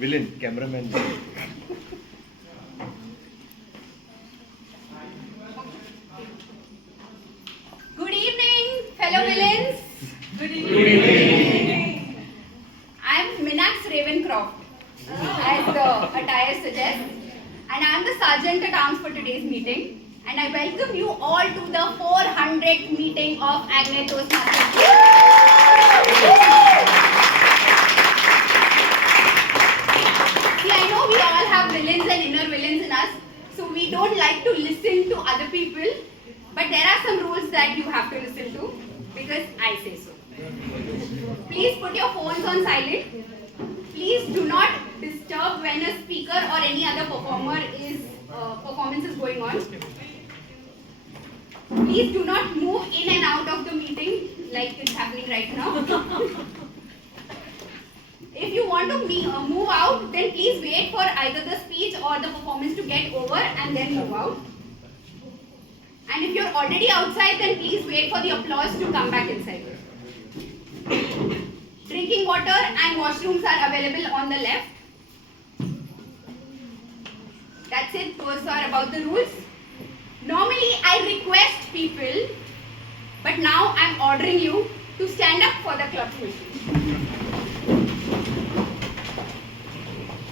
Villain, cameraman. Good evening, fellow villains. Good Good evening. I'm Minax Ravencroft, as the attire suggests, and I'm the sergeant at arms for today's meeting. And I welcome you all to the 400th meeting of Agnel Toastmasters. See, I know we all have villains and inner villains in us, so we don't like to listen to other people, but there are some rules that you have to listen to because I say so. Please put your phones on silent. Please do not disturb when a speaker or any other performance is going on. Please do not move in and out of the meeting like it's happening right now. If you want to move out, then please wait for either the speech or the performance to get over and then move out. And if you're already outside, then please wait for the applause to come back inside. Drinking water and washrooms are available on the left. That's it. Those are about the rules. Normally, I request people, but now I'm ordering you to stand up for the club's mission.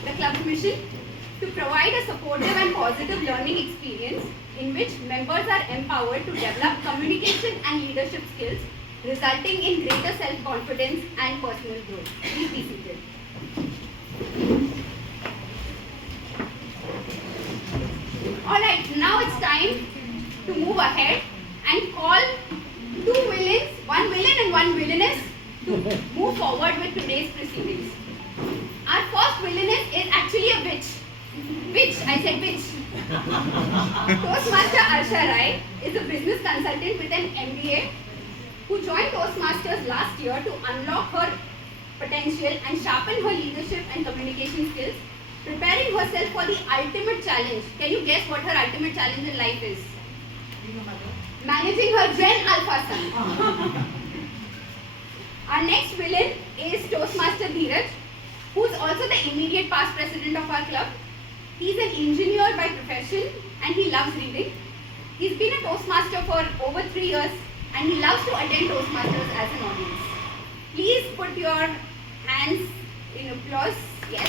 The club's mission to provide a supportive and positive learning experience in which members are empowered to develop communication and leadership skills, resulting in greater self-confidence and personal growth. Please be seated. Alright, now it's time to move ahead and call two villains, one villain and one villainess, to move forward with today's proceedings. Our first villainess is actually a witch. Witch, I said witch. Toastmaster Arsha Rai is a business consultant with an MBA who joined Toastmasters last year to unlock her potential and sharpen her leadership and communication skills, preparing herself for the ultimate challenge. Can you guess what her ultimate challenge in life is? Managing her Gen Alpha son. Our next villain is Toastmaster Dheeraj, who is also the immediate past president of our club. He's an engineer by profession and he loves reading. He's been a Toastmaster for over 3 years and he loves to attend Toastmasters as an audience. Please put your hands in applause. Yes.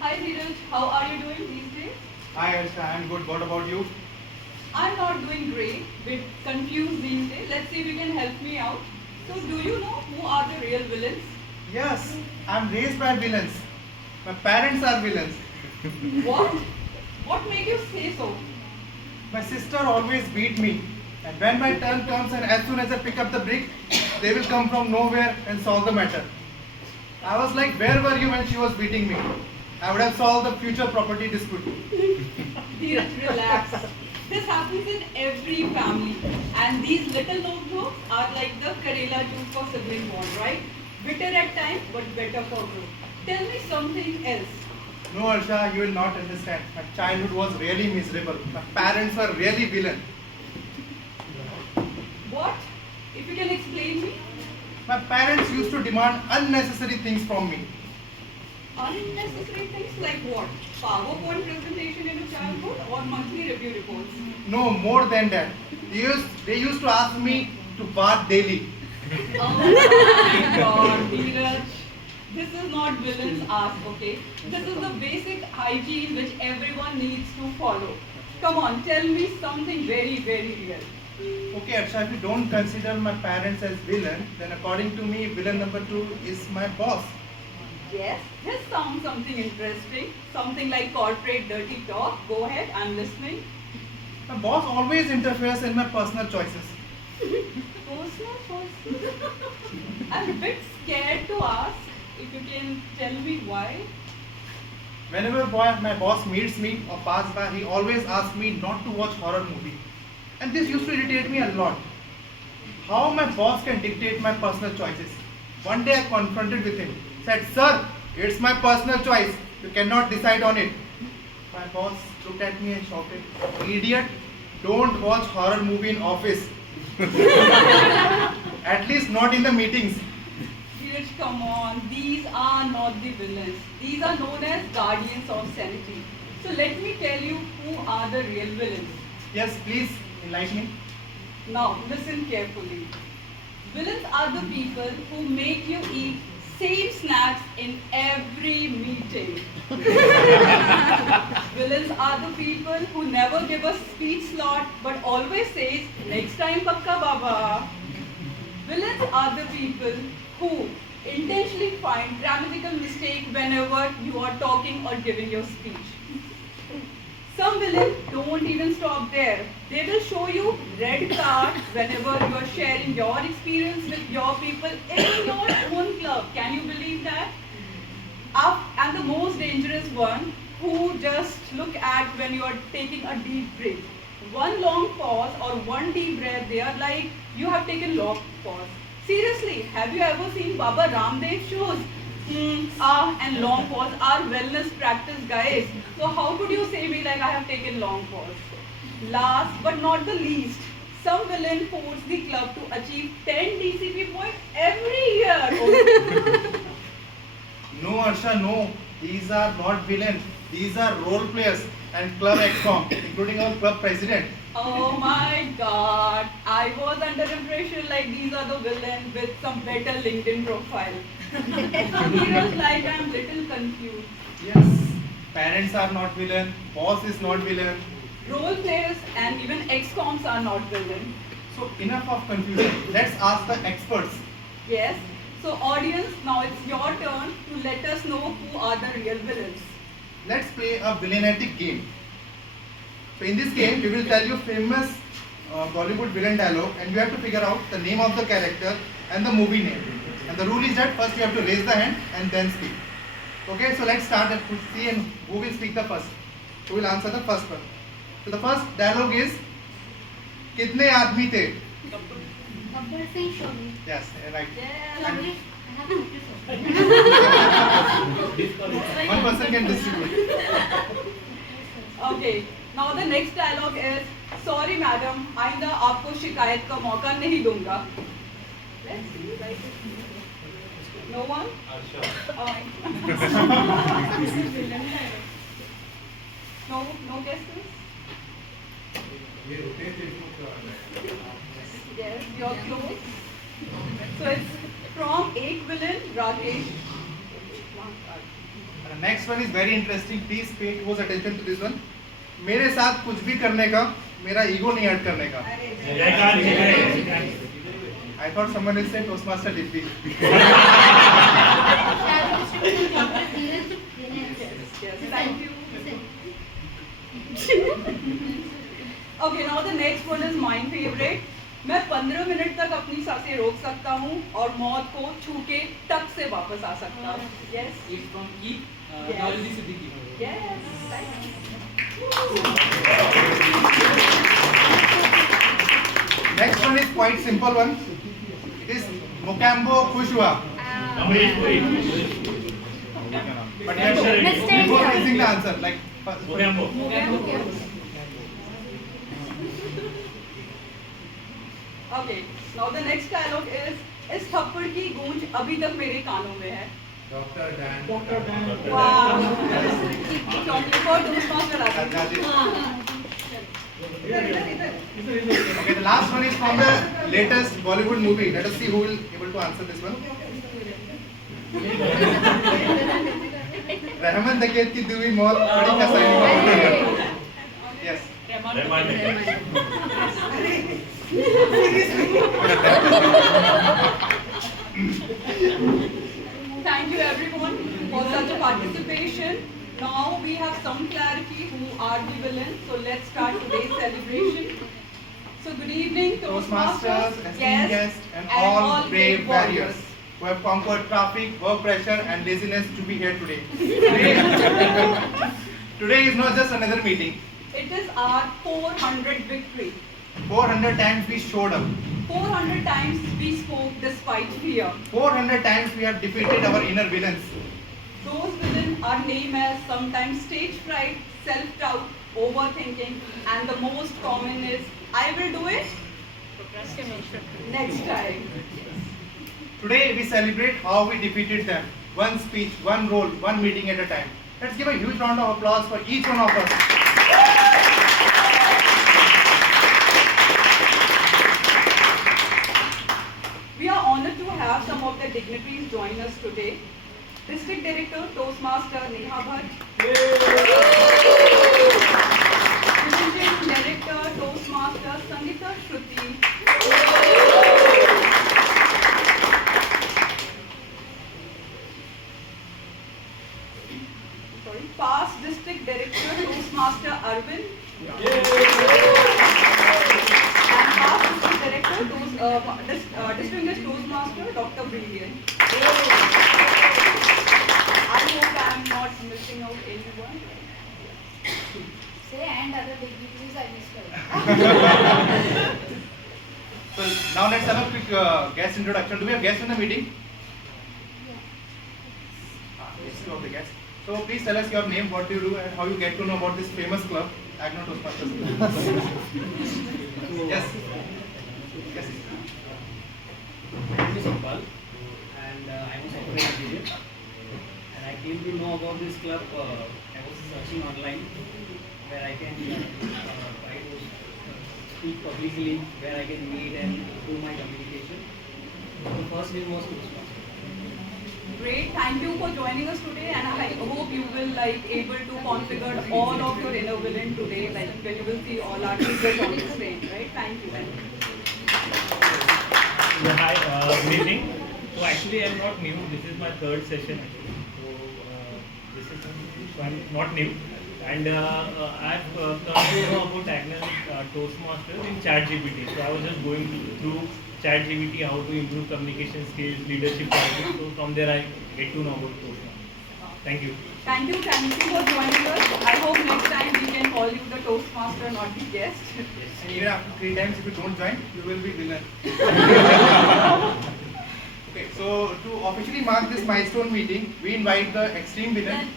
Hi Dheeraj, how are you doing these days? Hi Arsha, I'm good. What about you? I'm not doing great, bit confused these days. Let's see if you can help me out. So do you know who are the real villains? Yes, I'm raised by villains. My parents are villains. What? What made you say so? My sister always beat me. And when my turn comes and as soon as I pick up the brick, they will come from nowhere and solve the matter. I was like, where were you when she was beating me? I would have solved the future property dispute. Dheeraj, relax. This happens in every family. And these little notebooks are like the Karela juice for sibling bond, right? Bitter at times, but better for growth. Tell me something else. No Arsha, you will not understand. My childhood was really miserable. My parents were really villain. What? If you can explain me. My parents used to demand unnecessary things from me. Unnecessary things like what? PowerPoint presentation in a childhood or monthly review reports? No, more than that. They used to ask me to bath daily. Oh my god, Dheeraj. This is not villain's ask, okay? This is the basic hygiene which everyone needs to follow. Come on, tell me something very, very real. Okay, Arsha, if you don't consider my parents as villain, then according to me, villain number 2 is my boss. Yes, this sounds something interesting. Something like corporate dirty talk. Go ahead, I'm listening. My boss always interferes in my personal choices. Personal choices? I'm a bit scared to ask. If you can tell me why. Whenever my boss meets me or passes by, he always asks me not to watch horror movie. And this used to irritate me a lot. How my boss can dictate my personal choices? One day I confronted with him. Said, "Sir, it's my personal choice. You cannot decide on it." My boss looked at me and shouted, "Idiot, don't watch horror movie in office." At least not in the meetings. Dheeraj, come on. These are not the villains. These are known as guardians of sanity. So let me tell you who are the real villains. Yes, please enlighten me. Now, listen carefully. Villains are the people who make you eat same snacks in every meeting. Villains are the people who never give a speech slot but always says, next time pakka baba. Villains are the people who intentionally find grammatical mistake whenever you are talking or giving your speech. Some villains don't even stop there. They will show you red card whenever you are sharing your experience with your people in your own club. Can you believe that? And the most dangerous one, who just look at when you are taking a deep breath. One long pause or one deep breath, they are like, you have taken long pause. Seriously, have you ever seen Baba Ramdev shows? And long pause are wellness practice, guys. So how could you say me like I have taken long pause? Last but not the least, some villain force the club to achieve 10 DCP points every year. Oh. No, Arsha, no. These are not villains. These are role players and club ex-com, including our club president. Oh my god, I was under impression like these are the villains with some better LinkedIn profile. He was like, I'm little confused. Yes, parents are not villain, boss is not villain. Role players and even ex-coms are not villain. So enough of confusion. Let's ask the experts. Yes, so audience, now it's your turn to let us know who are the real villains. Let's play a villainetic game. So in this game, we will tell you famous Bollywood villain dialogue and you have to figure out the name of the character and the movie name. And the rule is that first you have to raise the hand and then speak. Okay, so let's start and see and who will speak the first. Who will answer the first one. So the first dialogue is, कितने आदमी थे? Gabbar Singh Shoni. Yes, right. Yeah. Shoni, I have noticed. One person can distribute. Okay, now the next dialogue is, sorry madam, आइंदा आपको शिकायत का मौका नहीं दूंगा. Let's see, right? No one? No guesses? Yes, you're close. So it's from Ek Villain, Rakesh. Next one is very interesting. Please pay close attention to this one. मेरे साथ कुछ भी करने का, मेरा ego नहीं हर्ट करने का. I thought someone will say Toastmaster Dippy. Yes, thank you. Okay, now the next one is my favorite. मैं 15 मिनट तक अपनी सांसें रोक सकता हूँ और मौत को छू के टक से वापस आ सकता हूँ. Yes. It's from Keep, Yes. Navi Siddiqui. Yes. Thank you. Next one is quite simple one. It is Mocambo खुश हुआ. But before raising the answer, like Okay, now the next dialogue is, इस थप्पड़ की गूंज अभी तक मेरे कानों में है. Dr. Dan. Wow. Chocolate for Toastmaster Rakesh. Okay, the last one is from the latest Bollywood movie. Let us see who will able to answer this one. Rahman दकेत की दुई मौत बड़ी कसाई में. Yes. Thank you everyone for such a participation. Now we have some clarity who are the villains. So let's start today's celebration. So good evening Toastmasters, esteemed guests, and all brave warriors who have conquered traffic, work pressure, and laziness to be here today. Today is not just another meeting. It is our 400 victory. 400 times we showed up. 400 times we spoke despite fear. 400 times we have defeated our inner villains. Those villains are named as sometimes stage fright, self-doubt, overthinking, and the most common is, I will do it next time. Today we celebrate how we defeated them. One speech, one role, one meeting at a time. Let's give a huge round of applause for each one of us. We are honored to have some of the dignitaries join us today. District Director, Toastmaster Neha Bhatt. Division Director, Toastmaster Sangeeta Shruti. Past District Director, Toastmaster Arvind. And past District Director, Distinguished Toastmaster, Dr. Brilliant. I hope I am not missing out anyone. Say and other dignitaries I missed out. So now let's have a quick guest introduction. Do we have guests in the meeting? Yes, two of the guests. So please tell us your name, what do you do, and how you get to know about this famous club, Agnel Toastmasters. Yes. Yes. My name is Iqbal and I am a software engineer, and I came to know about this club. I was searching online where I can try to speak publicly, where I can meet and improve my communication. The first name was Toastmasters. Great, thank you for joining us today, and I hope you will able to configure all of your inner villain today, when you will see all our teachers on the screen, right? Thank you. Hi, good evening. So actually I'm not new. This is my third session. So I'm not new. And I've come to know about Agnel Toastmasters in ChatGPT. So I was just going through ChatGPT how to improve communication skills, leadership qualities. So from there I get to know about Toastmasters. Thank you. Thank you for joining us. I hope next time we can call you the Toastmaster, not the guest. And even after 3 times, if you don't join, you will be villain. Okay, so to officially mark this milestone meeting, we invite the extreme villain.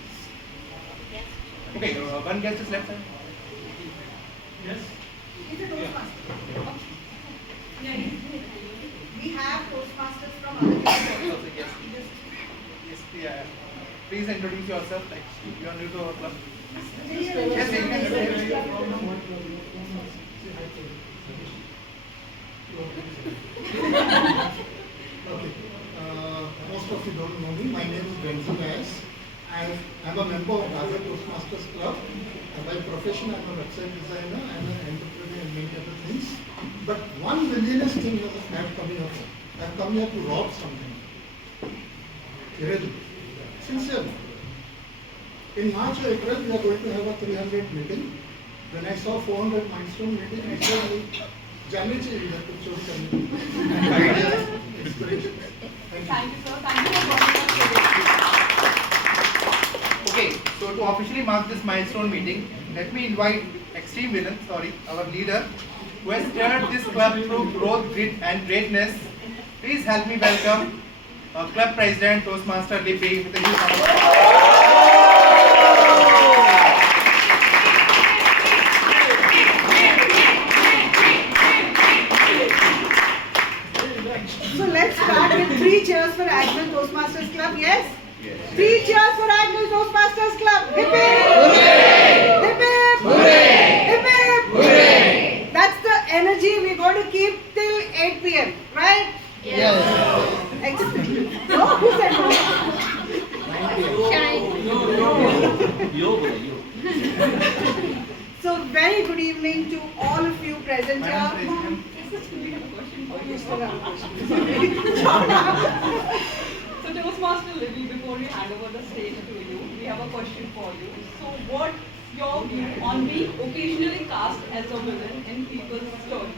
Okay, one guest is left side. Yes. He's a Toastmaster. We have Toastmasters from other countries. Also, yes. Yes, yeah. Please introduce yourself. Like you are new to our club. Yes, you can introduce. Okay. Most of you don't know me. My name is Benzo. I'm a member of Navi Toastmasters Club. By profession, I'm a website designer. I'm an entrepreneur and many other things. But one villainous thing that I've come here for. I've come here to rob something. Really. Sincerely. In March or April, we are going to have a 300 meeting. When I saw 400 milestone meeting, I said, "January that picture ideas, inspiration." Thank you, sir. Thank you for joining us today. Okay, so to officially mark this milestone meeting, let me invite extreme villain, our leader, who has steered this club through growth, grit, and greatness. Please help me welcome Club President Toastmaster DP with a huge round of applause. So let's start with 3 cheers for Agnel Toastmasters Club. Yes? 3 cheers for Agnel Toastmasters Club. Hip hip! Hip hip! Hip hip! Hooray! That's the energy we're going to keep till 8 p.m. Right? Yes. Excellent. No? Who said no? So very good evening to all of you present Madam here. President, We have a question for You you. still have a question. So Toastmaster Libby, before we hand over the stage to you, we have a question for you. So what's your view on being occasionally cast as a villain in people's story?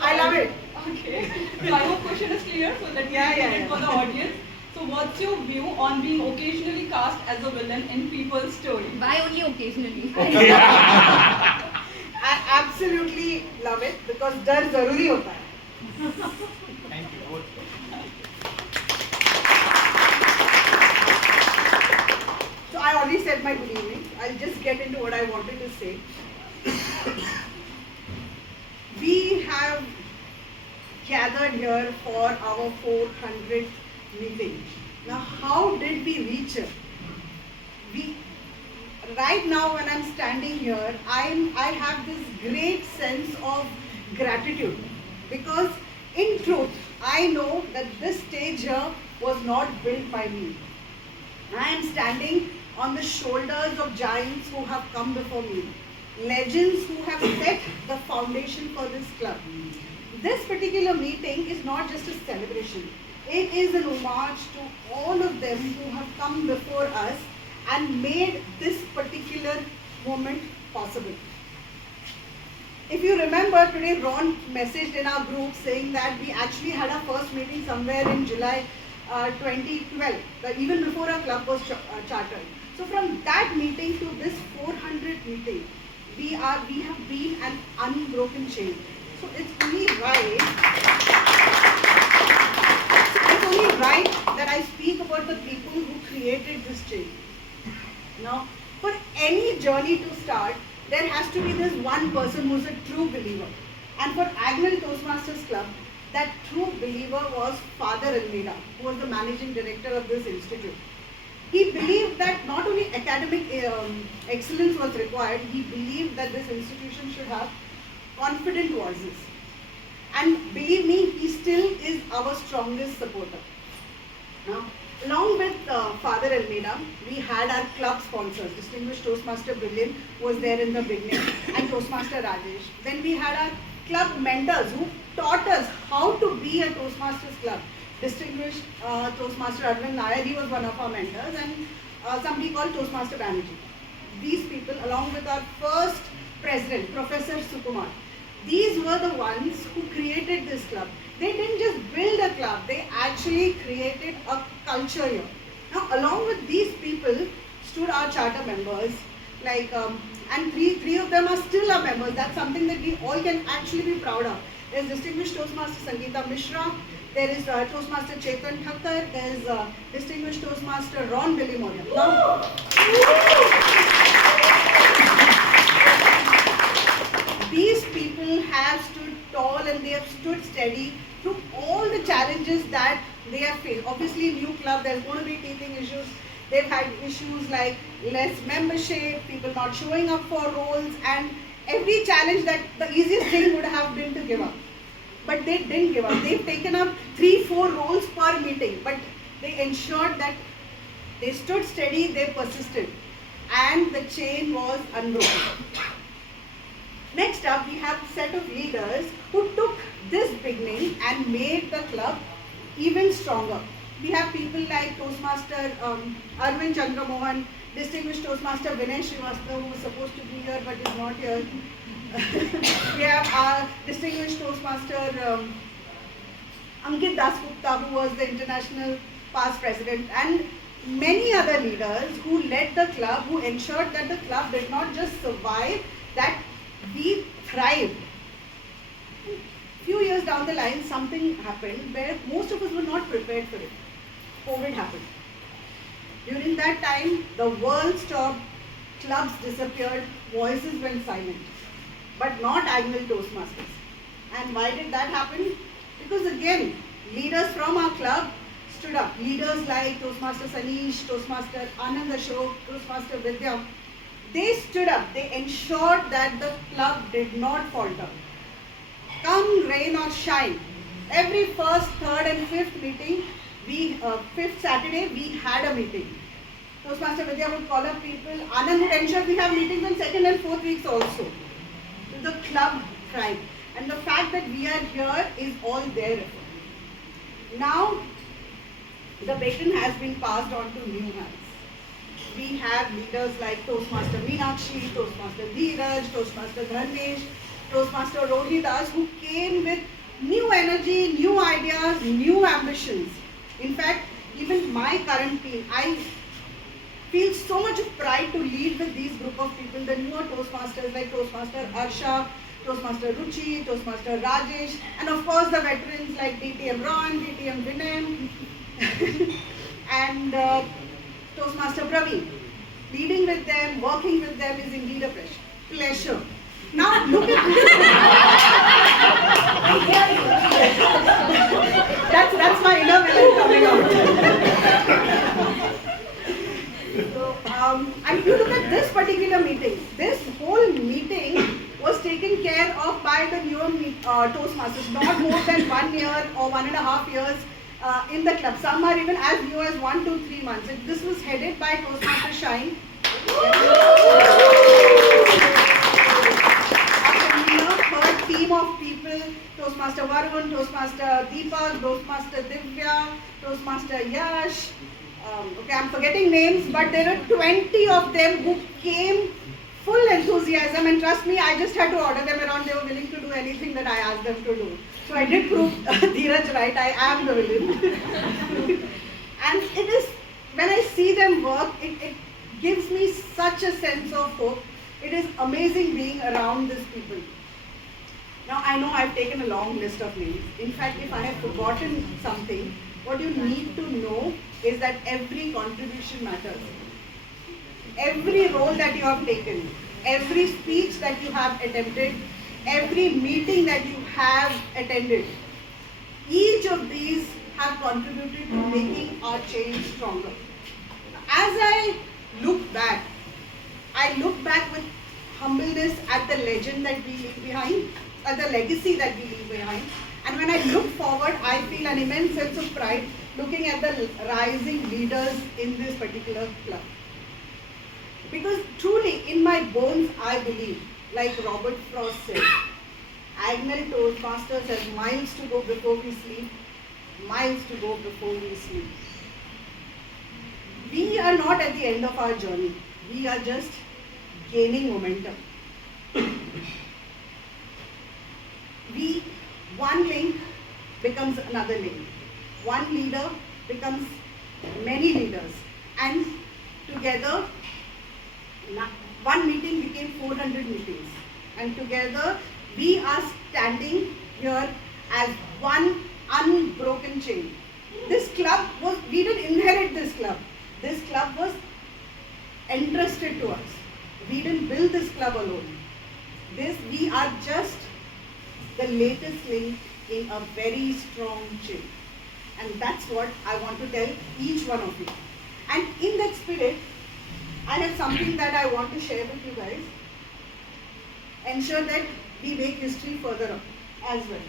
I love it. Okay. So I hope question is clear, so let me Yeah, repeat yeah, it yeah. for the audience. So what's your view on being occasionally cast as a villain in people's story? Why only occasionally? I absolutely love it because डर जरूरी होता है. thank you both. So I already said my good evening. I'll just get into what I wanted to say. We have gathered here for our 400th meeting. Now, how did we reach it? Right now when I'm standing here, I have this great sense of gratitude, because in truth, I know that this stage here was not built by me. I am standing on the shoulders of giants who have come before me, legends who have set the foundation for this club. This particular meeting is not just a celebration. It is an homage to all of them who have come before us and made this particular moment possible. If you remember, today Ron messaged in our group saying that we actually had our first meeting somewhere in July 2012, even before our club was chartered. So from that meeting to this 400th meeting, we have been an unbroken chain. So it's only right that I speak about the people who created this chain. Now, for any journey to start, there has to be this one person who's a true believer. And for Agnel Toastmasters Club, that true believer was Father Almeida, who was the managing director of this institute. He believed that not only academic excellence was required, he believed that this institution should have confident voices. And believe me, he still is our strongest supporter. Now, along with Father Almeida, we had our club sponsors. Distinguished Toastmaster Brilliant was there in the beginning, and Toastmaster Rajesh. Then we had our club mentors who taught us how to be a Toastmasters club. Distinguished Toastmaster Arvind Nair, he was one of our mentors, and somebody called Toastmaster Banerjee. These people, along with our first president, Professor Sukumar, these were the ones who created this club. They didn't just build a club, they actually created a culture here. Now, along with these people stood our charter members, and three of them are still our members. That's something that we all can actually be proud of. There's Distinguished Toastmaster Sangeeta Mishra, there is Toastmaster Chetan Thakkar, there is Distinguished Toastmaster Ron Moria. Now, these people have stood tall and they have stood steady through all the challenges that they have faced. Obviously, new club, there's going to be teething issues. They've had issues like less membership, people not showing up for roles, and every challenge that the easiest thing would have been to give up. But they didn't give up. They've taken up 3-4 roles per meeting, but they ensured that they stood steady, they persisted, and the chain was unbroken. Next up, we have a set of leaders who took this beginning and made the club even stronger. We have people like Toastmaster Arvind Chandra Mohan, Distinguished Toastmaster Vinay Srivastava, who was supposed to be here but is not here. We have our Distinguished Toastmaster Ankit Dasgupta, who was the international past president, and many other leaders who led the club, who ensured that the club did not just survive, that we thrived. A few years down the line, something happened where most of us were not prepared for it. COVID happened. During that time, the world stopped, clubs disappeared, voices went silent. But not Agnel Toastmasters. And why did that happen? Because again, leaders from our club stood up. Leaders like Toastmaster Sanish, Toastmaster Anand Ashok, Toastmaster Vidya, they stood up. They ensured that the club did not falter. Come rain or shine, every first, third and fifth meeting, fifth Saturday, we had a meeting. Toastmaster Vidya would call up people. Anand would ensure we have meetings on second and fourth weeks also. The club thrived. And the fact that we are here is all their effort. Now, the baton has been passed on to new hands. We have leaders like Toastmaster Meenakshi, Toastmaster Dheeraj, Toastmaster Dharnesh, Toastmaster Rohidas, who came with new energy, new ideas, new ambitions. In fact, even my current team, I feel so much of pride to lead with these group of people, the newer Toastmasters like Toastmaster Arsha, Toastmaster Ruchi, Toastmaster Rajesh, and of course the veterans like DTM Ron, DTM Vinay, and Toastmaster Praveen. leading with them, working with them is indeed a pleasure. Now look at that's my inner villain coming out. So, and you look at this particular meeting. This whole meeting was taken care of by the newer Toastmasters, not more than 1 year or 1.5 years in the club. Some are even as new as 1 to 3 months. This was headed by Toastmaster Shine. Her team of people, Toastmaster Varun, Toastmaster Deepak, Toastmaster Divya, Toastmaster Yash. Okay, I'm forgetting names, but there were 20 of them who came full enthusiasm, and trust me, I just had to order them around. They were willing to do anything that I asked them to do. So I did prove Dheeraj right, I am the villain. And it is, when I see them work, it gives me such a sense of hope. It is amazing being around these people. Now I know I've taken a long list of names. In fact, if I have forgotten something, what you need to know is that every contribution matters. Every role that you have taken, every speech that you have attempted, every meeting that you have attended, each of these have contributed to making our change stronger. As I look back with humbleness at the legend that we leave behind, at the legacy that we leave behind. And when I look forward, I feel an immense sense of pride looking at the rising leaders in this particular club. Because truly, in my bones, I believe, like Robert Frost said, Agnel Toastmasters has miles to go before we sleep, miles to go before we sleep. We are not at the end of our journey. We are just gaining momentum. One link becomes another link. One leader becomes many leaders. And together, one meeting became 400 meetings. And together, we are standing here as one unbroken chain. This club we didn't inherit this club. This club was entrusted to us. We didn't build this club alone. We are just the latest link in a very strong chain. And that's what I want to tell each one of you. And in that spirit, I have something that I want to share with you guys. Ensure that we make history further up as well.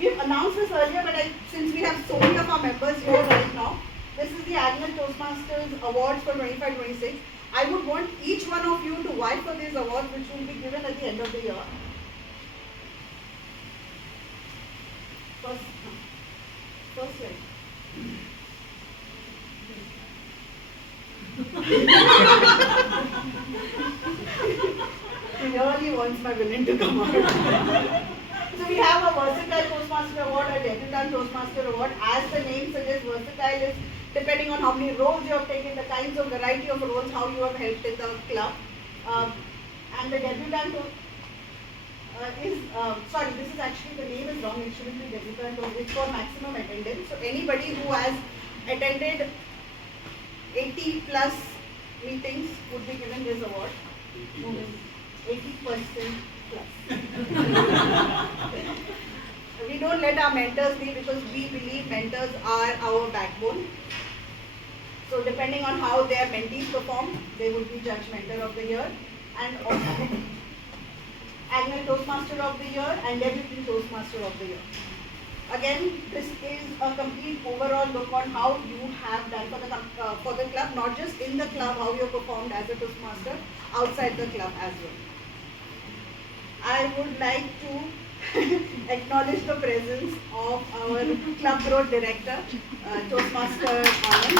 We've announced this earlier, but since we have so many of our members here right now, this is the Agnel Toastmasters Awards for 25-26. I would want each one of you to vie for these awards, which will be given at the end of the year. First slide. He really wants my villain to come out. So we have a Versatile Toastmaster Award, a Debutante Toastmaster Award. As the name suggests, versatile is depending on how many roles you have taken, the kinds of variety of roles, how you have helped in the club. And the Debutante this is actually, the name is wrong, it shouldn't be Debutante, it's for maximum attendance. So anybody who has attended 80 plus meetings would be given this award. 80% plus. We don't let our mentors be, because we believe mentors are our backbone. So depending on how their mentees perform, they would be Judge Mentor of the Year, and also Agnel Toastmaster of the Year and Deputy Toastmaster of the Year. Again, this is a complete overall look on how you have done for the club, not just in the club, how you performed as a Toastmaster, outside the club as well. I would like to acknowledge the presence of our club road director, Toastmaster Anand.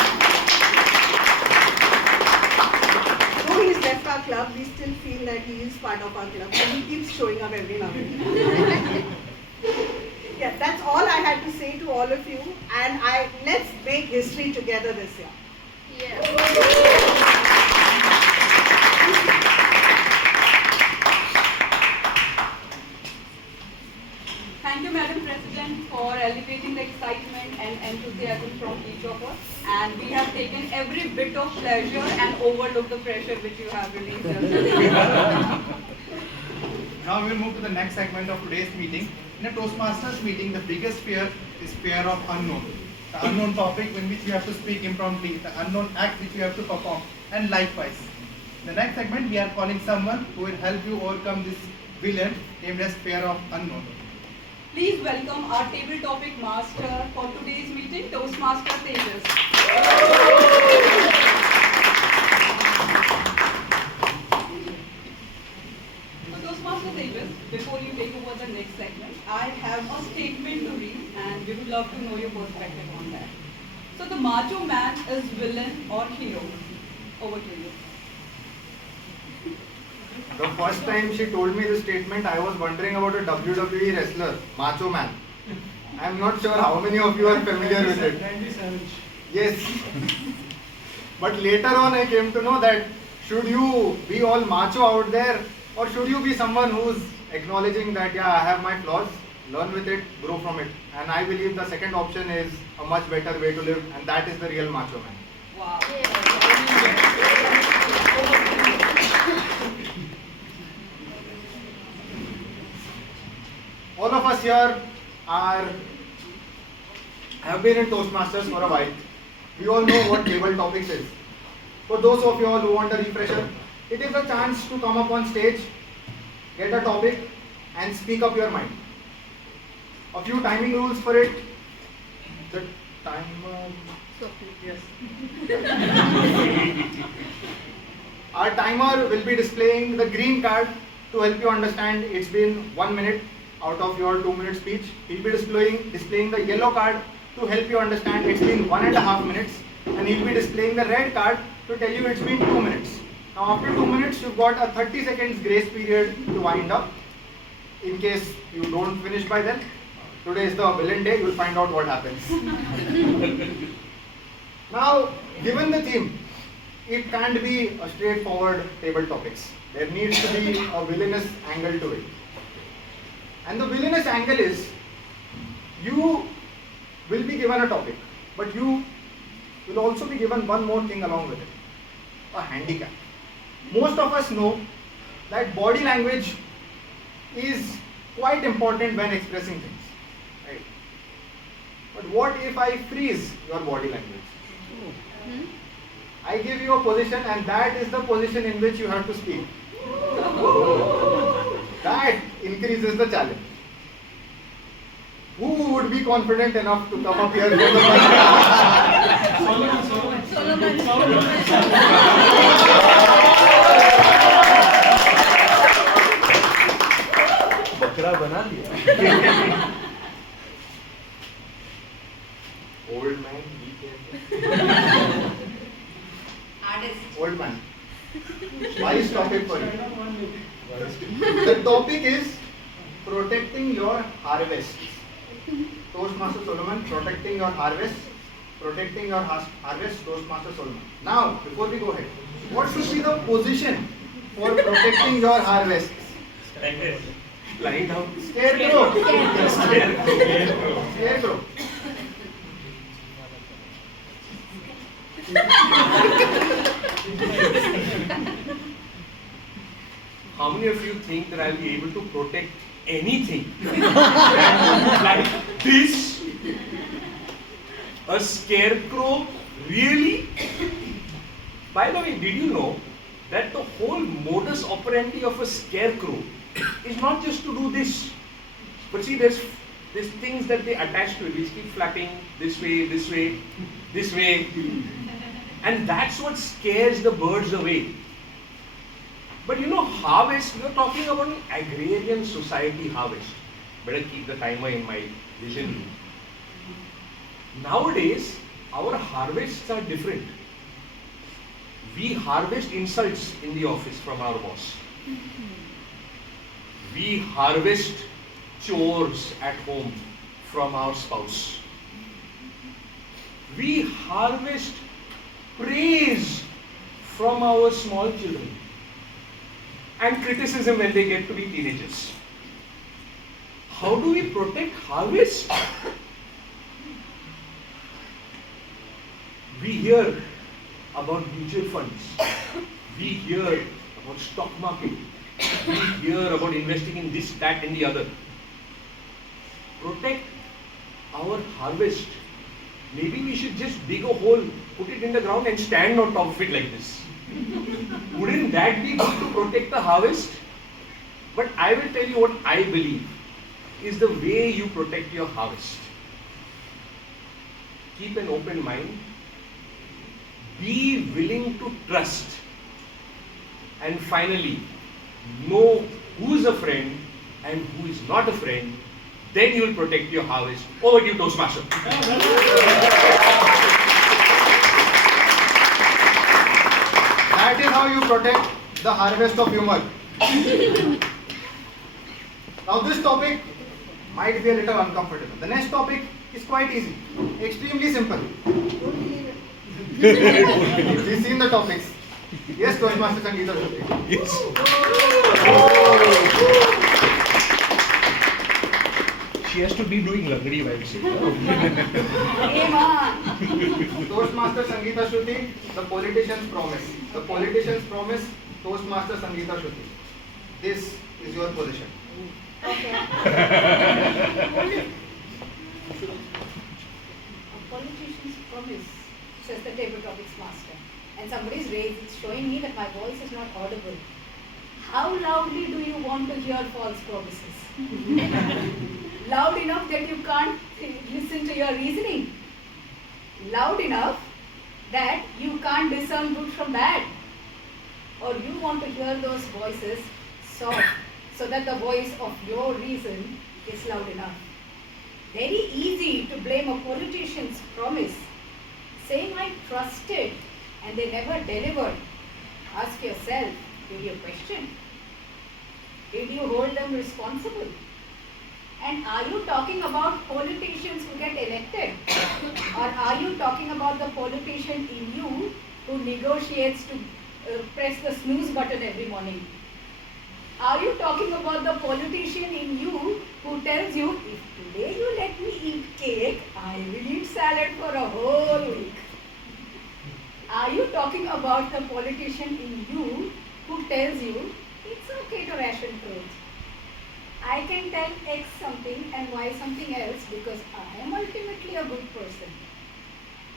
Though he's left our club, we still feel that he is part of our club, and he keeps showing up every now and then. Yeah, that's all I had to say to all of you, and let's make history together this year. Yeah. Thank you, Madam President, for elevating the excitement and enthusiasm from each of us. and we have taken every bit of pleasure and overlooked the pressure which you have released. Now we will move to the next segment of today's meeting. In a Toastmasters meeting, the biggest fear is fear of unknown. The unknown topic in which you have to speak impromptu, the unknown act which you have to perform, and likewise. In the next segment, we are calling someone who will help you overcome this villain named as fear of unknown. Please welcome our table topic master for today's meeting, Toastmaster Tejas. So Toastmaster Tejas, before you take over the next segment, I have a statement to read and we would love to know your perspective on that. So the macho man is villain or hero? Over to you. The first time she told me this statement, I was wondering about a WWE wrestler, Macho Man. I am not sure how many of you are familiar with it. Yes. But later on I came to know that should you be all macho out there, or should you be someone who's acknowledging that, yeah, I have my flaws, learn with it, grow from it. And I believe the second option is a much better way to live, and that is the real Macho Man. Wow. All of us here have been in Toastmasters for a while. We all know what table topics is. For those of you all who want a refresher, it is a chance to come up on stage, get a topic and speak up your mind. A few timing rules for it. The timer. Yes. Our timer will be displaying the green card to help you understand it's been 1 minute out of your 2-minute speech. He'll be displaying the yellow card to help you understand it's been 1.5 minutes, and he'll be displaying the red card to tell you it's been 2 minutes. Now after 2 minutes, you've got a 30 seconds grace period to wind up. In case you don't finish by then, today is the villain day, you'll find out what happens. Now, given the theme, it can't be a straightforward table topics. There needs to be a villainous angle to it. And the villainous angle is, you will be given a topic, but you will also be given one more thing along with it, a handicap. Most of us know that body language is quite important when expressing things, right? But what if I freeze your body language? I give you a position, and that is the position in which you have to speak. That increases the challenge. Who would be confident enough to come up here for the first time? बकरा बना लिया. Old man, be careful. Old man. Wise topic for you. The topic is protecting your harvests. Toastmaster Solomon, protecting your harvest. Protecting your harvest, Toastmaster Solomon. Now, before we go ahead, what should be the position for protecting your harvests? Lying down. Scarecrow. Scarecrow. How many of you think that I'll be able to protect anything like this? A scarecrow? Really? By the way, did you know that the whole modus operandi of a scarecrow is not just to do this, but see, there's things that they attach to it, which keep flapping this way, this way, this way, and that's what scares the birds away. But you know, harvest, we are talking about an agrarian society harvest. Better keep the timer in my vision room. Nowadays, our harvests are different. We harvest insults in the office from our boss. We harvest chores at home from our spouse. We harvest praise from our small children, and criticism when they get to be teenagers. How do we protect harvest? We hear about mutual funds. We hear about stock market. We hear about investing in this, that and the other. Protect our harvest. Maybe we should just dig a hole, put it in the ground and stand on top of it like this. Wouldn't that be good to protect the harvest? But I will tell you what I believe is the way you protect your harvest. Keep an open mind. Be willing to trust. And finally, know who is a friend and who is not a friend. Then you will protect your harvest. Over to you, Toastmaster. That is how you protect the harvest of humor. Now this topic might be a little uncomfortable. The next topic is quite easy, extremely simple. We've seen the topics. Yes, Toastmaster Sangeeta Shruti. Yes. She has to be doing lagadi vibes. Game on. Toastmaster Sangeeta Shruti, the politician's promise. The politician's promise, Toastmaster Sangeeta Shruti. This is your position. Okay. A politician's promise, Says the table topics master. And somebody's raised, it's showing me that my voice is not audible. How loudly do you want to hear false promises? Loud enough that you can't listen to your reasoning. Loud enough that you can't discern good from bad. Or you want to hear those voices soft so that the voice of your reason is loud enough. Very easy to blame a politician's promise, saying I trusted and they never delivered. Ask yourself, did you question? Did you hold them responsible? And are you talking about politicians who get elected? Or are you talking about the politician in you who negotiates to press the snooze button every morning? Are you talking about the politician in you who tells you, if today you let me eat cake, I will eat salad for a whole week? Are you talking about the politician in you who tells you, it's okay to ration truth? I can tell X something and Y something else because I am ultimately a good person.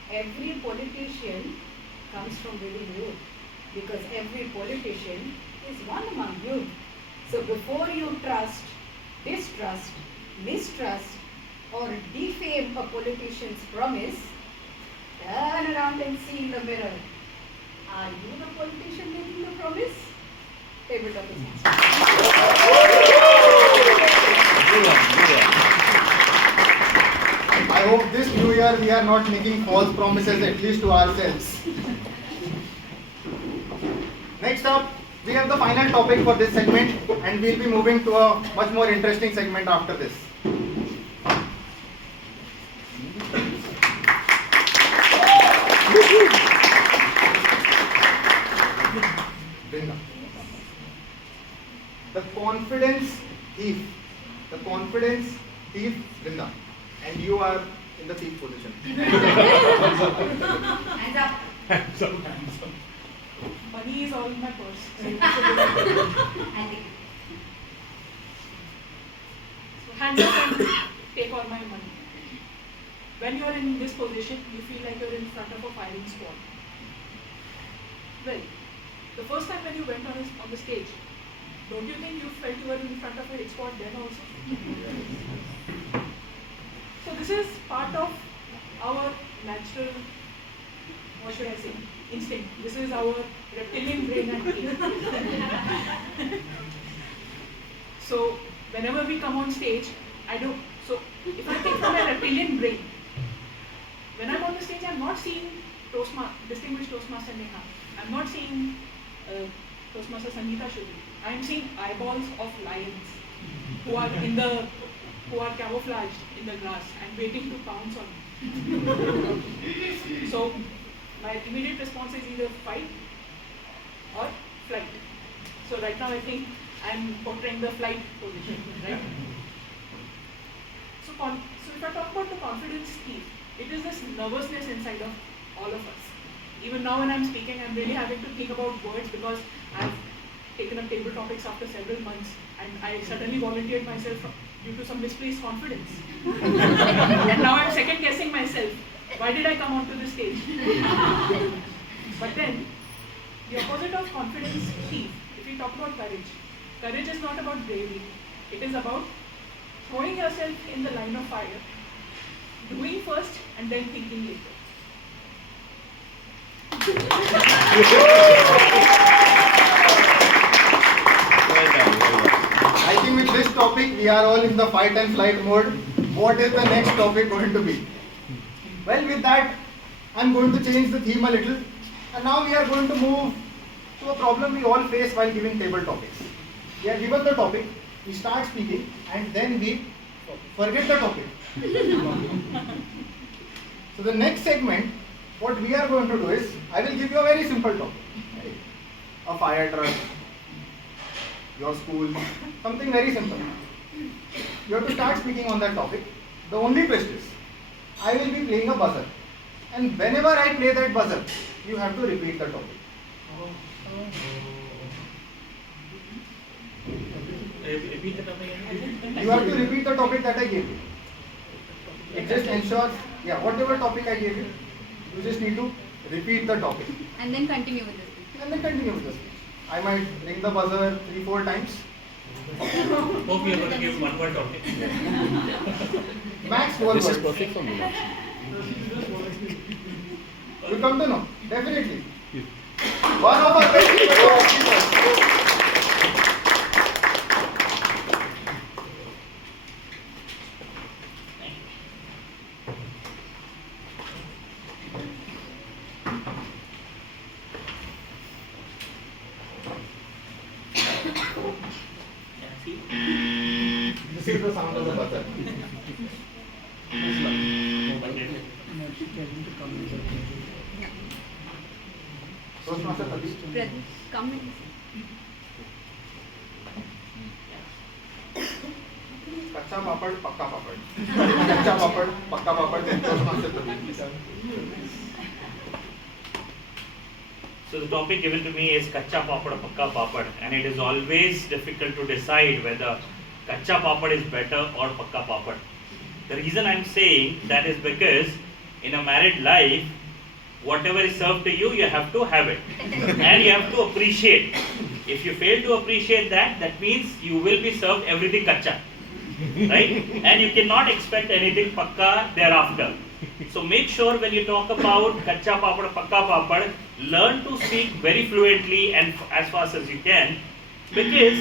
Every politician comes from within you because every politician is one among you. So before you trust, distrust, mistrust or defame a politician's promise, turn around and see in the mirror. Are you the politician making the promise? Table topics master. I hope this new year we are not making false promises, at least to ourselves. Next up, we have the final topic for this segment and we'll be moving to a much more interesting segment after this. Brinda. The confidence thief. The confidence thief, Brinda. And you are in the thief position. Hands up. Money is all in my purse. I think. So hands up and take all my money. When you are in this position, you feel like you're in front of a firing squad. Well, the first time when you went on the stage, don't you think you felt you were in front of a hit squad then also? So this is part of our natural, what should I say, instinct. This is our reptilian brain and brain. So whenever we come on stage, so if I take from my reptilian brain, when I'm on the stage, I'm not seeing distinguished Toastmaster Neha. I'm not seeing Toastmaster Sangeeta Shruti. I'm seeing eyeballs of lions who are camouflaged in the grass and waiting to pounce on me. So my immediate response is either fight or flight. So right now I think I'm portraying the flight position, right? So if I talk about the confidence thief, it is this nervousness inside of all of us. Even now when I'm speaking, I'm really having to think about words because I've taken up table topics after several months and I suddenly volunteered myself due to some misplaced confidence. And now I'm second guessing myself. Why did I come onto this stage? But then, the opposite of confidence is thief. If we talk about courage, courage is not about bravery. It is about throwing yourself in the line of fire, doing first and then thinking later. I think with this topic, we are all in the fight and flight mode. What is the next topic going to be? Well, with that, I'm going to change the theme a little. And now we are going to move to a problem we all face while giving table topics. We are given the topic, we start speaking, and then we forget the topic. So the next segment, what we are going to do is, I will give you a very simple topic. Right? A fire truck, your school, something very simple. You have to start speaking on that topic. The only twist is, I will be playing a buzzer. And whenever I play that buzzer, you have to repeat the topic. Repeat the topic again. You have to repeat the topic that I gave you. It just ensures, whatever topic I gave you, you just need to repeat the topic. And then continue with this. And then continue with this. I might ring the buzzer 3-4 times. Hope you are going to give one more topic. Max 4 This words. is perfect for me. You come to know, definitely. One of our best speakers. This is the sound of the buzzer. Toastmaster Satish. Pradeep, come in. कच्चा पापड़ पक्का पापड़ कच्चा पापड़ पक्का पापड़ Toastmaster Satish. So the topic given to me is kacha papad, pakka papad, and it is always difficult to decide whether kacha papad is better or pakka papad. The reason I'm saying that is because in a married life, whatever is served to you, you have to have it, and you have to appreciate. If you fail to appreciate that, that means you will be served everything kacha, right? And you cannot expect anything pakka thereafter. So make sure when you talk about kacha papad, pakka papad, learn to speak very fluently and as fast as you can, because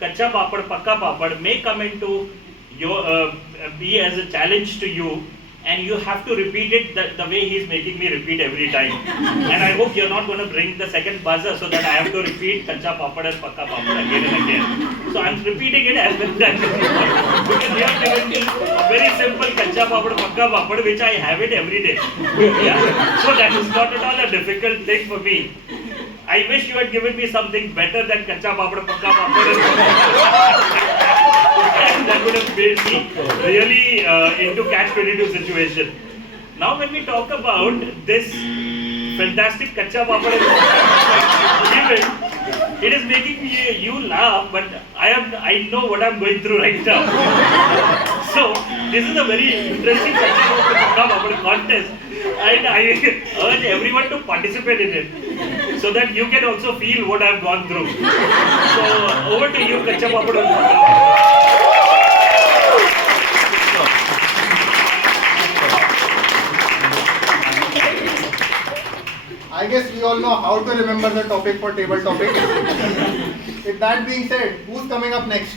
kacha papad, pakka papad may come into your be as a challenge to you, and you have to repeat it the way he's making me repeat every time. And I hope you're not going to bring the second buzzer so that I have to repeat kacha papad and pakka papad again and again. So I'm repeating it as many times as you want, because you have given me a very simple kacha papad, pakka papad, which I have it every day. Yeah? So that is not at all a difficult thing for me. I wish you had given me something better than kacha papad, pakka papad. And that would have made me really into catch-22 situation. Now when we talk about this fantastic kacha papad event, it is making you laugh, but I know what I'm going through right now. So this is a very interesting kacha papad contest, and I urge everyone to participate in it, so that you can also feel what I've gone through. So over to you, kacha papad. I guess we all know how to remember the topic for table topic. With that being said, who's coming up next?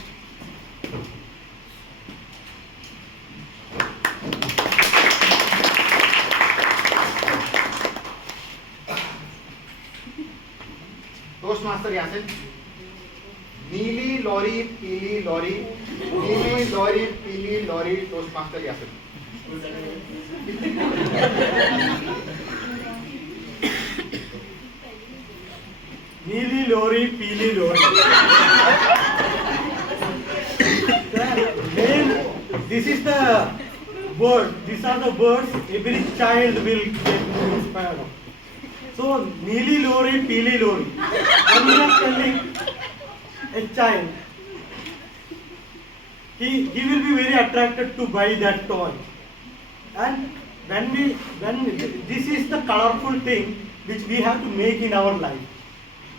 Toastmaster Yasin. Neeli lorry, peeli lorry. Neeli lorry, peeli lorry. Toastmaster Yasin. Neeli lorry, peeli lorry. This is the words. These are the words every child will get inspired of. So, Neeli Lori, Peeli Lori. When we are telling a child, he will be very attracted to buy that toy. And when this is the colorful thing which we have to make in our life.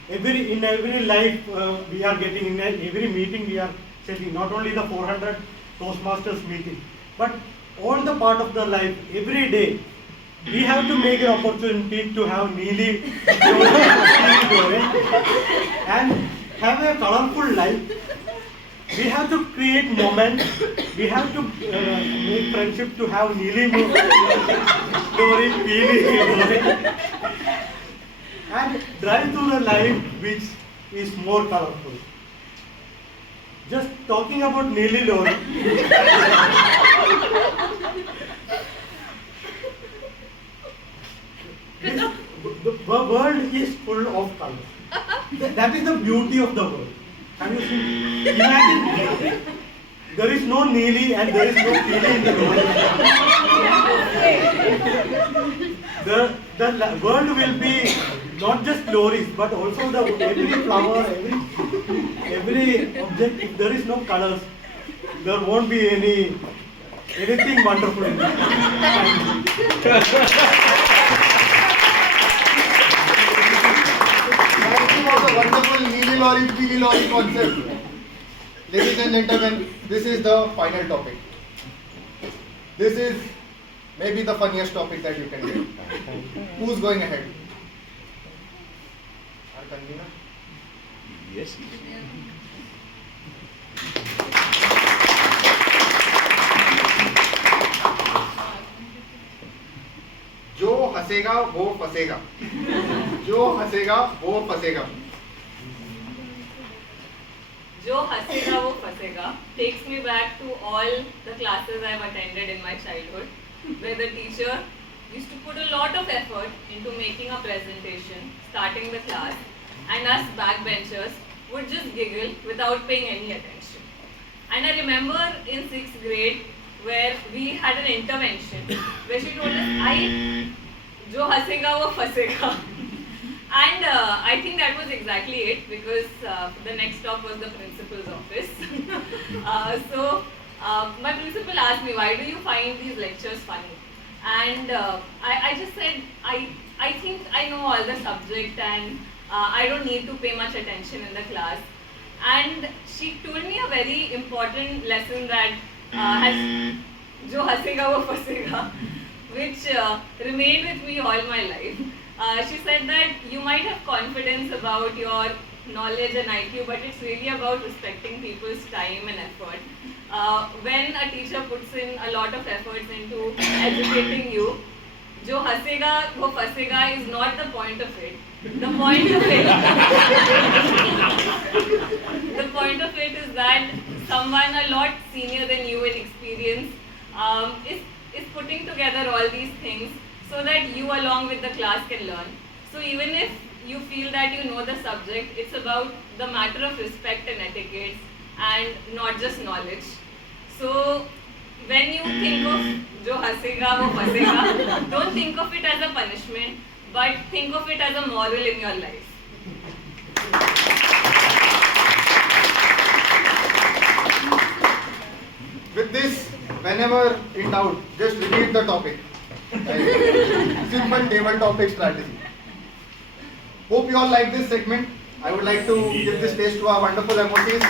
In every life we are getting, in every meeting we are setting, not only the 400 Toastmasters meeting, but all the part of the life, every day, we have to make an opportunity to have Neeli and have a colorful life. We have to create moments. We have to make friendship to have Neeli story, Peeli and drive through the life which is more colorful. Just talking about Neeli Lori. The world is full of colors. That is the beauty of the world. Have you seen? Imagine there is no Neeli and there is no Peeli in the world. The world will be not just glories, but also every flower, every object. If there is no colors, there won't be anything wonderful in it. Thank you for the wonderful Neeli Lori, Peeli Lori concept. Ladies and gentlemen, this is the final topic. This is maybe the funniest topic that you can get. Who's going ahead? Our convener? Yes. जो हंसेगा वो फंसेगा. जो हंसेगा वो फंसेगा. Jo hasega wo fasega takes me back to all the classes I've attended in my childhood, where the teacher used to put a lot of effort into making a presentation, starting the class, and us backbenchers would just giggle without paying any attention. And I remember in 6th grade where we had an intervention where she told us, Jo hasega wo fasega. And I think that was exactly it, because the next stop was the principal's office. So my principal asked me, why do you find these lectures funny? And I just said, I think I know all the subject and I don't need to pay much attention in the class. And she told me a very important lesson that has Jo hasega wo fasega, which remained with me all my life. She said that you might have confidence about your knowledge and IQ, but it's really about respecting people's time and effort. When a teacher puts in a lot of efforts into educating you, jo hasega wo fasega is not the point of it. The point of it, the point of it is that someone a lot senior than you in experience is putting together all these things so that you along with the class can learn. So even if you feel that you know the subject, it's about the matter of respect and etiquette and not just knowledge. So when you think of jo hasega wo fasega, don't think of it as a punishment, but think of it as a moral in your life. With this, whenever in doubt, just repeat the topic. Simple table topic strategy. Hope you all like this segment. I would like to give this stage to our wonderful MOCs.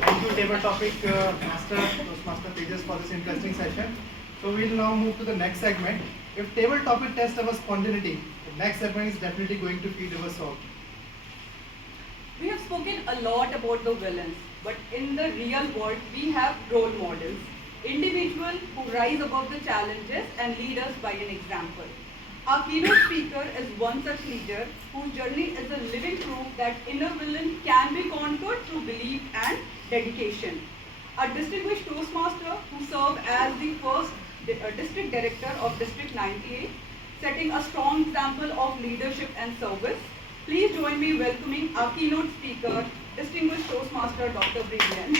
Thank you, table topic master, Toastmaster Tejas, for this interesting session. So we'll now move to the next segment. If table topic tests our spontaneity, the next segment is definitely going to feed our soul. We have spoken a lot about the villains, but in the real world, we have role models, individuals who rise above the challenges and lead us by an example. Our keynote speaker is one such leader whose journey is a living proof that inner villain can be conquered through belief and dedication. A distinguished Toastmaster who served as the first district director of District 98, setting a strong example of leadership and service. Please join me welcoming our keynote speaker, distinguished Toastmaster Dr. Brilliant.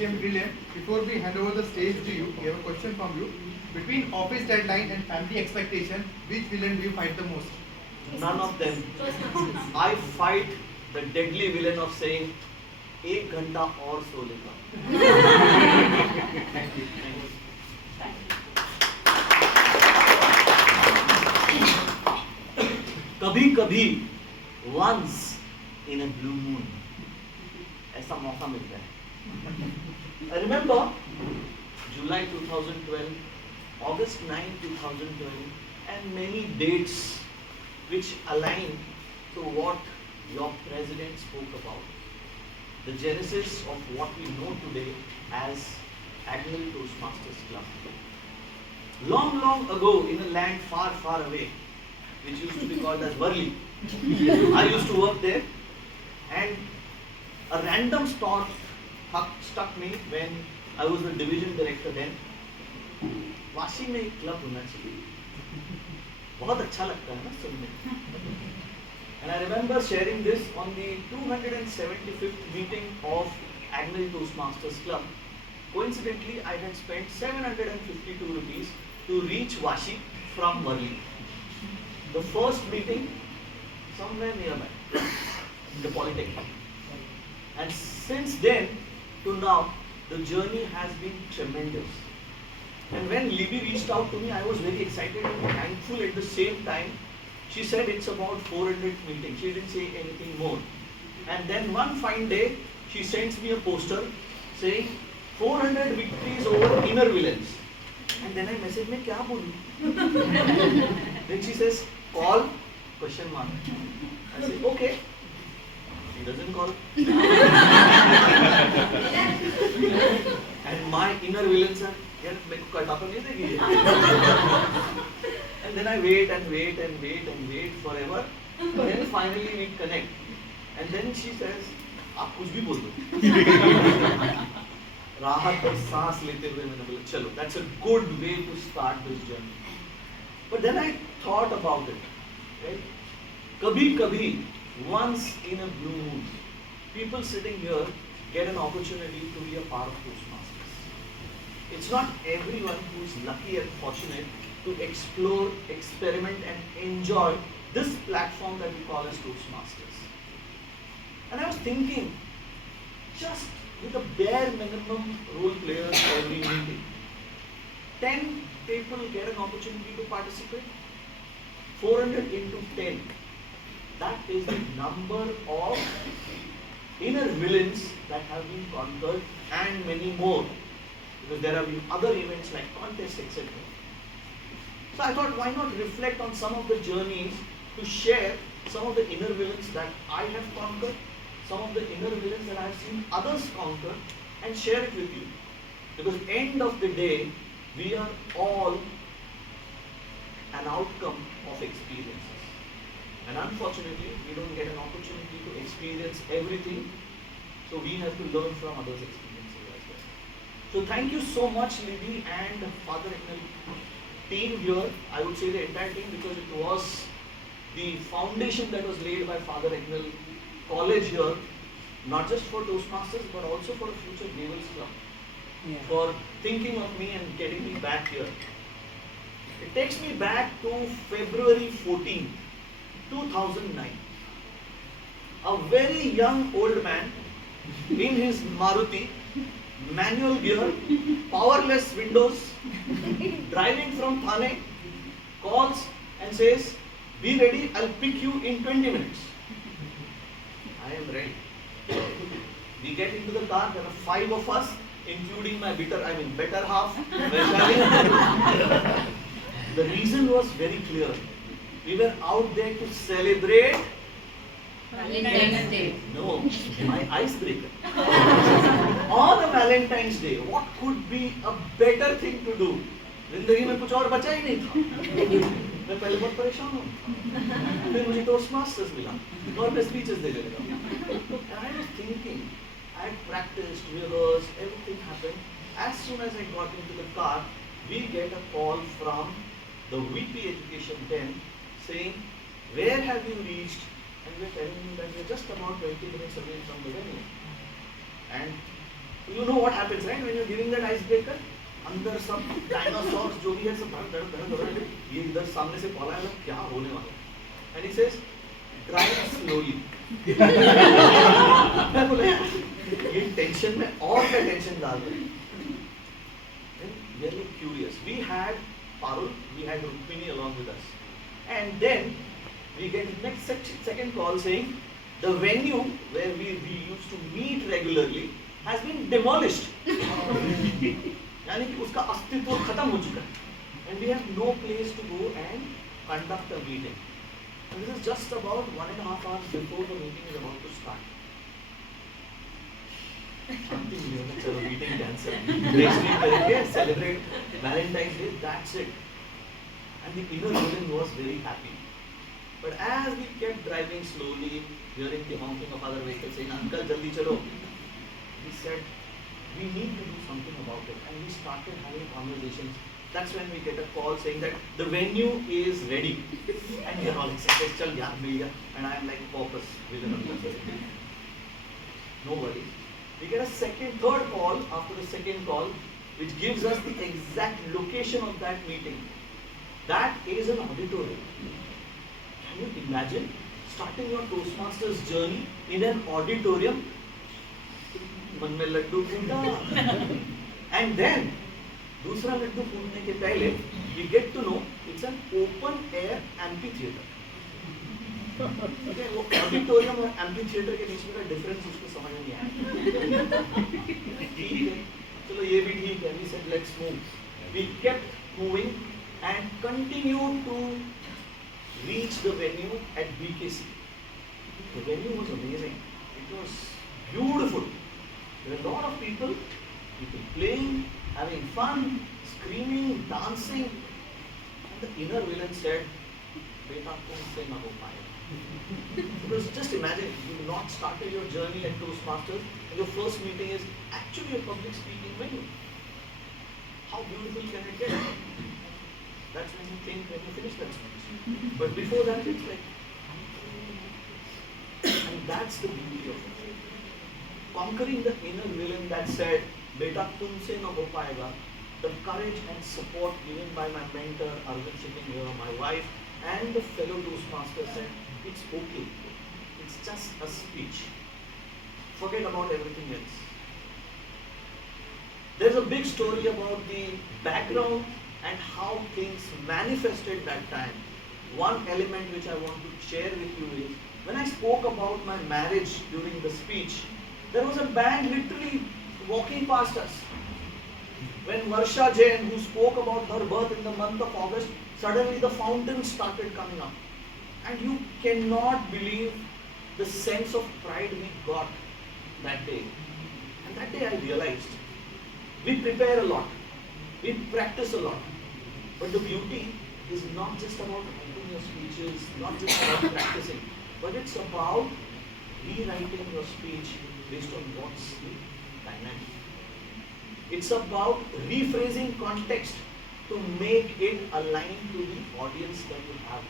became brilliant. Before we hand over the stage to you, we have a question from you. Between office deadline and family expectation, which villain do you fight the most? None of them. I fight the deadly villain of saying, एक घंटा और सो लेगा. Thank you. कभी कभी once in a blue moon ऐसा मौका मिलता है. I remember July 2012, August 9, 2012, and many dates which align to what your president spoke about. The genesis of what we know today as Agnel Toastmasters Club. Long, long ago in a land far, far away, which used to be called as Worli, I used to work there, and a random thought struck me when I was the division director then. Vashi में एक club होना चाहिए. बहुत अच्छा लगता है ना सुनने. And I remember sharing this on the 275th meeting of Agnel Toastmasters Club. Coincidentally, I had spent 752 rupees to reach Vashi from Worli. The first meeting somewhere nearby, the Polytechnic. And since then to now, the journey has been tremendous. And when Libby reached out to me, I was very excited and thankful at the same time. She said it's about 400 meetings. She didn't say anything more. And then one fine day, she sends me a poster saying 400 victories over inner villains. And then I message me, क्या बोलूं? Then she says, call, question mark. I say, okay. She doesn't call. And my inner villains are, यार मेरे को कटा तो नहीं देगी ये. And then I wait and wait and wait and wait forever. Then finally we connect. And then she says, आप कुछ भी बोल दो. राहत और सांस लेते हुए मैंने बोला चलो, that's a good way to start this journey. But then I thought about it. Right? कभी कभी, once in a blue moon, people sitting here get an opportunity to be a part of Toastmasters. It's not everyone who is lucky and fortunate to explore, experiment and enjoy this platform that we call as Toastmasters. And I was thinking, just with a bare minimum role players every meeting, 10 people get an opportunity to participate, 400 into 10. That is the number of inner villains that have been conquered and many more. Because there have been other events like contests, etc. So I thought, why not reflect on some of the journeys to share some of the inner villains that I have conquered, some of the inner villains that I have seen others conquer, and share it with you. Because end of the day, we are all an outcome of experiences. And unfortunately, we don't get an opportunity to experience everything. So we have to learn from others' experiences as well. So thank you so much, Libby and Father Agnel team here. I would say the entire team, because it was the foundation that was laid by Father Agnel College here, not just for Toastmasters, but also for the future Devils Club. Yeah. For thinking of me and getting me back here. It takes me back to February 14, 2009. A very young old man in his Maruti, manual gear, powerless windows, driving from Thane, calls and says, be ready, I'll pick you in 20 minutes. I am ready. We get into the car, there are 5 of us, including my better half, Vaishali. The reason was very clear. We were out there to celebrate Valentine's Day. No, my icebreaker. On a Valentine's Day, what could be a better thing to do? जिंदगी में कुछ और बचा ही नहीं था. मैं पहले बहुत परेशान हूँ. फिर मुझे Toastmasters मिला और मैं speeches देने लगा. And I was thinking, I had practiced, rehearsed, everything happened. As soon as I got into the car, we get a call from the VP Education then saying, where have you reached? And we're telling him that we're just about 20 minutes away from the venue. And you know what happens, right? When you're giving that icebreaker, अंदर सब dinosaurs जो भी है सब धड़ धड़ धड़ धड़ ये इधर सामने से कॉल आया क्या होने वाला है and he says drive slowly मैं बोला ये टेंशन में और क्या टेंशन डाल रहे हैं really curious. We had Parul, we had Rukmini along with us, and then we get the next second call saying the venue where we used to meet regularly has been demolished. यानी कि उसका अस्तित्व खत्म हो चुका है and we have no place to go and conduct a meeting. And this is just about 1.5 hours before the meeting is about to start. Something new, चलो meeting cancel. Next week करेंगे celebrate Valentine's Day. That's it. And the inner villain was very happy. But as we kept driving slowly, hearing the honking of other vehicles saying, "Uncle, jaldi chalo," we said, we need to do something about it, and we started having conversations. That's when we get a call saying that the venue is ready, and we are all excited. Chal yaar, mil gaya. And I am like, focus, no worries. We get a third call after the second call, which gives us the exact location of that meeting. That is an auditorium. Can you imagine starting your Toastmasters journey in an auditorium? मन में लड्डू फूटा and then दूसरा लड्डू फूटने के पहले we get to know it's an open air amphitheater. वो auditorium और amphitheatre के बीच में का डिफरेंस उसको समझ नहीं आया. ठीक है, चलो ये भी ठीक है. We said let's move. We kept moving and continued to reach the venue at BKC. The venue was amazing. It was beautiful. There were a lot of people playing, having fun, screaming, dancing. And the inner villain said, "Beta, तुमसे ना हो पाएगा." Because just imagine, you've not started your journey at Toastmasters, and your first meeting is actually a public speaking venue. How beautiful can it get? That's when you think when you finish that speech. But before that, it's like, and that's the beauty of it. Conquering the inner villain that said, "Beta, tumse na ho paega." The courage and support given by my mentor, Arvind sitting here, my wife, and the fellow Toastmasters said, "It's okay. It's just a speech. Forget about everything else." There's a big story about the background and how things manifested that time. One element which I want to share with you is, when I spoke about my marriage during the speech, there was a band literally walking past us. When Varsha Jain, who spoke about her birth in the month of August, suddenly the fountains started coming up. And you cannot believe the sense of pride we got that day. And that day I realized, we prepare a lot, we practice a lot, but the beauty is not just about writing your speeches, not just about practicing, but it's about rewriting your speech based on what's the dynamic. It's about rephrasing context to make it align to the audience that you have.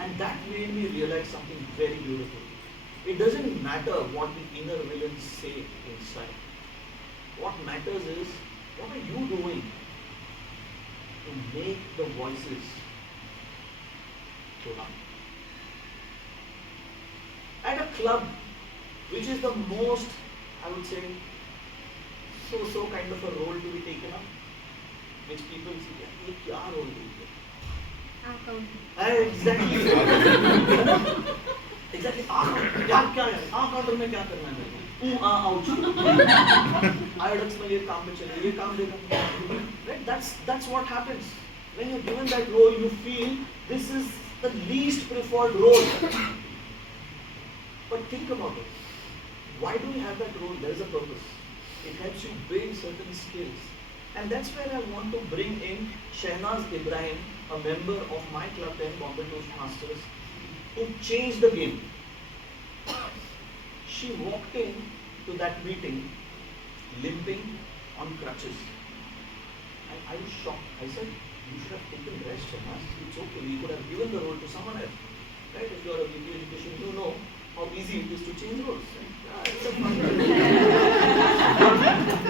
And that made me realize something very beautiful. It doesn't matter what the inner villains say inside. What matters is, what are you doing to make the voices go up? At a club, which is the most, I would say, so kind of a role to be taken up, which people see, ये क्या role है? Exactly. Exactly. क्या है? Counter में क्या करना है मेरे को? आओ आयोडक्स में ये काम पे चले, ये काम देगा. Right? That's what happens. When you're given that role, you feel this is the least preferred role. But think about it. Why do we have that role? There is a purpose. It helps you build certain skills. And that's where I want to bring in Shehnaz Ibrahim, a member of my club 10, Bombay Toastmasters, to change the game. She walked in to that meeting limping on crutches. And I was shocked. I said, you should have taken rest, Shahnas. It's okay. You could have given the role to someone else. Right? If you are a VP education, you know how easy it is to change roles. Right? Yeah, it's a fun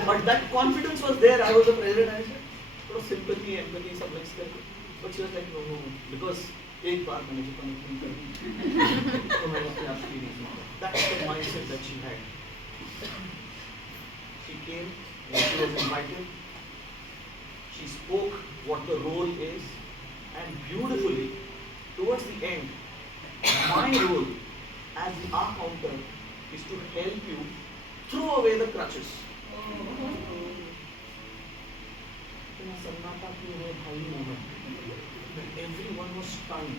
But that confidence was there. I was the president. I said, sympathy, empathy, सब mix करके. But she was like, no, because एक बार मैंने जो commitment कर दी, तो मैंने अपने आप की नहीं सुना. That's the mindset that she had. She came when she was invited. She spoke what the role is, and beautifully, towards the end, my role as the counter is to help you throw away the crutches. In a Sannata ki hai bhai moment, when everyone was stunned.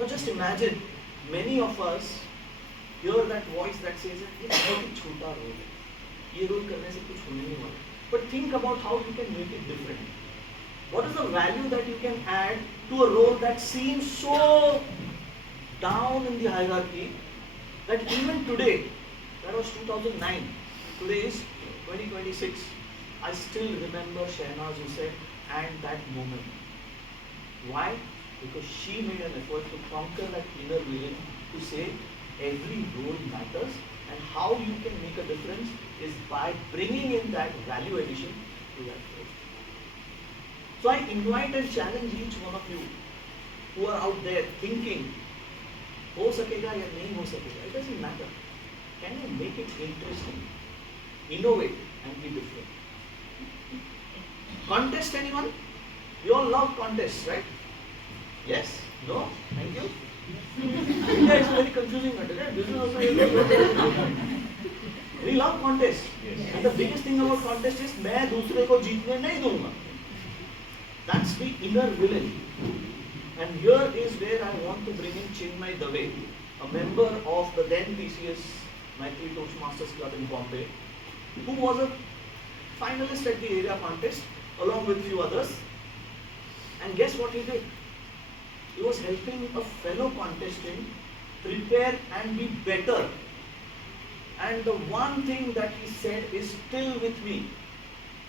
Now just imagine, many of us hear that voice that says, "ये बहुत ही छोटा role है, ये role करने से कुछ होने नहीं वाला." But think about how you can make it different. What is the value that you can add to a role that seems so down in the hierarchy that even today, that was 2009, today is 2026, I still remember Shahnaz who said, and that moment. Why? Because she made an effort to conquer that inner villain to say every role matters, and how you can make a difference is by bringing in that value addition to that role. So I invite and challenge each one of you who are out there thinking, हो सकेगा या नहीं हो सकेगा, it doesn't matter. Can you make it interesting, innovate and be different? Contest anyone? You all love contests, right? Yes? No? Thank you. India is a very confusing country, right? Business also is we love contests. Yes. And the biggest thing about contest is मैं दूसरे को जीतने नहीं दूंगा. That's the inner villain. And here is where I want to bring in Chinmay Dave, a member of the then PCS Navi Toastmasters Club in Bombay, who was a finalist at the area contest along with few others. And guess what he did? He was helping a fellow contestant prepare and be better. And the one thing that he said is still with me.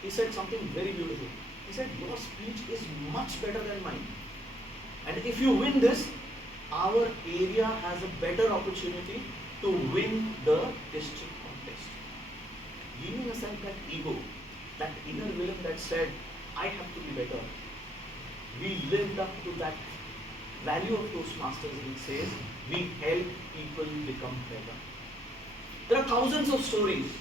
He said something very beautiful. He said, your speech is much better than mine. And if you win this, our area has a better opportunity to win the district contest. Leaving aside that ego, that inner villain that said, I have to be better. We lived up to that value of Toastmasters which says, we help people become better. There are thousands of stories.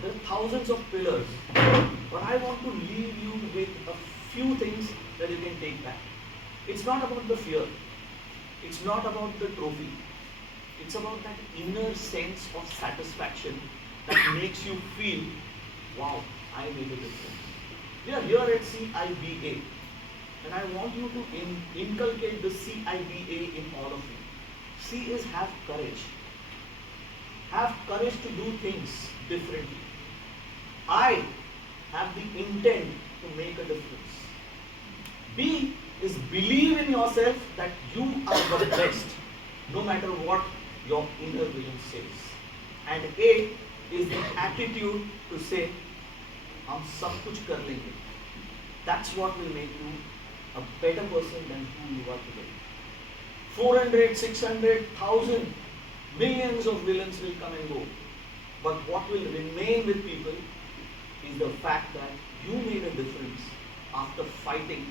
There are thousands of pillars. But I want to leave you with a few things that you can take back. It's not about the fear. It's not about the trophy. It's about that inner sense of satisfaction that makes you feel, wow, I made a difference. We are here at CIBA. And I want you to inculcate the CIBA in all of you. C is have courage. Have courage to do things differently. I have the intent to make a difference. B is believe in yourself that you are the best, no matter what your inner villain says. And A is the attitude to say, हम सब कुछ कर लेंगे. That's what will make you a better person than who you are today. 400, 600, 1,000, millions of villains will come and go. But what will remain with people is the fact that you made a difference after fighting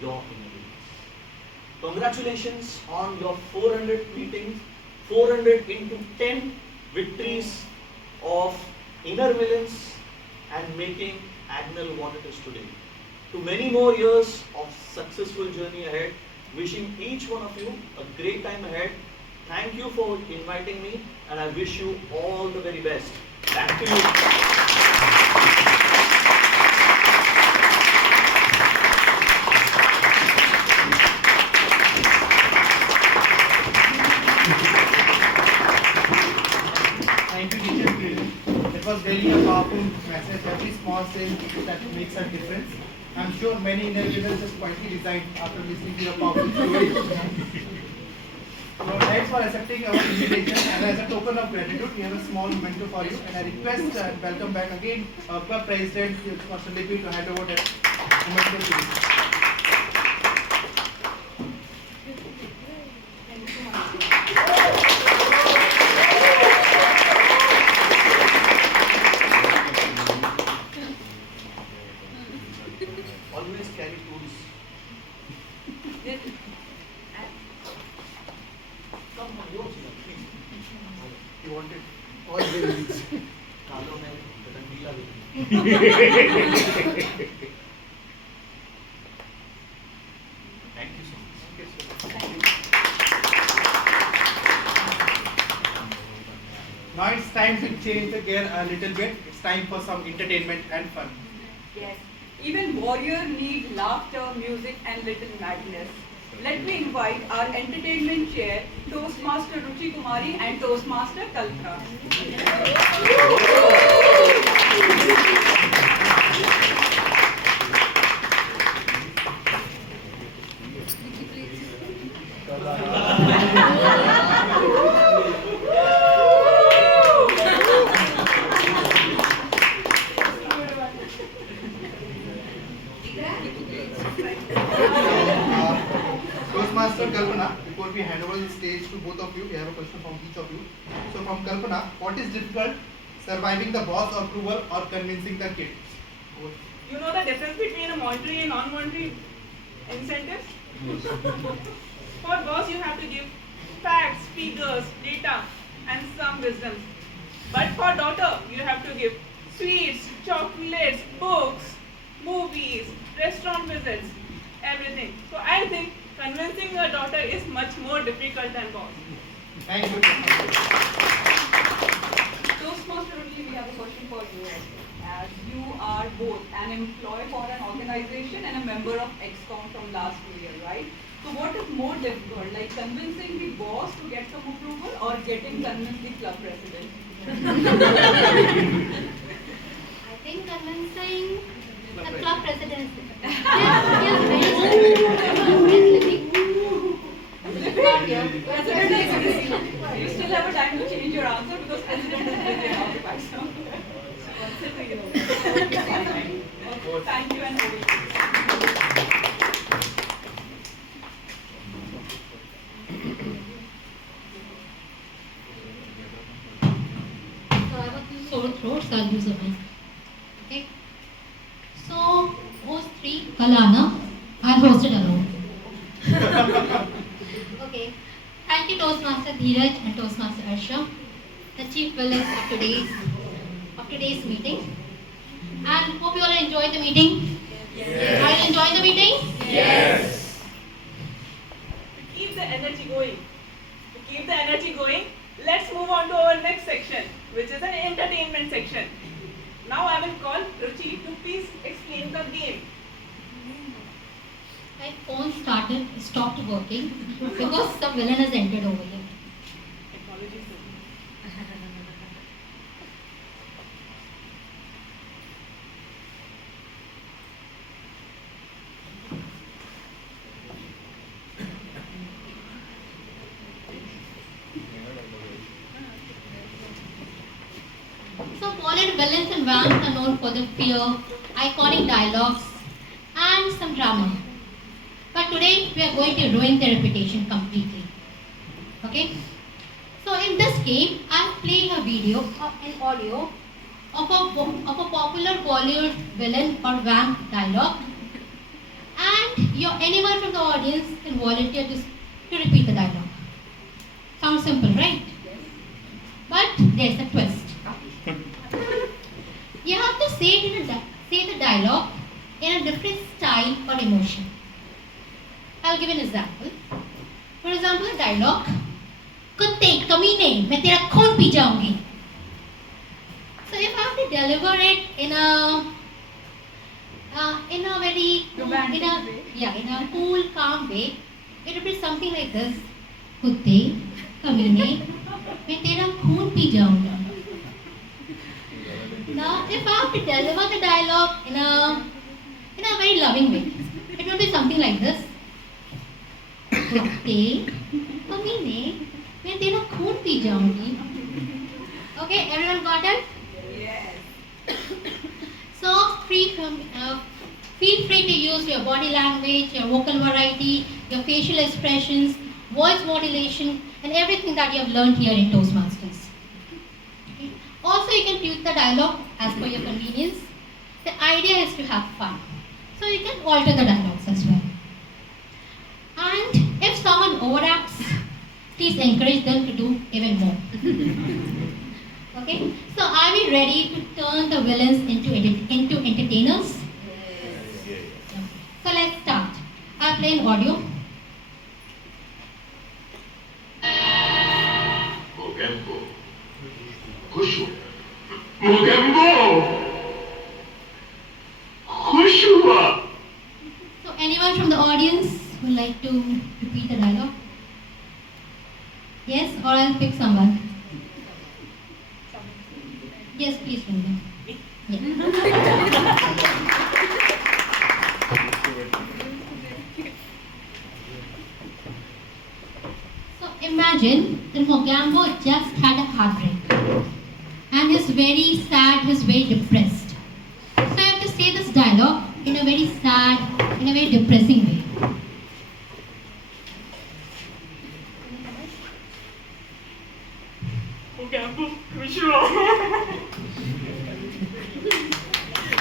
your inner villains. Congratulations on your 400 meetings, 400 into 10 victories of inner villains and making Agnel what it is today. To many more years of successful journey ahead, wishing each one of you a great time ahead. Thank you for inviting me and I wish you all the very best. Back to you. Thank you, teacher. It was really a powerful message. Every small thing that makes a difference. I'm sure many individuals just quietly resigned after listening to your powerful story. So thanks for accepting our invitation, and as a token of gratitude, we have a small memento for you. And I request and welcome back again our club president, Mr. Lipi, to hand over that memento to you. Always carry tools. You wanted all wheels. Thank you so much. Now it's time to change the gear a little bit. It's time for some entertainment and fun. Yes. Even warrior need laughter, music, and little madness. Let me invite our entertainment chair, Toastmaster Ruchi Kumari and Toastmaster Kalpana. Toastmaster Kalpana, before we hand over the stage to both of you, we have a question from each of you. So from Kalpana, what is difficult, surviving the boss approval or convincing the kids? You know the difference between a monetary and non-monetary incentives? For boss, you have to give facts, figures, data, and some wisdom. But for daughter, you have to give sweets, chocolates, books, movies, restaurant visits, everything. So I think convincing a daughter is much more difficult than boss. Thank you. Toastmaster Ruchi, we have a question for you. As you are both an employee for an organization and a member of XCOM from last year, right? So what is more difficult, like convincing the boss to get some approval or getting convinced the club president? I think convincing the club president. You still have a time to change your answer because president is busy and occupied. So consider you. Okay, fine. Okay, thank you and over to you. So I have a few sore throats, I'll use a mic. Okay. So, host 3, Kalana, I'll host it alone. Okay. Thank you Toastmaster Dheeraj and Toastmaster Arsha, the chief villains of today's meeting. And hope you all enjoyed the meeting. Yes. Are you enjoying the meeting? Yes. To keep the energy going, let's move on to our next section, which is an entertainment section. Now I will call Ruchi to please explain the game. My phone stopped working because some villain has entered over here. Technology. So Bollywood villains and vamps are known for their fear, iconic dialogues, and some drama. But today we are going to ruin their reputation completely. Okay? So in this game, I am playing a video or an audio of a popular Bollywood villain or vamp dialogue, and anyone from the audience can volunteer to repeat the dialogue. Sounds simple, right? But there's a twist. You have to say the dialogue in a different style or emotion. I'll give an example. For example, a dialogue, "Kutte, kamine, मैं तेरा खून P जाऊंगी." So if I have to deliver it in a very in a cool, calm way, it would be something like this: "Kutte, kamine, मैं तेरा खून P जाऊंगा." Now, if I have to deliver the dialogue in a very loving way, it will be something like this: "Kutte, ने मैं तेरा खून P जाऊंगी. Okay, everyone got it? Yes. So feel free to use your body language, your vocal variety, your facial expressions, voice modulation, and everything that you have learned here in Toastmasters. Okay. Also, you can tweak the dialogue as per your convenience. The idea is to have fun. So you can alter the dialogues as well. And if someone overacts, please encourage them to do even more. Okay, so are we ready to turn the villains into entertainers? Yes. So let's start. I'll play an audio. Mogambo. Khushu. Mogambo. Khushua. So anyone from the audience would like to repeat the dialogue? Yes, or I'll pick someone. Yes, please, Ranga. Yeah. So imagine that Mogambo just had a heartbreak and he's very sad, he's very depressed. So I have to say this dialogue in a very sad, in a very depressing way. Mogambo, Khushua.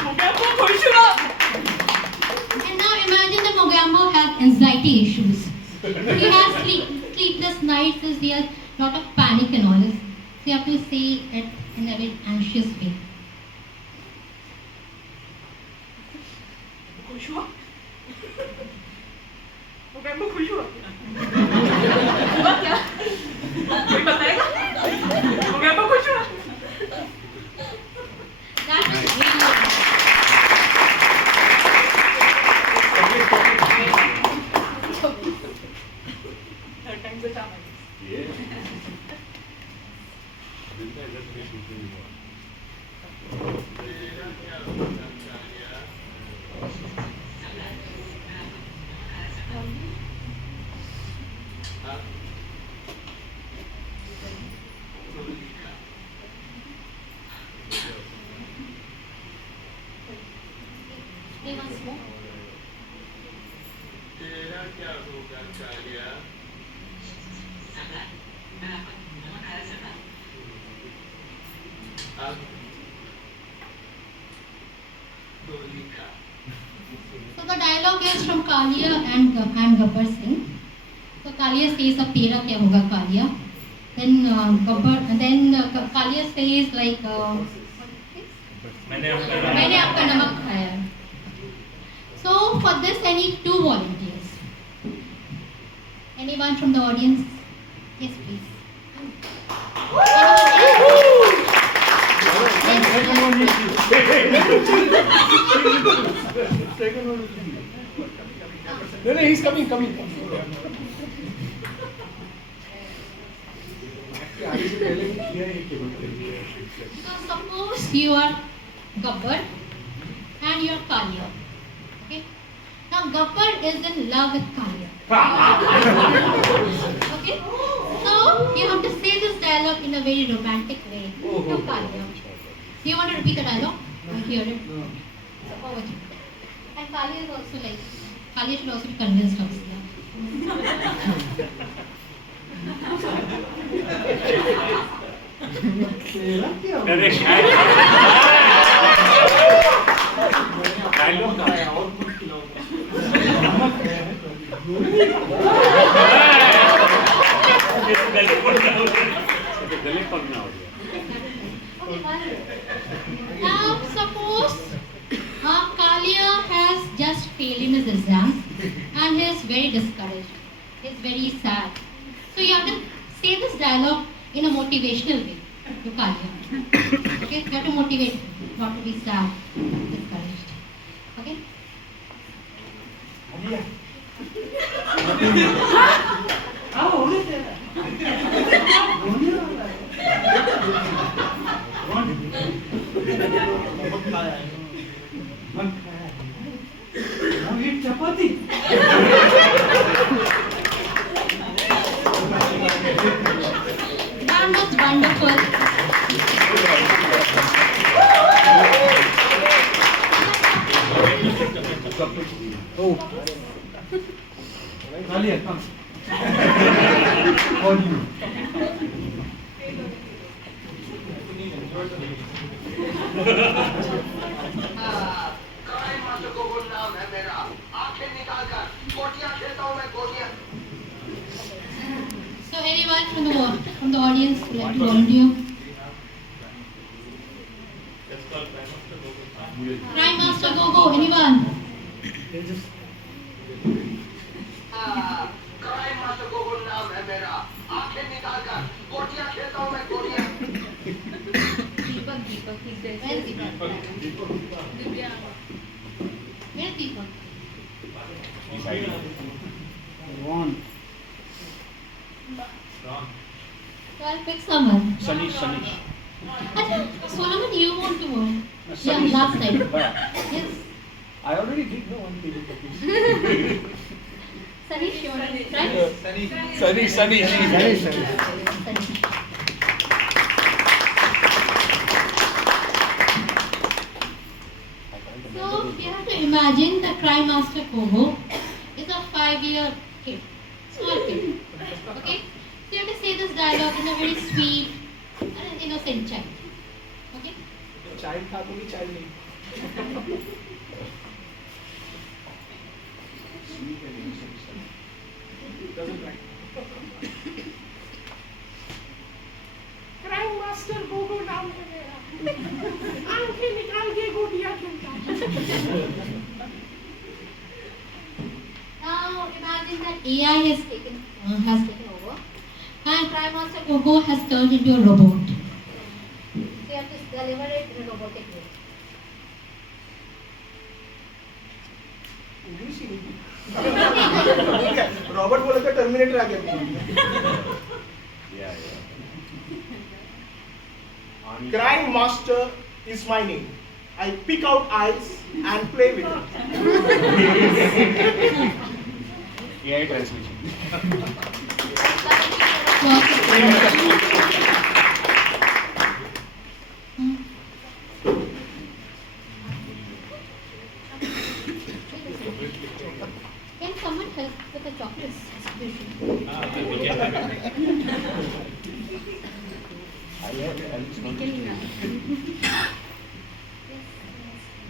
Mogambo, Khushua. And now imagine that Mogambo has anxiety issues. He has sleepless nights, he has a lot of panic and all this. So you have to say it in a very anxious way. Khushua. Mogambo, Khushua. हुआ क्या? कोई बताएगा? Mogambo, Khushua. That was really Third time's the charm, I guess. Yeah. Play once more. तेरा क्या होगा कालिया? अब गोली खा. So the dialogue is from Kalia and Gabbar Singh. So Kalia says, "Ab tera kya hoga Kalia?" Then Kalia says like, मैंने "मैंने आपका नमक खाया." So for this I need 2 volunteers. Anyone from the audience? Yes, please. Second one is you. No, he's coming. So suppose you are Gabbar and you are Kalia. Okay. Now Gabbar is in love with Kalia. Okay. So you have to say this dialogue in a very romantic way to Kalia. Do you want to repeat the dialogue? Or hear it? So over to you. And Kalia is also like, Kalia should also be convinced of this love. Dialogue का है और कुछ खिलाओ. गले पकड़ना हो गया. Okay, one. Now suppose Kalia has just failed in his exam and he is very discouraged. He is very sad. So you have to say this dialogue in a motivational way to Kalia. Okay, you have to motivate him not to be sad, discouraged. Okay? Now eat chapati. Oh. Earlier, come. Crime master गोगोल नाम है मेरा। आंखें निकाल कर गोटियां खेलता हूँ मैं, गोटियां। So anyone from the audience would like to volunteer? Crime Master Go, anyone? Crime master गोगोल नाम है मेरा। आंखें निकाल कर गोटियां खेलता हूँ मैं, गोटियां। Deepak, he's there. Where is Deepak? Where is Deepak? So I'll pick someone. Sanish. Achha, Solomon, you want to vote? Yeah, last time. Yes. I already did no one table topics. Sanish, you want to try? Sanish. So you have to imagine the crime master Kobo is a 5-year kid, small kid. Okay? So you have to say this dialogue in a very sweet and an innocent child. Okay? Child था तो भी child नहीं. Sweet and innocent. Doesn't like. Crime master Gogo नाम है मेरा। आंखें निकाल के गोटियां खेलता हूँ। Now imagine that AI has taken over and crime master Kobo has turned into a robot. So you have to deliver it in a robotic way. English ही नहीं. Robert बोला था टर्मिनेटर आ गया. Yeah. Crime master is my name. I pick out eyes and play with it. AI translation. Can someone help with the chocolates distribution?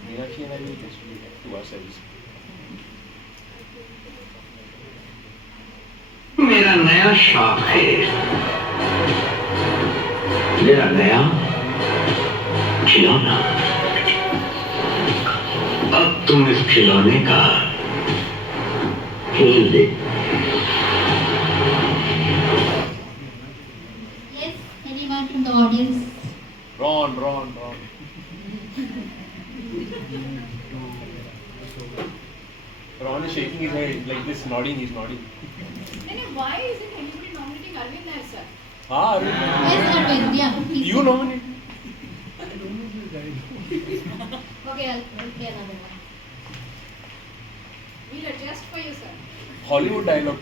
Meenakshi and I will distribute it to ourselves. मेरा नया शौक है, मेरा नया खिलौना। अब तुम इस खिलौने का खेल दे। Yes, anyone from the audience? Ron. Ron is shaking his head like this, nodding. He's nodding. And why isn't anybody nominating Arvind as sir? Arvind. Yes, Arvind, yeah. You nominate. Okay, I'll play another one. We'll adjust for you, sir. Hollywood dialogue.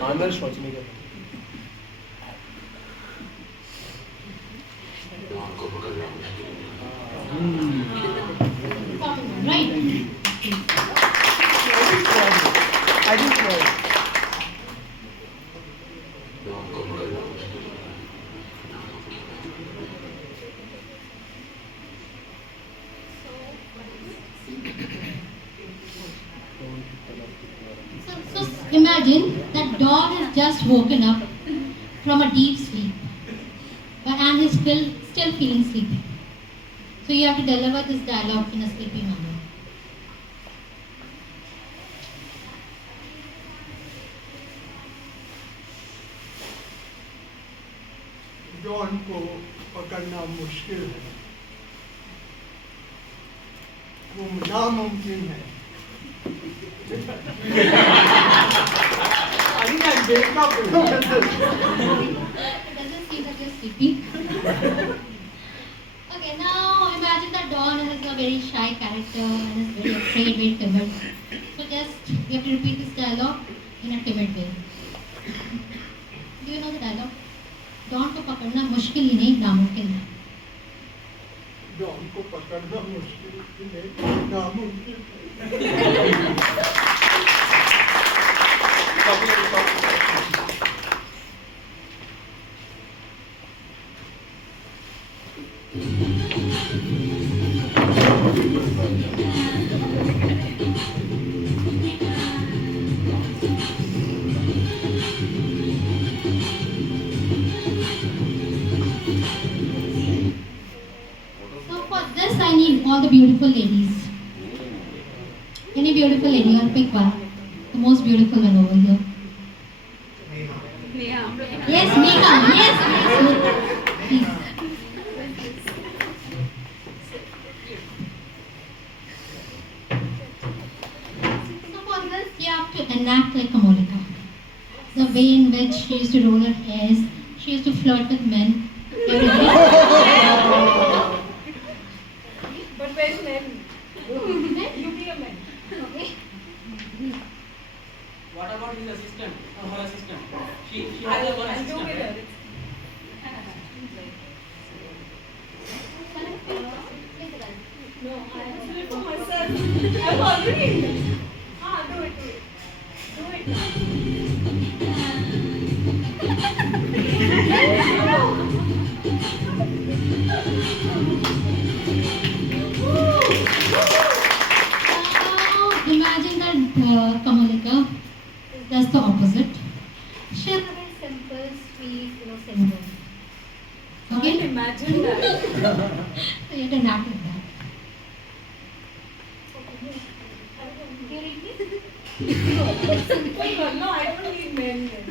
Arnold Schwarzenegger. Right. I didn't try. So imagine that Dawn has just woken up from a deep sleep, and is still feeling sleepy. So you have to deliver this dialogue in a sleepy manner. Don को पकड़ना मुश्किल है, वो नामुमकिन है। I think I wake up. Doesn't seem that you're sleepy. Okay, now imagine that Dawn is a very shy character and is very afraid, very timid. So just you have to repeat this dialogue in a timid way. Do you know the dialogue? Dawn को पकड़ना मुश्किल ही नहीं, नामुमकिन है। Don को पकड़ना मुश्किल है, नामुमकिन है। So for this I need all the beautiful ladies. Any beautiful lady, I'll pick one. The most beautiful one over here. Yes, Megha. Yes, yes. Please. So for this, you have to enact like a Monica. The way in which she used to roll her hairs, she used to flirt with men. Everybody. But where's men? You be a man. Okay. What about his assistant or her assistant? She has a one I'll do assistant. with her. No, I have to do it for myself. I'm already in it. Do it. Do it now. Now imagine that Kamalika is just the opposite. She's a very simple, sweet, innocent woman. Okay? Can't imagine that. So you have to enact with that. You read please? Simple girl. No, I don't need men then.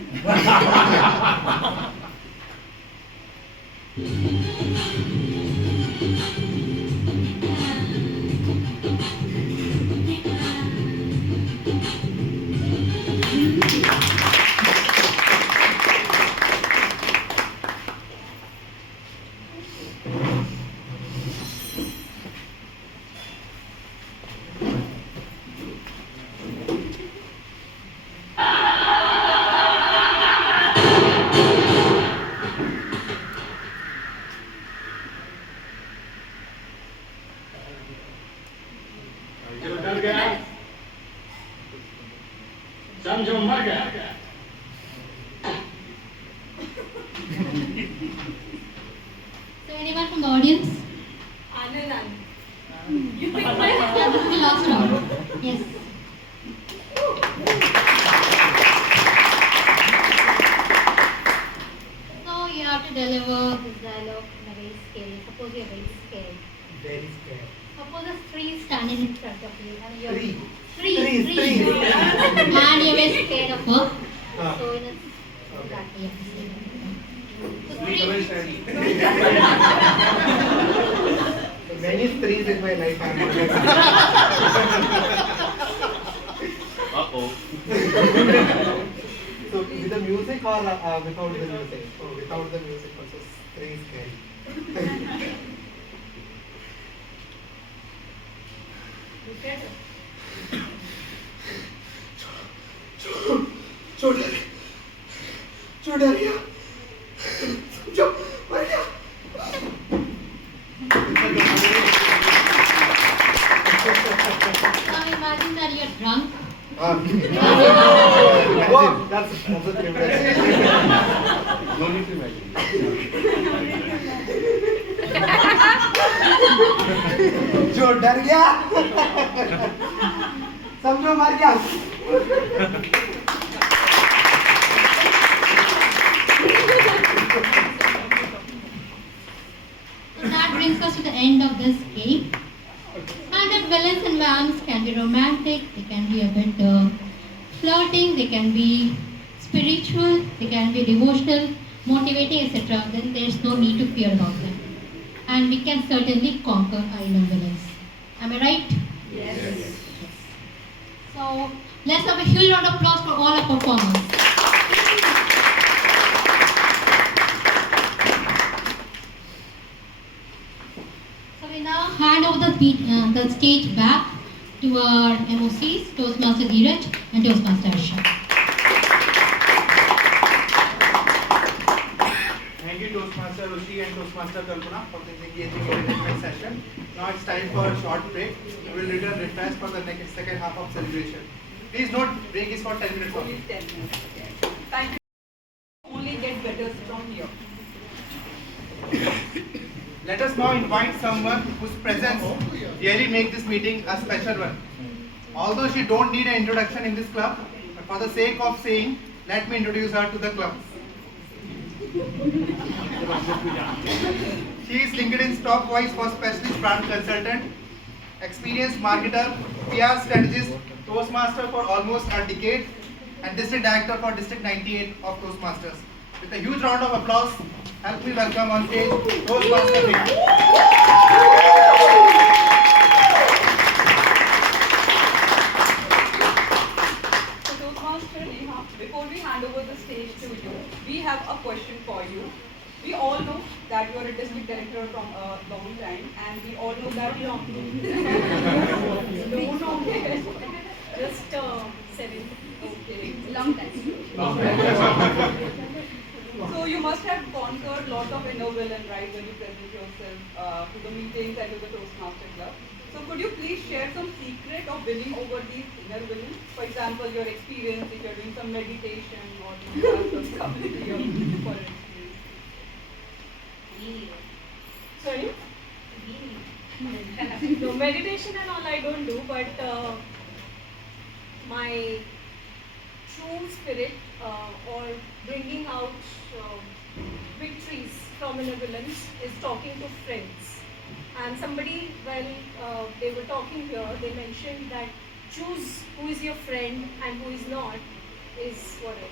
समझो मर गया So anyone from the audience? Anand. You pick my This is the last round. Yes. So you have to deliver this dialogue in a very scary. Suppose you're very scared. Very scared. Suppose there's three standing in front of you and you're Three. Three. Three. And you're very scared of her. Ah. So in a that way you have to say that. So Many threes in my life. Uh-oh. So with the music or without the music? Oh, without the music also three is scary. Look at her. जो डर गया जो मर गया Now imagine that you're drunk. Wow, that's a privilege. No need to imagine. जो डर गया समझो मर गया So that brings us to the end of this game. And that villains and vamps can be romantic, they can be a bit flirting, they can be spiritual, they can be devotional, motivating, etc. Then there's no need to fear about them. And we can certainly conquer our inner villains. Am I right? Yes. So let's have a huge round of applause for all our performers. So we now hand over the stage back to our MOCs, Toastmaster Dheeraj and Toastmaster Arsha. Thank you, Toastmaster Vashi and Toastmaster Kalpana for this engaging entertainment session. Now it's time for a short break. We will return refresh for the next second half of celebration. Please note, break is for 10 minutes Only only. 10 minutes. Okay. Thank you. Only get better from here. Let us now invite someone whose presence really make this meeting a special one. Although she don't need an introduction in this club, but for the sake of saying, let me introduce her to the club. She is LinkedIn's top voice for specialist brand consultant, experienced marketer, PR strategist, Toastmaster for almost a decade, and district director for District 98 of Toastmasters. With a huge round of applause, help me welcome on stage Toastmaster Vashi. So Toastmaster Neha, before we hand over the stage to you, we have a question for you. We all know that you are a district director from a long time, and we all know that you are just 7. Okay, Long time. So you must have conquered lot of inner villain, right, when you present yourself to the meetings and to the Toastmaster Club. So could you please share some secret of winning over these inner villains? For example, your experience if you're doing some meditation or you have some community or for experience. Sorry? No, meditation and all I don't do, but my true spirit or bringing out victories from inner villains is talking to friends. And somebody, while they were talking here, they mentioned that choose who is your friend and who is not is what I do.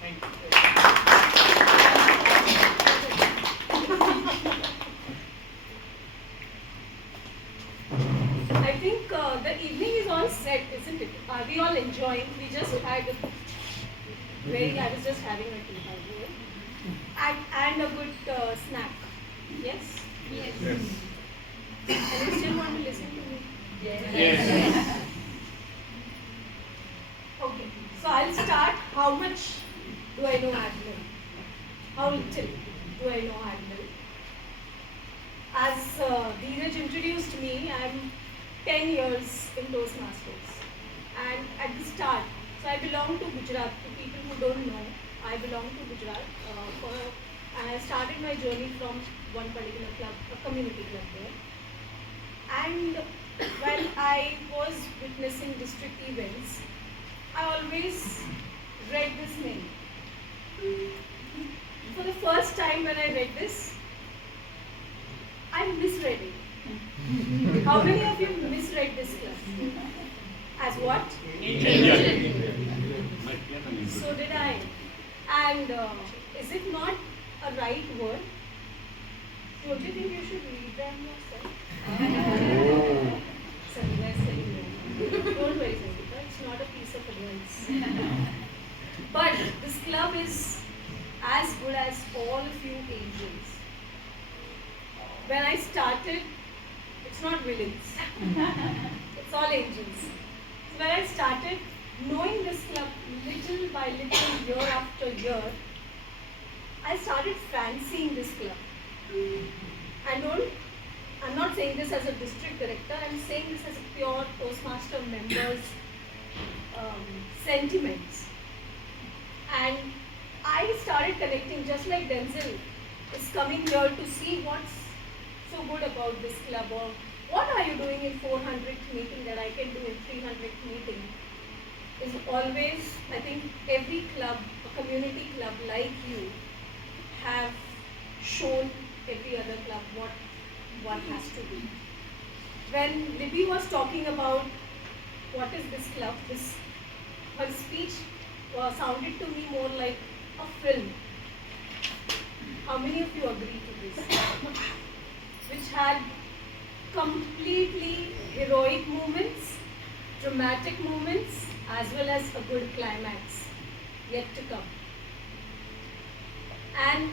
Thank I think the evening is all set, isn't it? Are we all enjoying? We just had I was just having a tea, by the way. And a good snack. Yes? Yes. And you still want to listen to me? Yes. Okay, so I'll start. How much do I know Agnel? How little do I know Agnel? As Dheeraj introduced me, I'm 10 years in Toastmasters. And at the start, so I belong to Gujarat. To people who don't know, I belong to Gujarat. And I started my journey from one particular club, a community club there. And when I was witnessing district events, I always read this name. For the first time when I read this, I misread it. How many of you misread this club? As what? Angel. So did I. And is it not a right word? Don't you think you should read them yourself? Sorry, I said no. Don't worry, Sangeeta. It's not a piece of advice. But this club is as good as all of you angels. When I started, it's not villains. It's all angels. So when I started knowing this club little by little, year after year, I started fancying this club. I'm not saying this as a district director, I'm saying this as a pure Toastmaster member's sentiments. And I started connecting just like Denzel is coming here to see what's so good about this club, or what are you doing in 400th meeting that I can do in 300th meeting. Is always, I think every club, a community club like you, have shown every other club what one has to do. When Libby was talking about what is this club, her speech sounded to me more like a film. How many of you agree to this? Which had completely heroic moments, dramatic moments, as well as a good climax yet to come. And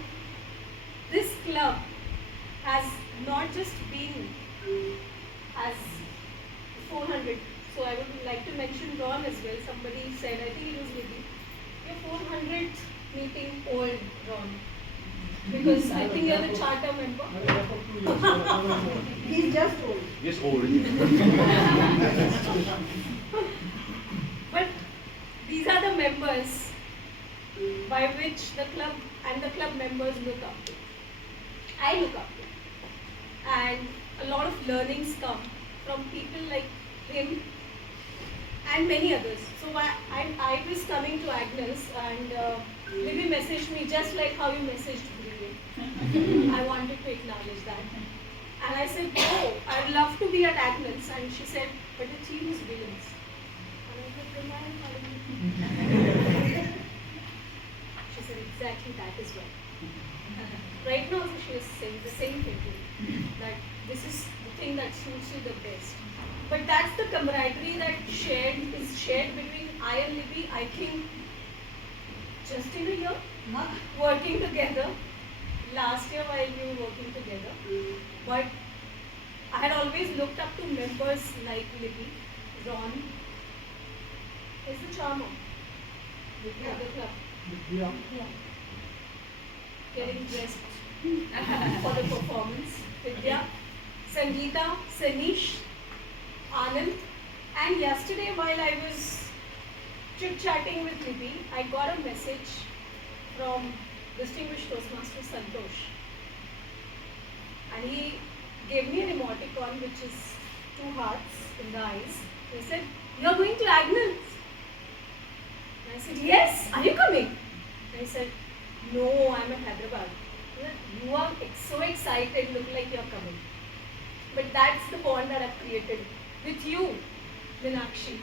this club has not just been as 400. So I would like to mention Ron as well. Somebody said, I think it was Libby, your 400th meeting old, Ron. because I think you're the charter member. He's just old. Yes, old. But these are the members by which the club and the club members look up to. I look up to. And a lot of learnings come from people like him and many others. So I was coming to Agnel's and Libby messaged me just like how you messaged Brilliant. I wanted to acknowledge that. And I said, oh, I'd love to be at Agnel's. And she said, but the team is villains. And I said, then why am I calling you? She said, exactly that is why. Right now, she is saying the same thing to me, that this is the thing that suits you the best. But that's the camaraderie that is shared between I and Libby, I think, just in a year, working together. Last year while we were working together. But I had always looked up to members like Libby, Ron, is the charmer of the club. Yeah. Getting dressed for the performance. Vidya, Sangeeta, Sanish, Anand. And yesterday while I was chit-chatting with Libby, I got a message from distinguished Toastmaster Santosh. And he gave me an emoticon which is 2 hearts in the eyes. He said, "You're going to Agnel's?" And I said, "Yes, are you coming?" And he said, "No, I'm in Hyderabad." He said, "You are so excited, look like you're coming." But that's the bond that I've created with you, Meenakshi.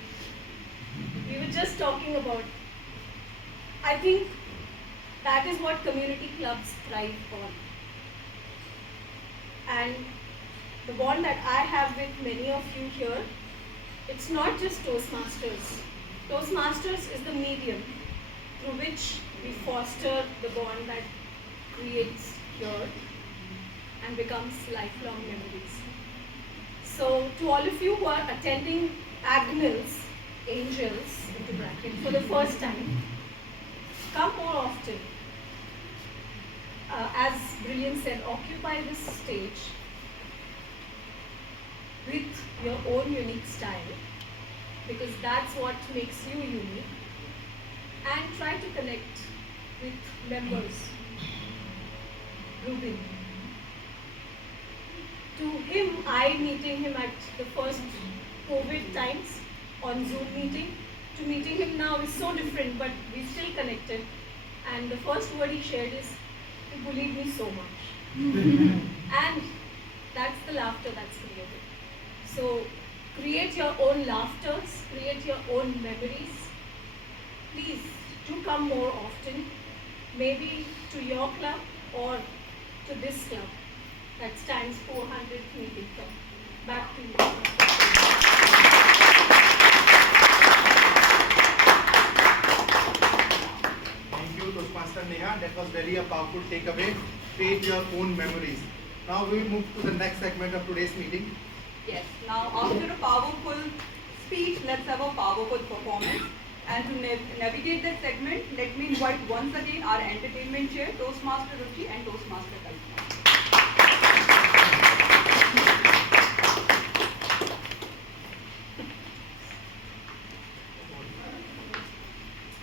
We were just talking about, I think that is what community clubs thrive on. And the bond that I have with many of you here, it's not just Toastmasters. Toastmasters is the medium through which we foster the bond that creates here and becomes lifelong memories. So to all of you who are attending Agnel's, Angels, into bracket, for the first time, come more often. As Brilliant said, occupy this stage with your own unique style, because that's what makes you unique, and try to connect with members. Rubin. To him, I meeting him at the first COVID times on Zoom meeting, to meeting him now is so different, but we still connected. And the first word he shared is, "You bullied me so much." And that's the laughter that's created. So create your own laughters, create your own memories. Please do come more often, maybe to your club or to this club that stands 400th meeting club. Back to you. Thank you, Toastmaster Neha. That was very a powerful takeaway. Create your own memories. Now we will move to the next segment of today's meeting. Yes, now after a powerful speech, let's have a powerful performance. And to navigate that segment, let me invite once again our entertainment chair, Toastmaster Ruchi and Toastmaster Kalpana.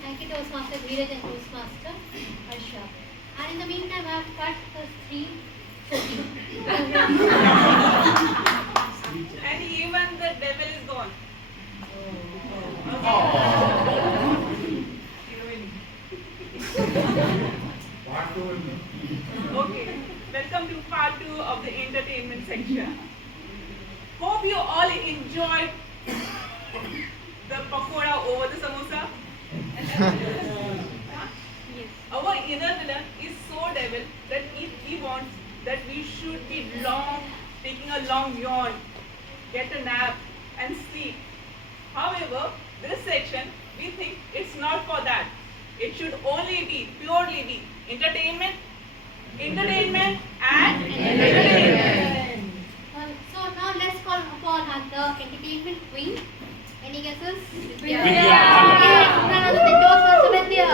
Thank you, Toastmaster Dheeraj and Toastmaster Harsha. And in the meantime, I have cut the three. And even the devil is gone. Okay, welcome to part 2 of the entertainment section. Hope you all enjoyed the pakoda over the samosa. Yes. Our inner villain is so devil that he wants that we should be taking a long yawn, get a nap and sleep. However, this section, we think it's not for that. It should only be, purely be entertainment, entertainment and entertainment. So now let's call upon the entertainment queen. Any guesses? Vidya. Yes, none other than Toastmaster Vidya.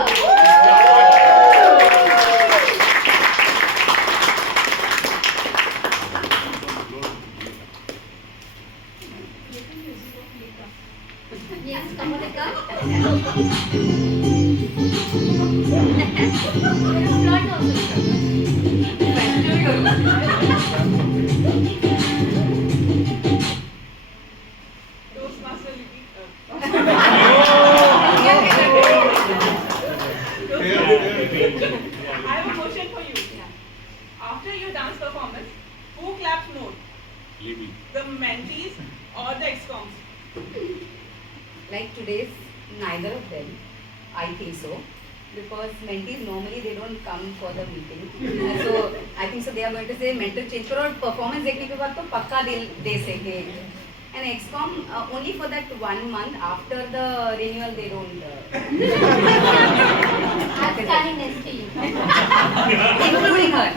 Yes, come on, Eka. Front Toastmaster I have a question for you. After your dance performance, who claps more? The mentees or the ex-coms? Like today's, neither of them. I think so. Because mentees normally they don't come for the meeting. So I think so they are going to say mental change करो और performance देखने के बाद तो पक्का दे सके. And ex-com only for that 1 month after the renewal they don't. I'm standing next to you. Including her.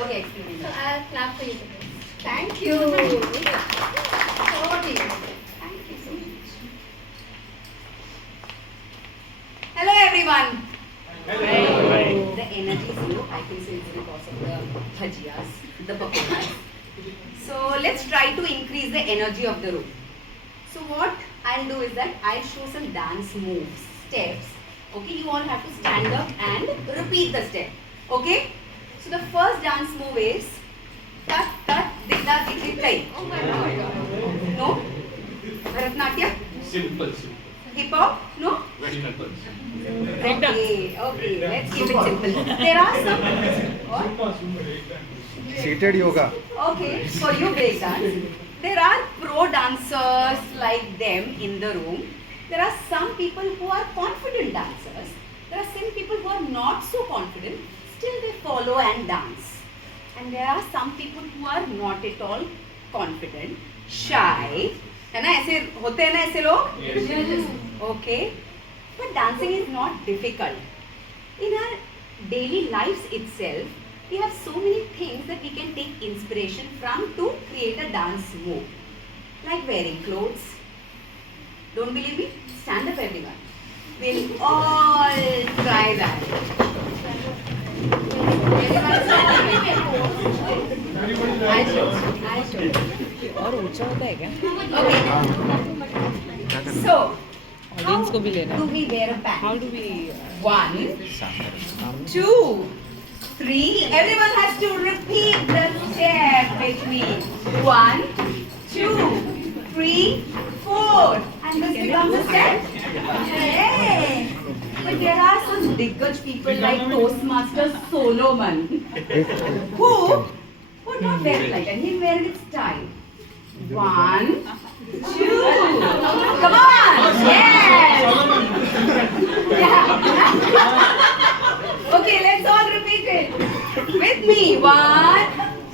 Okay, excuse So me. I'll clap for you today. Thank you. Over to you. Thank you so much. Hello everyone. Hello. The energy is low. I think so it's because of the bhajiyas, the pakoras. So let's try to increase the energy of the room. So what I'll do is that I'll show some dance moves, steps. Okay, you all have to stand up and repeat the step. Okay? So the first dance move is tat tat dikda dikdai. Oh my God. No? Bharatnatyam? Simple. Hip hop? No? Very simple. Okay, let's keep it simple. There are some. What? Seated yoga. Okay, for you break dance. There are pro dancers like them in the room. There are some people who are confident dancers. There are some people who are not so confident. Still they follow and dance. And there are some people who are not at all confident, shy. है ना ऐसे होते हैं ना ऐसे लोग? Yes. Okay. But dancing is not difficult. In our daily lives itself, we have so many things that we can take inspiration from to create a dance move. Like wearing clothes. Don't believe me? Stand up everyone. We'll all try that. Everyone stand up. I'll show. और ऊंचा होता है क्या? Okay. So, audience को भी लेना do we wear a pant? How do we 1, 2, 3. Everyone has to repeat the step with me. 1, 2, 3, 4. And this becomes a step. Hey. But there are some diggaj people like Toastmasters Solomon who would not wear it like that. He'll wear it with style. 1, 2. Come on. Yes. Yeah. Okay, let's all repeat it. With me. 1,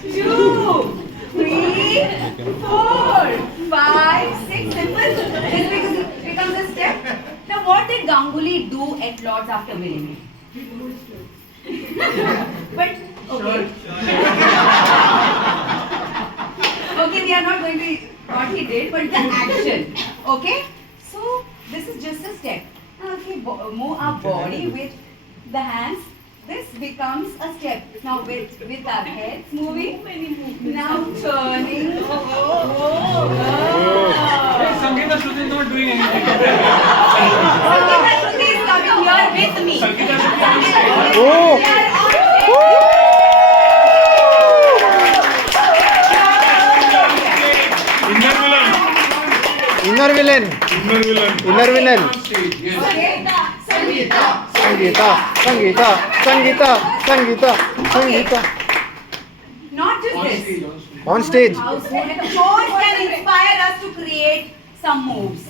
2, 3, 4, 5, 6. Simple. This becomes a step. Now, what did Ganguly do at Lord's after winning? But okay. Okay, we are not going to what he did, but the action. Okay? So this is just a step. Now if we move our body with the hands, this becomes a step. Now with our heads moving, now turning. Sangeeta Shruti is not doing anything. Sangeeta Shruti is coming here with me. Sangeeta Shruti is Inner villain. Inner villain. Sangeeta. Sangeeta. Not just this. On stage. Shows can inspire us to create some moves.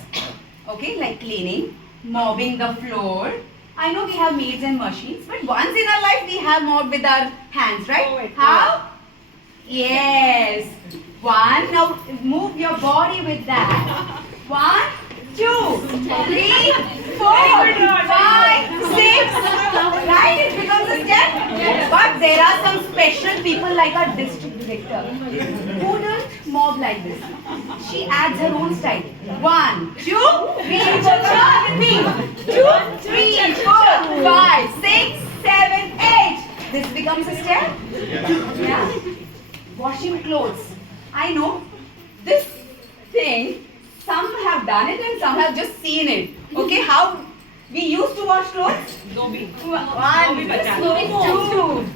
Okay, like cleaning, mopping the floor. I know we have maids and machines, but once in our life we have mopped with our hands, right? How? Yes. 1. Now move your body with that. 1, 2, 3, 4, 5, 6. Right? It becomes a step. But there are some special people like our district director who don't mob like this. She adds her own style. 1, 2, 3, 4, with me. 2, 3, 4, 5, 6, 7, 8. This becomes a step. Yeah. Washing clothes. I know this thing have done it and some have just seen it. Okay, how we used to wash clothes? Nobi. One, two,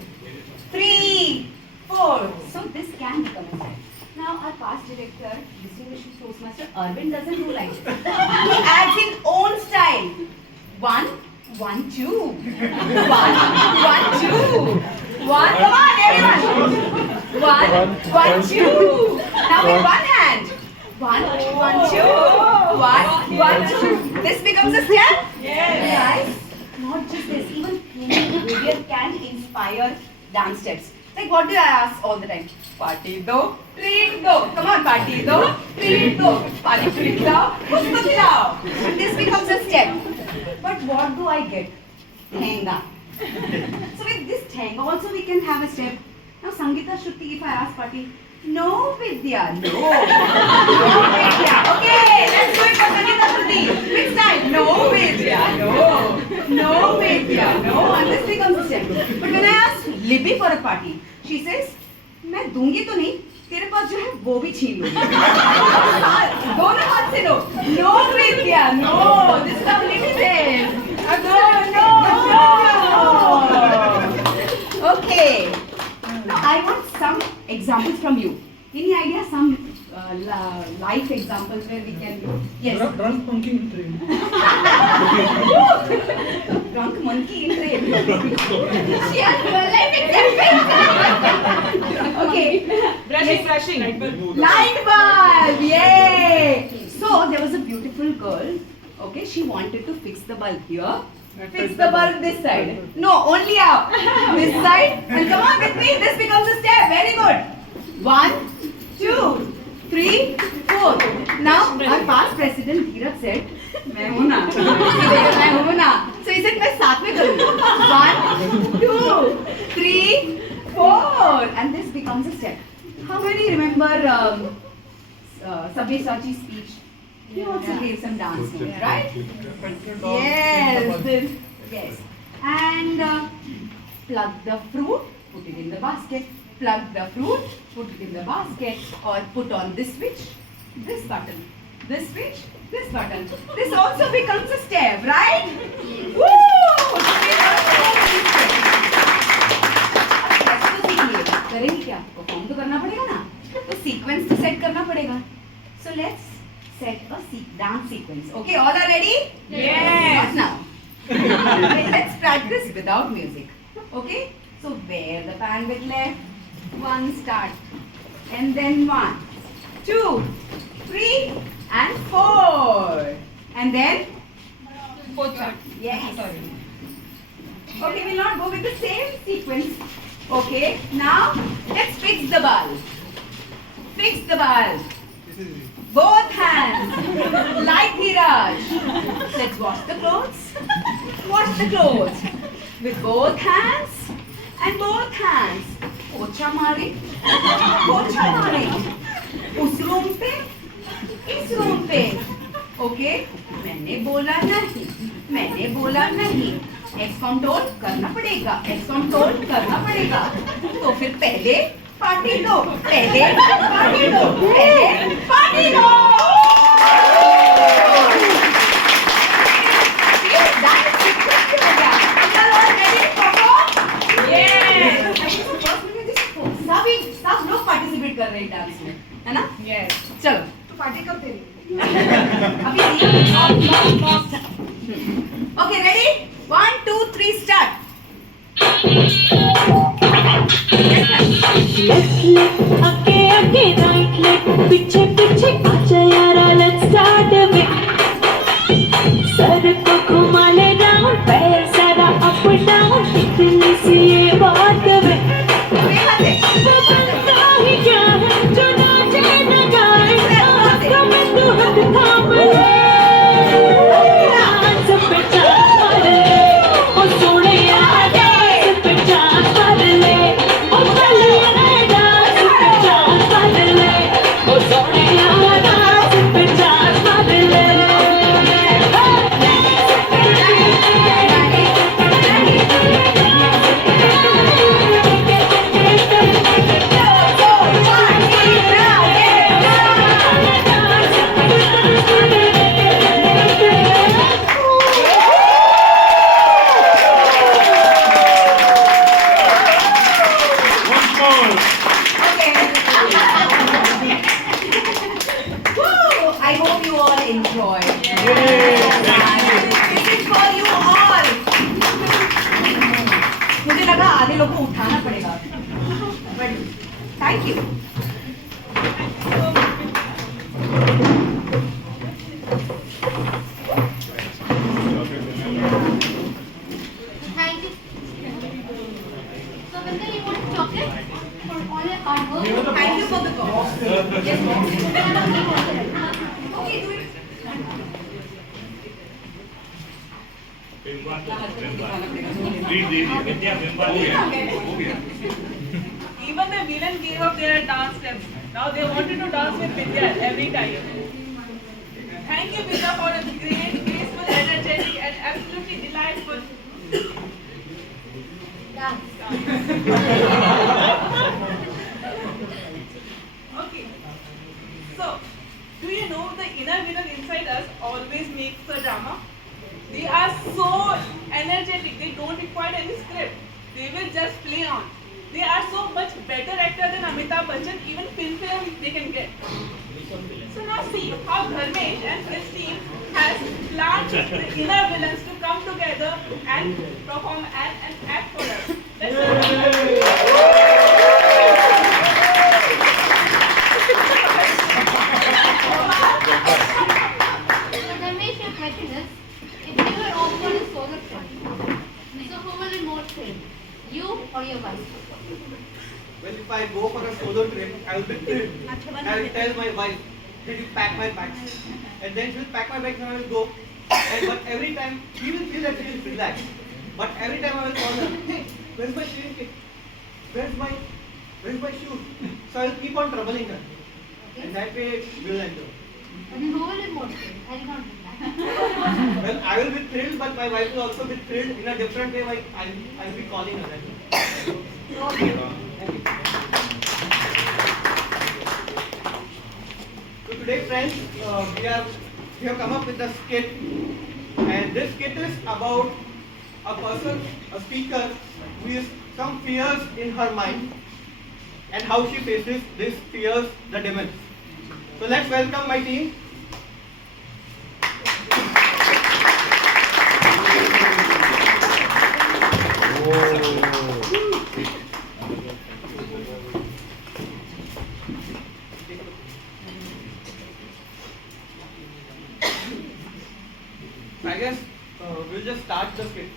three, four. So this can become a step. Now our past director, distinguished Toastmaster Arvind doesn't do like this. He adds his own style. 1, 1, 2. 1, 1, 2. 1, come on everyone. 1, 1, 2. Now with one hand. 1, 1, 2. 1, 1, 2. This becomes a step? Yes. Guys, not just this, even playing behavior can inspire dance steps. Like what do I ask all the time? Party do, treat do. Come on, party do, treat do. Pani puri khilao, usko khilao. And this becomes a step. But what do I get? Thenga. So with this thenga also we can have a step. Now Sangeeta Shruti, if I ask party, no Vidya, no. No Vidya. Okay, let's do it for Sangeeta Shruti. Which side? No Vidya, no. No Vidya, no. And this becomes a step. But when I ask Libby for a party, she says, मैं दूंगी तो नहीं, तेरे पास जो है वो भी छीन लूंगी. दोनों हाथ से लो. No Vidya, no. This is how Libby says. No. Okay. Now I want some examples from you. Any idea some life examples where we can? Yes. Drunk monkey in train. Drunk monkey in train. She has life example. Okay. Brushing. Light bulb. Yay. So there was a beautiful girl. Okay, she wanted to fix the bulb here. Fix the bulb this side. No, only up. This side. And come on with me. This becomes a step. Very good. 1, 2, 3, 4. Now our past president Dheeraj said, मैं हूँ ना. मैं हूँ ना. So he said मैं साथ में करूँगा. 1, 2, 3, 4. And this becomes a step. How many remember Sabyasachi's speech? He also gave some dance moves, right? Yes. Yes. And plug the fruit, put it in the basket. Plug the fruit, put it in the basket. Or put on this switch, this button. This switch, this button. This also becomes a step, right? Woo! करेंगे क्या? Perform तो करना पड़ेगा ना. तो sequence तो set करना पड़ेगा. So let's set a dance sequence. Okay, all are ready? Yes. Not now. Let's practice without music. Okay? So bear the pan with left. 1, start. And then 1, 2, 3, and 4. And then? Pocha. Yes. Okay, we'll not go with the same sequence. Okay, now let's fix the bulb. Fix the bulb. Both hands, like Dheeraj. Let's wash the clothes. Wash the clothes. With both hands and both hands. पोछा मारे. पोछा मारे. उस room पे, इस room पे. Okay? मैंने बोला नहीं. मैंने बोला नहीं. एक्सकॉम टोल करना पड़ेगा. एक्सकॉम टोल करना पड़ेगा. तो फिर पहले पार्टी दो. पहले पार्टी दो. पहले पार्टी दो. सब लोग पार्टिसिपेट कर रहे हैं डांस में, है ना? Yes. चलो. तो पार्टी कब देनी? अभी Okay, ready? 1, 2, 3, start. Left leg, आगे right leg, पीछे आजा यारा, let's start a bit. Sir को घुमा ले round, पैर सारा up down, इतनी सी ये बात है. वो बनता ही क्या है जो नाचे न गाए, आँखों में तू हाथ थाम ले. डांस पे चांद मार ले, ओ सोने यार डांस पे चांद मार ले. ओ चलिए डांस पे चांद मार ले, ओ सोने यार hope you all enjoy. This is for you all. मुझे लगा आधे लोगों को उठाना पड़ेगा. But thank you. Thank you. So, Vinda, you want chocolate for all your hard work? Thank you for the call. Yes, okay, do it. Even the villain gave up their dance steps. Now they wanted to dance with Vidya every time. Thank you, Vidya, for a great, graceful, energetic, and absolutely delightful Dance. Okay. So, do you know the inner villain inside us always makes the drama? They are so energetic. They don't require any script. They will just play on. They are so much better actor than Amitabh Bachchan. Even film they can get. So now see how Dharmesh and his team has planned the inner villains to come together and perform and act for us. Let's Dharmesh, your question is, if you were offered a solo trip, so who will be more thrilled, you or your wife? Well, if I go for a solo trip, I will be thrilled. I will tell my wife that you pack my bags, and then she will pack my bags and I will go. But every time she will feel that she is relaxed. But every time I will call her, hey, where's my shoe kit? Where's my shoe? So I will keep on troubling her, and that way we will enter. And who will be more thrilled? I did not do that. Well, I will be thrilled, but my wife will also be thrilled in a different way. Like I will be calling her. Okay. So today, friends, we have come up with a skit, and this skit is about a person, a speaker, who has some fears in her mind, and how she faces these fears, the demons. So let's welcome my team. I guess we'll just start the skit.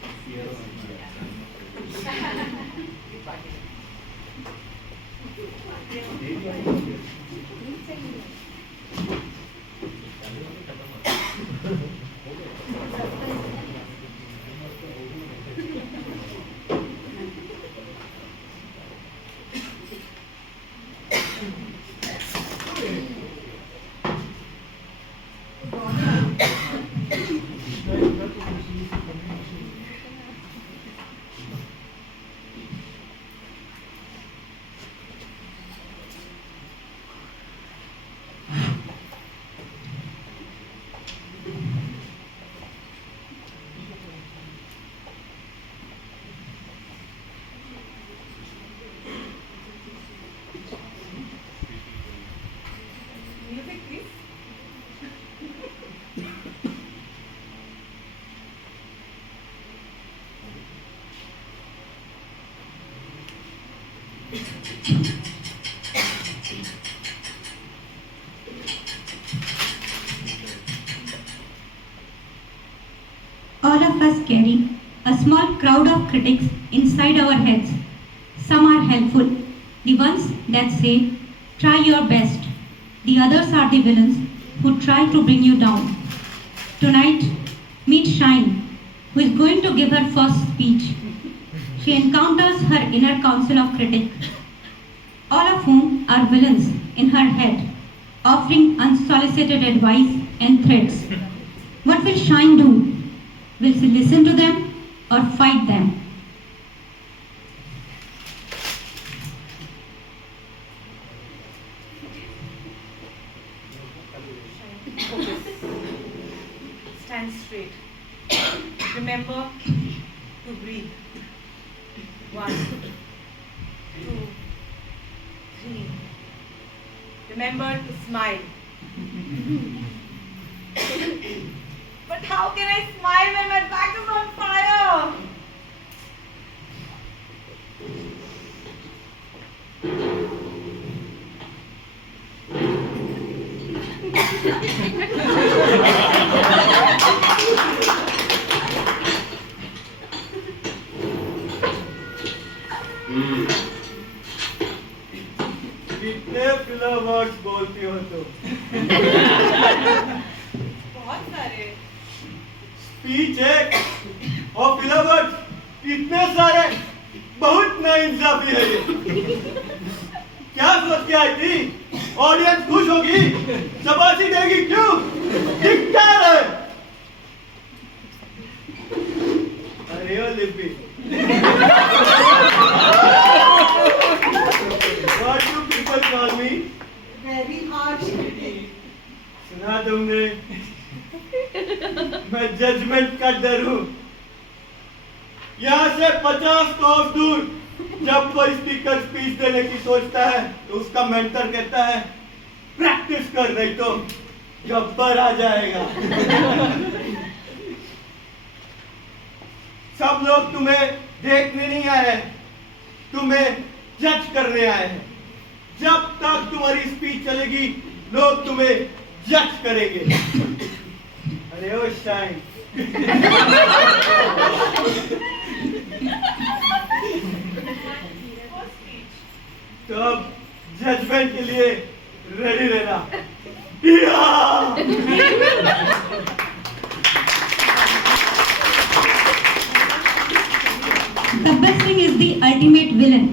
music, please. All of us carry a small crowd of critics inside our heads. Some are helpful, the ones that say, try your best. The others are the villains who try to bring you down. Tonight, meet Shine, who is going to give her first speech. She encounters her inner council of critics, all of whom are villains in her head, offering unsolicited advice and threats. What will Shine do? Will she listen to them or fight them? Stand straight. Remember to breathe. 1, 2, 3. Remember to smile. how can I smile when my back is on fire? कितने filler words बोलती हो तुम? बहुत सारे। Speech एक और filler words इतने सारे, बहुत नाइंसाफी है ये। क्या सोच के आई थी? ऑडियंस खुश होगी, शाबाशी देगी क्यों? धिक्कार है। अरे ओ लिपि, what do people call me? Very harsh critic. सुना तुमने? मैं जजमेंट का डर हूँ। यहाँ से 50 कोस दूर जब कोई स्पीकर स्पीच देने की सोचता है तो उसका मेंटर कहता है प्रैक्टिस कर, नहीं तो गब्बर आ जाएगा। सब लोग तुम्हें देखने नहीं आए हैं, तुम्हें जज करने आए हैं। जब तक तुम्हारी स्पीच चलेगी लोग तुम्हें जज करेंगे। अरे ओ शाइन, तो अब जजमेंट के लिए रेडी रहना। The best thing is the ultimate villain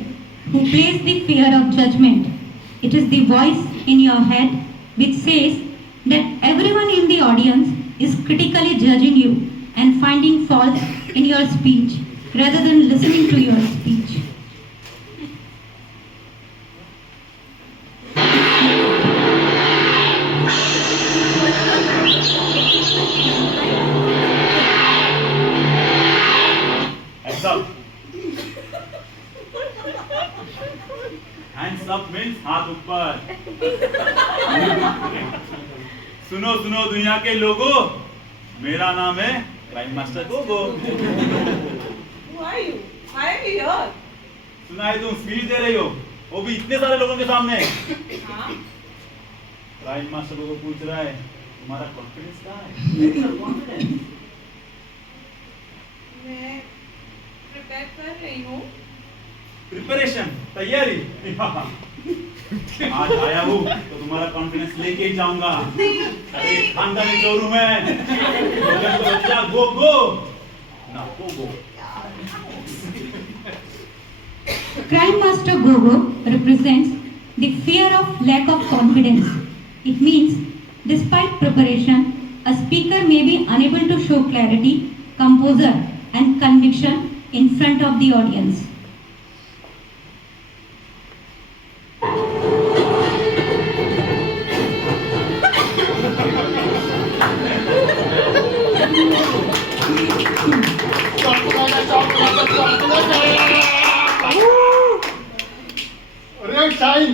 who plays the fear of judgment. It is the voice in your head which says that everyone in the audience is critically judging you and finding fault in your speech rather than listening to your speech. Hands up means हाथ ऊपर। सुनो सुनो दुनिया के लोगों, मेरा नाम है crime master Gogo. Who are you? Why are you here? सुना है तुम स्पीच दे रही हो, वो भी इतने सारे लोगों के सामने। हाँ? क्राइम मास्टर गोगो पूछ रहा है तुम्हारा कॉन्फिडेंस कहाँ है? कॉन्फिडेंस मैं प्रिपेयर कर रही हूँ। प्रिपरेशन, तैयारी। आज आया हूँ तो तुम्हारा कॉन्फिडेंस लेके ही जाऊंगा। अरे खानदानी शोरूम है, गो गो ना गो गो। Crime Master Gogo represents the fear of lack of confidence. It means despite preparation, a speaker may be unable to show clarity, composure and conviction in front of the audience. अरे shine,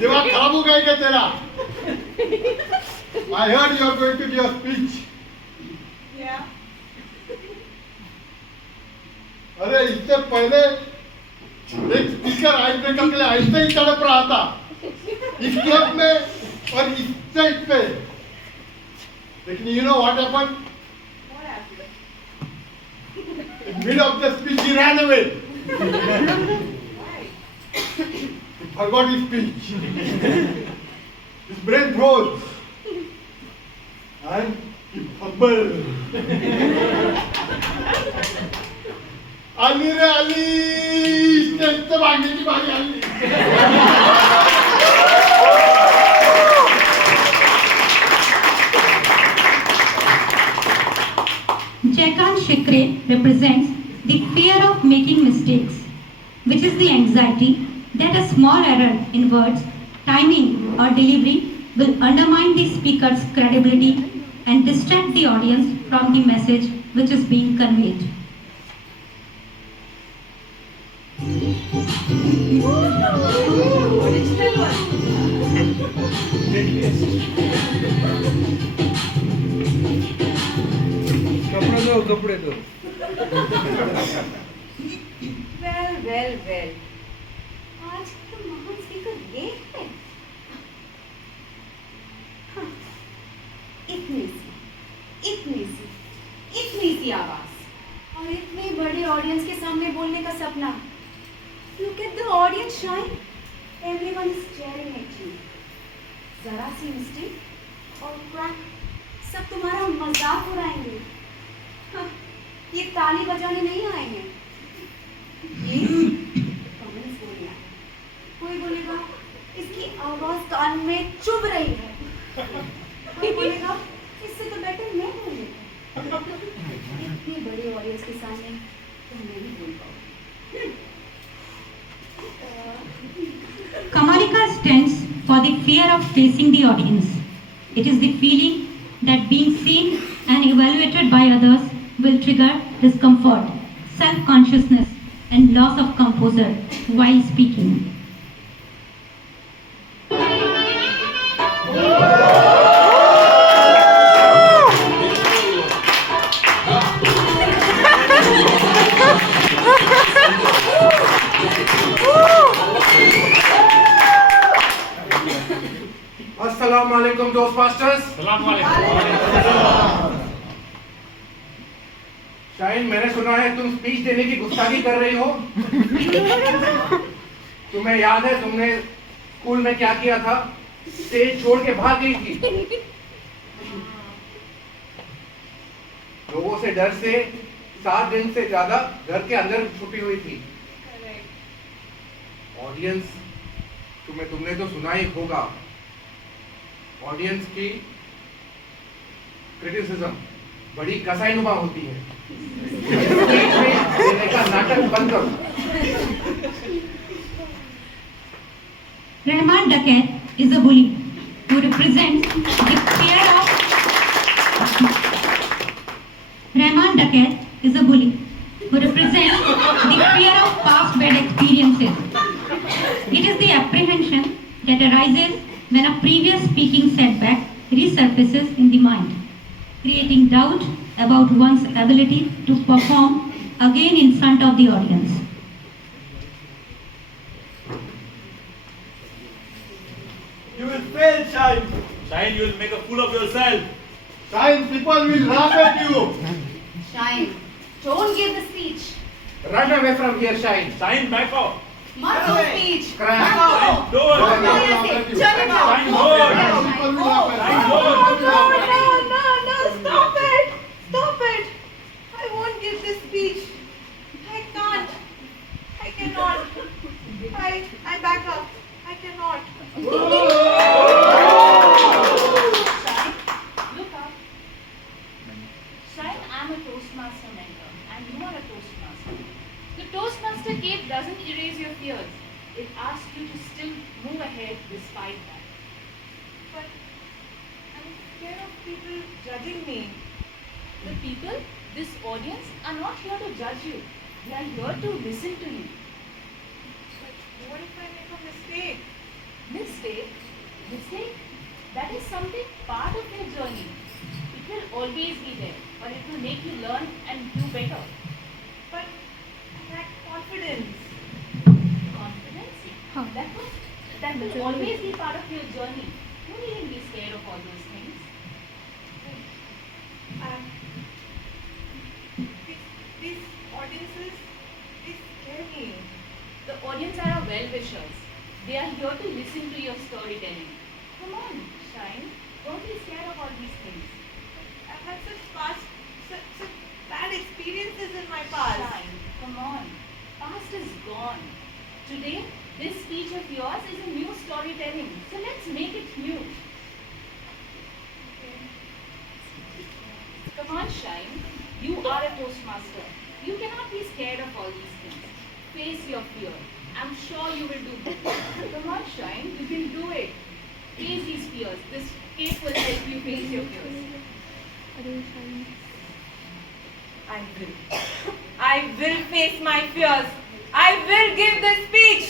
दिमाग खराब हो गया क्या तेरा? I heard you are going to give a speech. Yeah. अरे इससे पहले एक स्पीकर आइस ब्रेकर के लिए आहिस्ते ही तड़प रहा था इस क्लब में और इस स्टेज पे, लेकिन you know what happened? What happened? In mid of the speech he ran away. Why? He forgot his speech. His brain froze. And he fumbled. आली रे आली, स्टेज से भागने की बारी आली। Jacan Shikre represents the fear of making mistakes, which is the anxiety that a small error in words, timing or delivery will undermine the speaker's credibility and distract the audience from the message which is being conveyed. Original one. कपड़े तो well well well, आज तो महान speaker ये है। हाँ, इतनी सी आवाज और इतने बड़े ऑडियंस के सामने बोलने का सपना। Look at the audience shine. Everyone is staring at you. जरा सी मिस्टेक और क्रैक, सब तुम्हारा मजाक उड़ाएंगे। हाँ, ये ताली बजाने नहीं आए हैं, ये कमेंट्स बोलने आए। कोई बोलेगा इसकी आवाज कान में चुभ रही है, कोई बोलेगा इससे तो बेटर मैं बोल लेता। इतनी बड़ी ऑडियंस के सामने तुम नहीं बोल पाओगे। Kamalika stands for the fear of facing the audience. It is the feeling that being seen and evaluated by others will trigger discomfort, self-consciousness, and loss of composure while speaking. अस्सलाम वालेकुम Toastmasters. Shine, मैंने सुना है तुम speech देने की गुस्ताखी कर रही हो। तुम्हें याद है तुमने स्कूल में क्या किया था? स्टेज छोड़ के भाग गई थी। लोगों से डर से 7 दिन से ज्यादा घर के अंदर छुपी हुई थी। ऑडियंस तुमने तो सुना ही होगा, ऑडियंस की क्रिटिसिज्म बड़ी कसाईनुमा होती है। देने का नाटक बंद करो। Rahman Dakat is a bully who represents the fear of Rahman Dakat is a bully who represents the fear of past bad experiences. It is the apprehension that arises when a previous speaking setback resurfaces in the mind, creating doubt about one's ability to perform again in front of the audience. You will fail, Shine. Shine, you will make a fool of yourself. Shine, people will laugh at you. Shine, don't give the speech. Run away from here, Shine. Shine, back off. मत दो speech. Crack. मत दो। Don't. मत दो ऐसे। चले जाओ। Shine, Go, don't. Shine, go. Shine, No, don't. no, stop it. Stop it. I won't give this speech. I can't. I cannot. I back up. I cannot. Shine, look up. Shine, I'm a Toastmaster mentor and you are a Toastmaster. The Toastmaster cape doesn't erase your fears. It asks you to still move ahead despite that. But I'm scared of people judging me. The people, this audience, are not here to judge you. They are here to listen to you. But what if I make a mistake? Mistake? Mistake? That is something part of your journey. It will always be there, or it will make you learn and do better. But I lack confidence. Confidence? That will always be part of your journey. You needn't be scared of all those things. These audiences, they scare me. The audience are our well-wishers. They are here to listen to your storytelling. Come on, Shine. Don't be scared of all these things. I've had such bad experiences in my past. Shine, come on. Past is gone. Today, this speech of yours is a new storytelling. So let's make it new. Come on, Shine. You are a Toastmaster. You cannot be scared of all these things. Face your fear. I'm sure you will do good. Come on, Shine. You can do it. Face these fears. This cape will help you face your fears. I will face my fears. I will give the speech.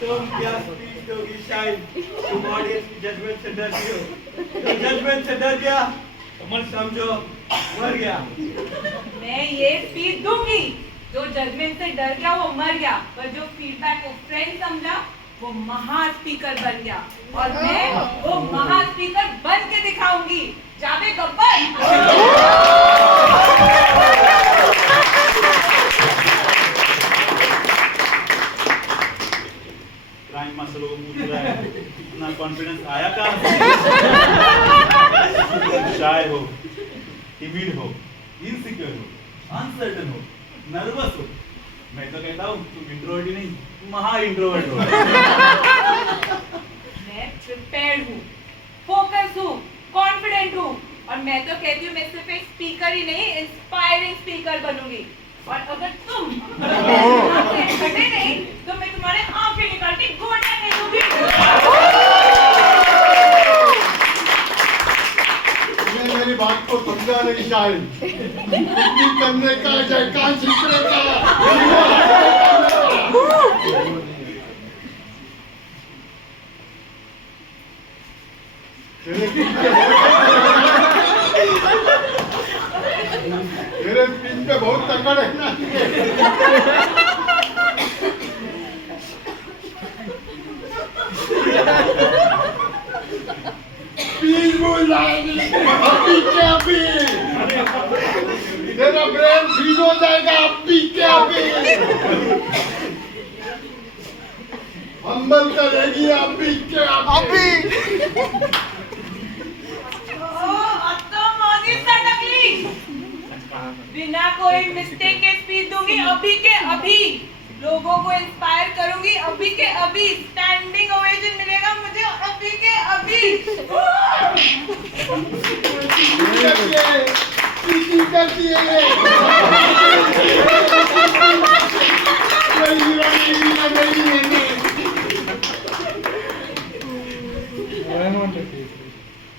तुम क्या speech जीतोगी shine, तुम audience की judgement से डरती हो, तो judgement से डर गया तो मत समझो मर गया। मैं ये स्पीच दूंगी, जो जजमेंट से डर गया वो मर गया, पर जो फीडबैक को फ्रेंड समझा वो महा स्पीकर बन गया, और मैं वो महा स्पीकर बन के दिखाऊंगी। जावे गब्बर। क्राइम मास्टर लोगों को पूछ रहा है अपना कॉन्फिडेंस आया कहाँ से? शाय हो, टिमिड हो, इनसिक्योर हो, अनसर्टन हो, नर्वस हो, मैं तो कहता हूँ तुम इंट्रोवर्ट ही नहीं महा इंट्रोवर्ट हो। मैं प्रिपेयर्ड हूँ, फोकस हूँ, कॉन्फिडेंट हूँ, और मैं तो कहती हूँ मैं सिर्फ एक स्पीकर ही नहीं इंस्पायरिंग स्पीकर बनूंगी। और अगर तुम हटे नहीं तो मैं तुम्हारे आंखें निकाल के घोड़े में दूंगी। तुम्हें मेरी बात को समझा नहीं शायद। पिकनिक करने का जयकार जीतने का। तेरे स्पीच पे बहुत तकड़ है ना। स्पीच बोल रहा है अभी क्या अभी तेरा ब्रेन फ्रीज हो जाएगा अभी क्या अभी हम्बल करेगी अभी क्या अभी बिना कोई मिस्टेक के स्पीच दूंगी अभी के अभी, लोगों को इंस्पायर करूंगी अभी के अभी, स्टैंडिंग ओवेशन मिलेगा मुझे अभी के अभी।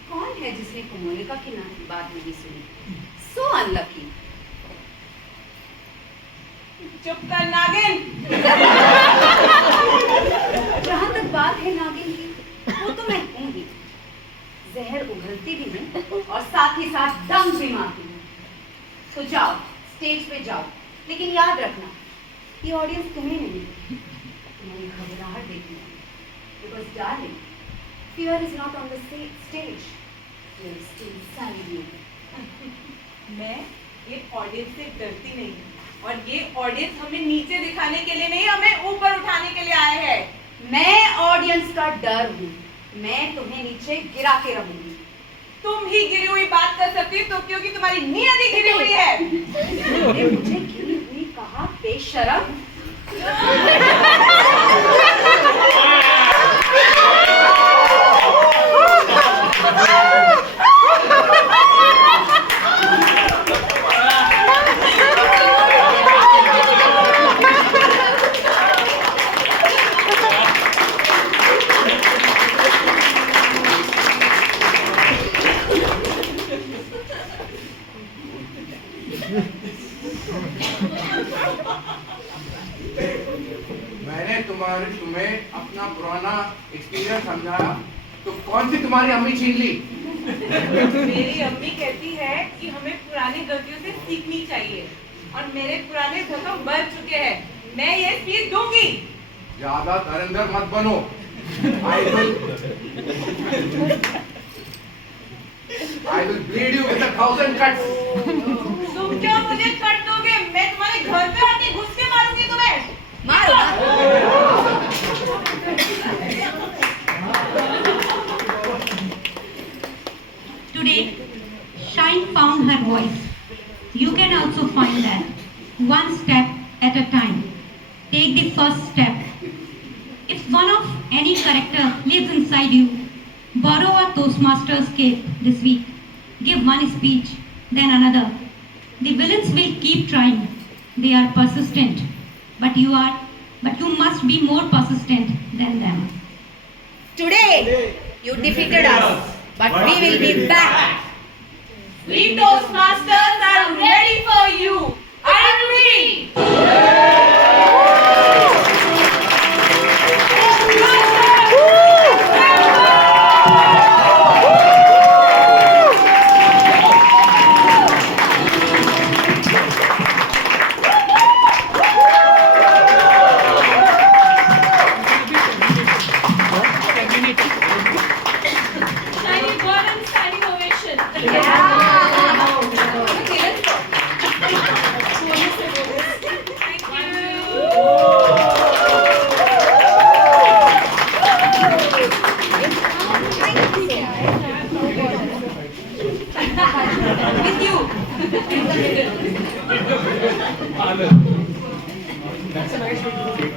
कौन है जिसने कोमोलिका की बात नहीं सुनी? सो अनलकी। चुप कर नागिन। जहाँ तक बात है नागिन की, वो तो मैं हूँ ही। जहर उगलती भी हूँ और साथ ही साथ दम भी मारती हूँ। तो जाओ, स्टेज पे जाओ, लेकिन याद रखना ये ऑडियंस तुम्हें नहीं, तुम्हारी घबराहट देखनी है। Because darling, fear is not on the stage. Fear is still inside you. मैं ये ऑडियंस से डरती नहीं हूँ, और ये ऑडियंस हमें नीचे दिखाने के लिए नहीं, हमें ऊपर उठाने के लिए आए हैं। मैं ऑडियंस का डर हूँ, मैं तुम्हें नीचे गिरा के रहूंगी। तुम ही गिरी हुई बात कर सकती हो तो क्योंकि तुम्हारी नीयत ही गिरी हुई है। तुमने मुझे गिरी हुई कहा, बेशरम। मैंने तुम्हें अपना पुराना एक्सपीरियंस समझाया तो कौन सी तुम्हारी अम्मी छीन ली? मेरी अम्मी कहती है कि हमें पुरानी गलतियों से सीखनी चाहिए, और मेरे पुराने जख्म भर चुके हैं। मैं ये स्पीच दूंगी। ज्यादा दरिंदर मत बनो। I will bleed you with 1,000 cuts. तुम क्या मुझे कट दोगे? मैं तुम्हारे घर पे आके घुस के मारूंगी तुम्हें। मारो। Today, Shine found her voice. You can also find that. One step at a time. Take the first step. If one of any character lives inside you, borrow a Toastmasters cape this week. Give one speech, then another. The villains will keep trying. They are persistent, but you must be more persistent than them. Today, you defeated us, but we will be back. We Toastmasters are ready for you. Are you ready? Toastmasters! Anand. That's a nice way to do it.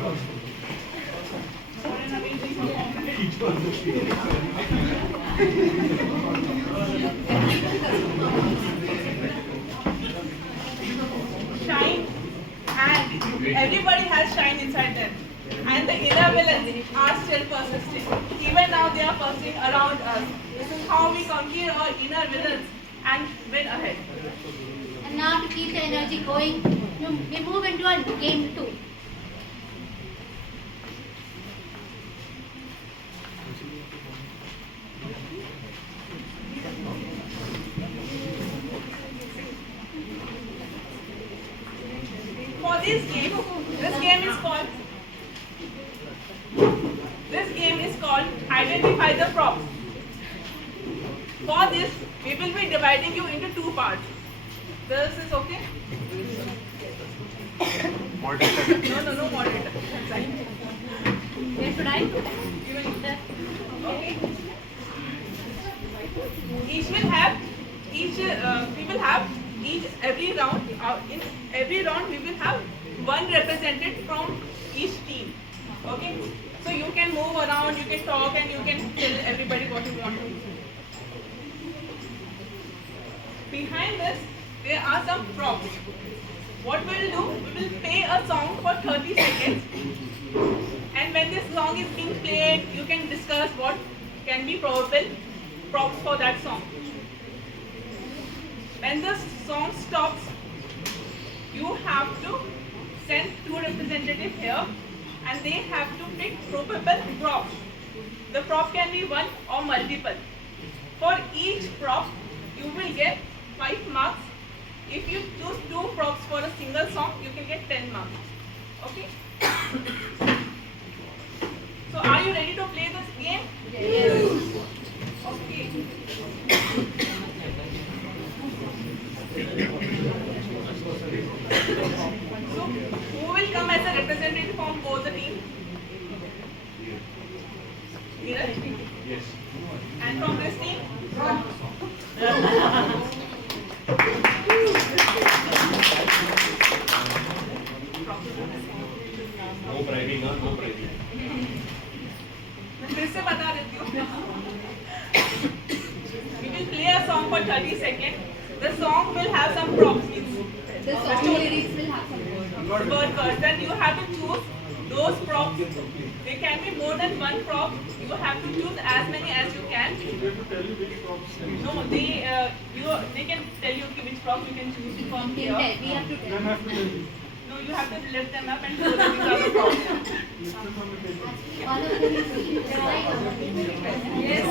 Shine, and everybody has shine inside them. And the inner villains are still persisting. Even now they are persisting around us. This is how we conquer our inner villains and win ahead. And now to keep the energy going, we move into our game 2. For this game is called Identify the Props. For this, we will be dividing you into 2 parts. This is okay? Moderator. No moderator. Where should I? Okay. Every round, in every round we will have one representative from each team. Okay? So you can move around, you can talk, and you can tell everybody what you want to do. Behind this, there are some props. What we will do, we will play a song for 30 seconds. And when this song is being played, you can discuss what can be probable props for that song. When the song stops, you have to send 2 representatives here and they have to pick probable props. The prop can be 1 or multiple. For each prop, you will get 5 marks. If you choose 2 props for a single song, you can get 10 marks. Okay? So are you ready to play this game? Yes. Okay. So who will come as a representative from both the teams? Neeraj? Yes. And from this team? No bribing, huh? No bribing. फिर से बता देती हूँ. We will play a song for 30 seconds. The song will have some props. The song lyrics will have some Words. Then you have to choose those props. There can be more than 1 prop. You have to choose as many as you can. No, they can tell you which prop you can choose from here. We have to tell. No, you have to lift them up and show them these are the props. All of them is Yes.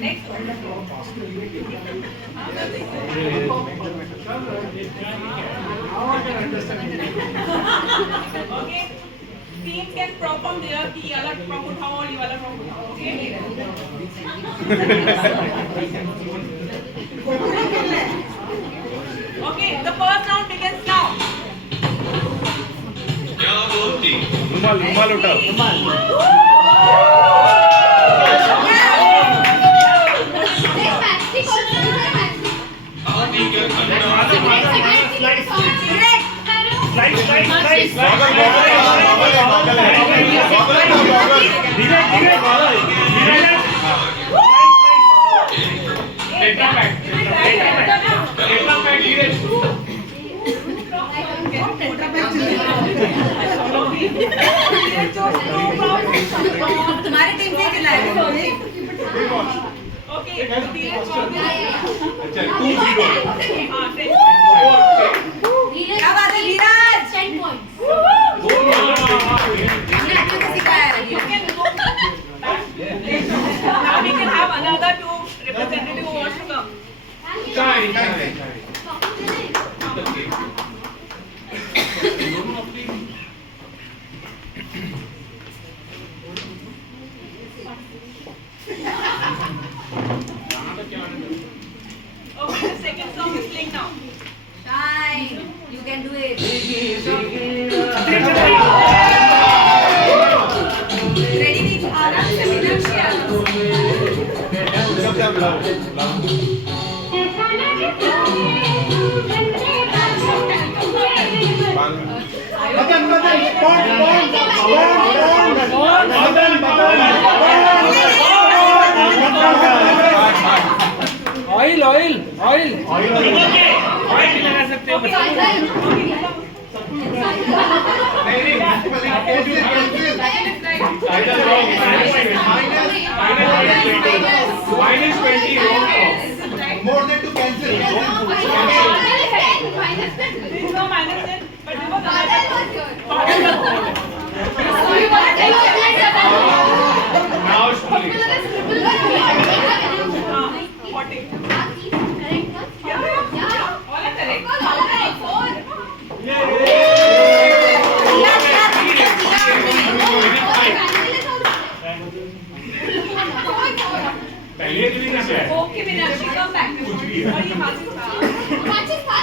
Next one. Okay. Teams can perform their key. ये वाला prop उठाओ और ये वाला prop उठाओ. Okay. Okay, the first round begins now. रुमाल उठाओ. तुम्हारे टीम से चलाएगा. Okay, अच्छा 2-0. क्या बात है नीरज? 10 points. हमने अच्छे से सिखाया है. you can go back. Now we can have another 2 representatives who wants to come. Shine. Okay, the second song is playing now. Shine, you can do it. Oil oil oil oil भी लगा सकते हो Minus 20 wrong. More than to cancel. No minus 10, but it was Now it's too late. 40. Yeah. All are correct. पहले के लिए कैसे है? Okay, Meenakshi, come back. कुछ भी है। और ये माचिस था।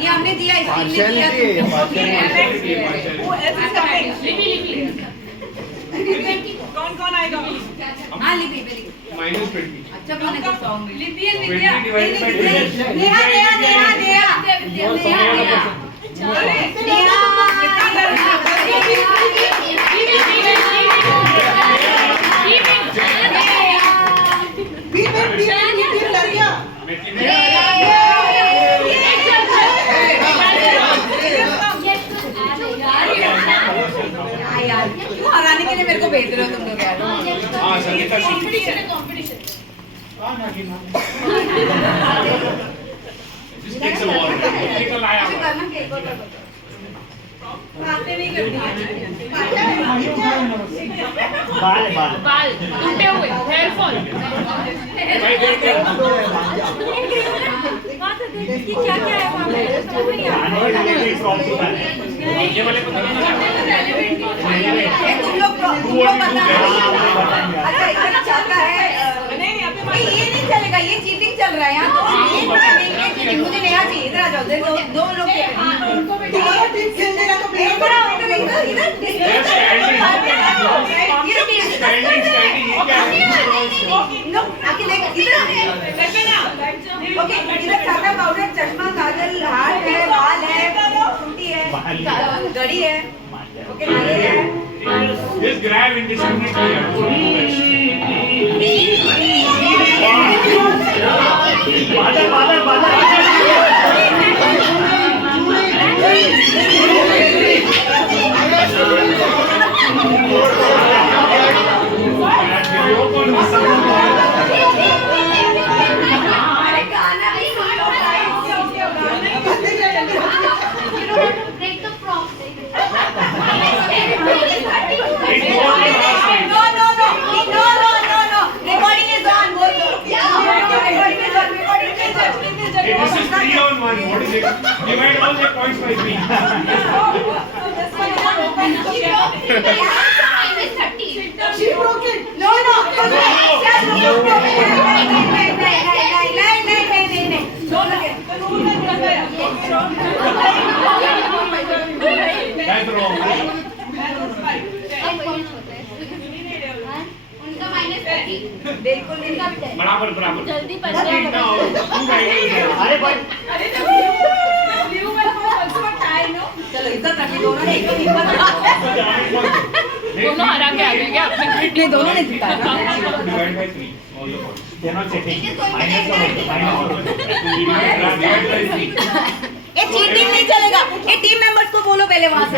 ये हमने दिया इसके लिए कौन आएगा? हाँ लिपि वेरी Minus 20. अच्छा बोलने तो सॉन्ग में लिपि and Vidya. 20 divided by 20. Neha यार क्यों हराने के लिए मेरे को भेज रहे हो तुम लोग यार हाँ संगीता कंपटीशन है competition. This takes a while. Technical आया हुआ है। बातें नहीं करती बाल टूटे हुए हेयर फॉल क्या क्या है वहाँ पे ये वाले को तुम लोग बता अच्छा इतना चाहता है नहीं ये नहीं चलेगा ये चीटिंग चल रहा है यहाँ ये चीटिंग मुझे नया चाहिए इधर आ जाओ देखो दो लोग पाउडर चश्मा काजल हाथ है बाल है छुट्टी है घड़ी है okay Just grab indiscriminately. This is 3 on 1. What is it? Divide all the points by 3. She broke it. No. That's wrong. उनका -30 बिल्कुल बराबर जल्दी Now, 2 divided. अरे भाई चलो इतना तक दोनों ने दोनों हरा के आ गए क्या नहीं दोनों ने जीता Divide by 3. All the points. They're not checking. Divide by 3. ये चीटिंग नहीं चलेगा ये टीम मेंबर्स को बोलो पहले वहां से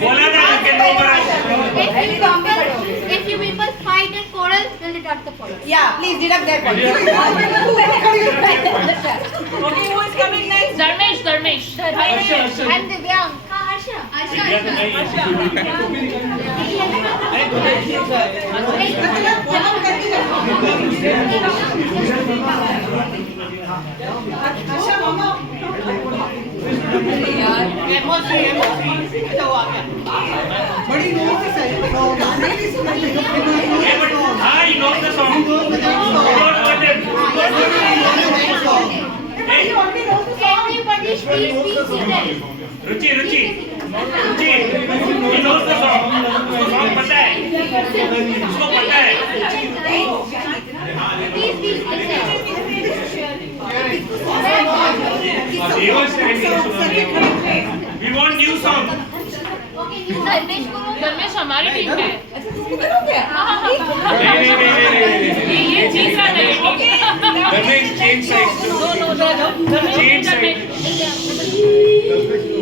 बोला ना कि no If you people fight and quarrel, then deduct the points. Yeah, please deduct their points. Okay, who is coming next? Dharmesh And Divyang. Harsha. अच्छा मामा यार बड़ी नोटिस है गाने भी सुनते हाँ, he knows the song. He already knows the song. Everybody please be seated. Ruchi, Ruchi, Ruchi, he knows the song. Song पता है, उसको पता है. Please be seated. He was standing. We want new song. Okay, new Dharmesh करो. धर्मेश हमारी team में है. नहीं. ये जीत रहा है. Dharmesh, change sides. Change sides.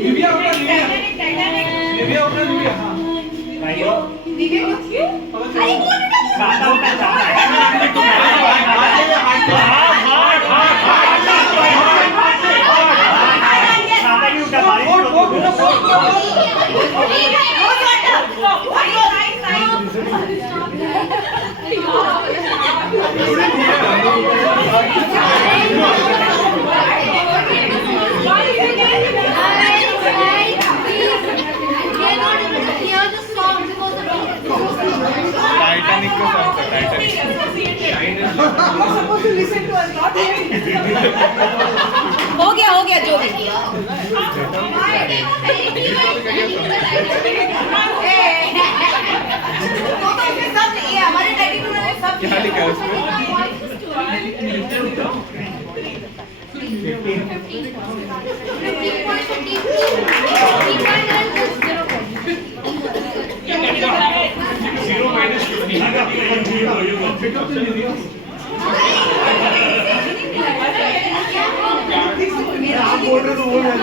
Nivea अपना Nivea. टाइटैनिक का सॉन्ग था Titanic. You're supposed to listen to us, not hearing. हो गया जो भी. ये हमारे डाइटिंग में सब क्या लिखा है उसमें? 0 minus 50. Pick up the Nivea. आप बोल रहे तो वो नहीं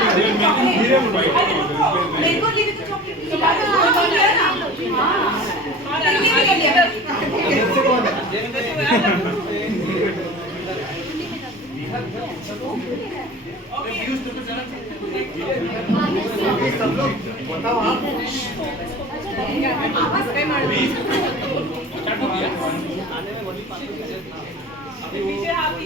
सब लोग बताओ आप. पीछे हाथ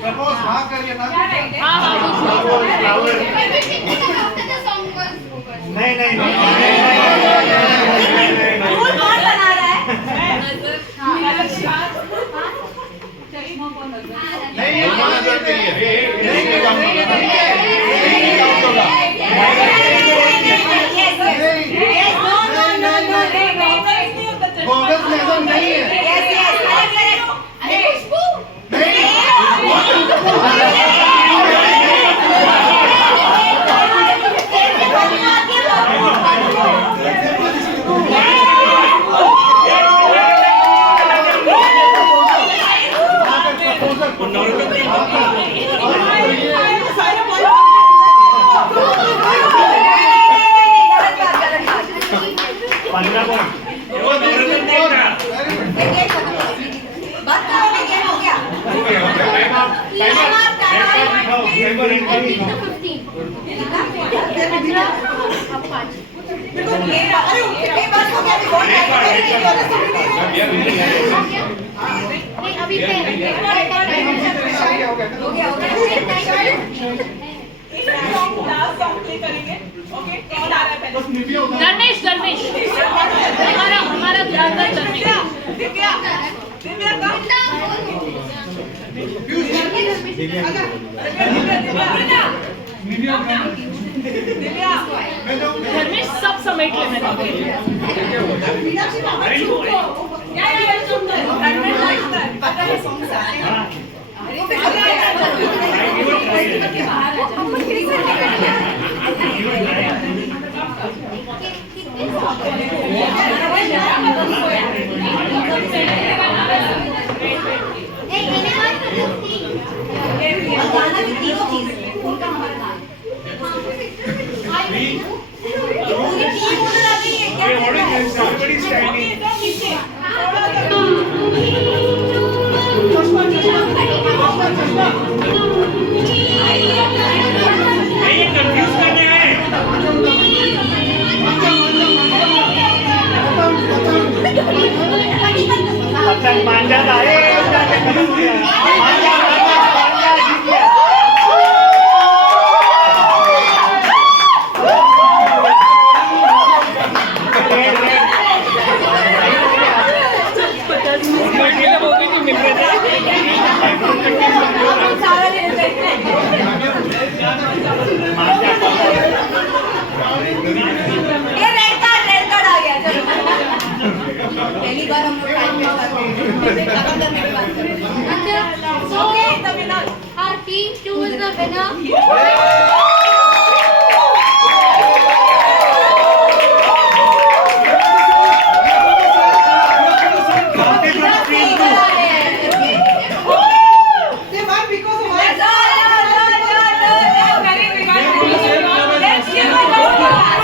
प्रपोज हाँ करिए ना. नहीं. कौन बना रहा है? बोगस लेजर नहीं है. धर्मेश हमारा धुरंधर धर्मेश. धर्मेश सब समेट ले मैंने. Everybody standing. ये रेड कार्ड आ गया चलो पहली बार हम लोग टाइम पे खत्म करने की बात कर रहे हैं Okay, the winner. Our team choose the winner. They won because of us. Let's give a round of applause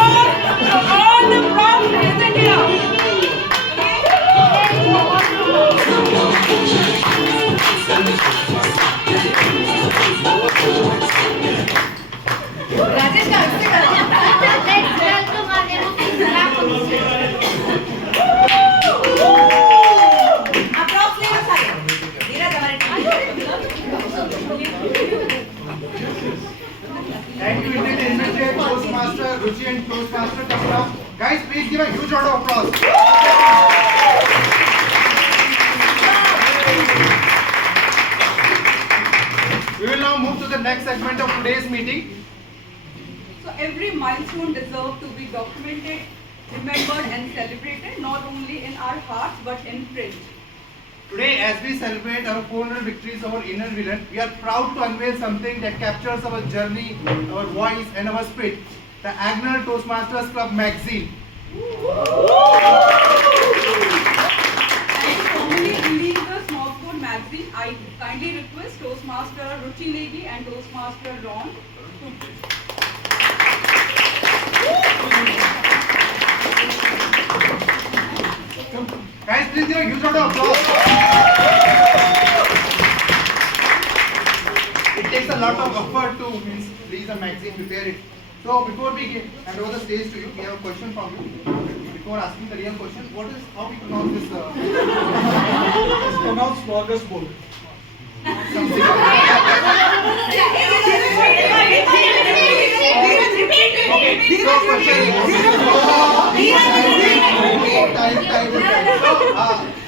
to all the proud present here. Rajesh का उससे Let's welcome our new approx ले लो सारे धीरज हमारे Thank you, Indian Immediate Toastmaster, Ruchi and Toastmaster coming up. Guys, please give a huge round of applause. We will now move to the next segment of today's meeting. So every milestone deserves to be documented, remembered and celebrated, not only in our hearts but in print. Today, as we celebrate our 400 victories over inner villain, we are proud to unveil something that captures our journey, our voice and our spirit. The Agnel Toastmasters Club magazine. And formally release the Smallscore magazine, I kindly request Toastmaster Ruchi Legi and Toastmaster Ron to Guys, please give a huge round of applause. It takes a lot of effort to release a magazine, prepare it. So before we hand over the stage to you, we have a question from you. Before asking the real question, how we pronounce this? It's pronounced smorgasbord.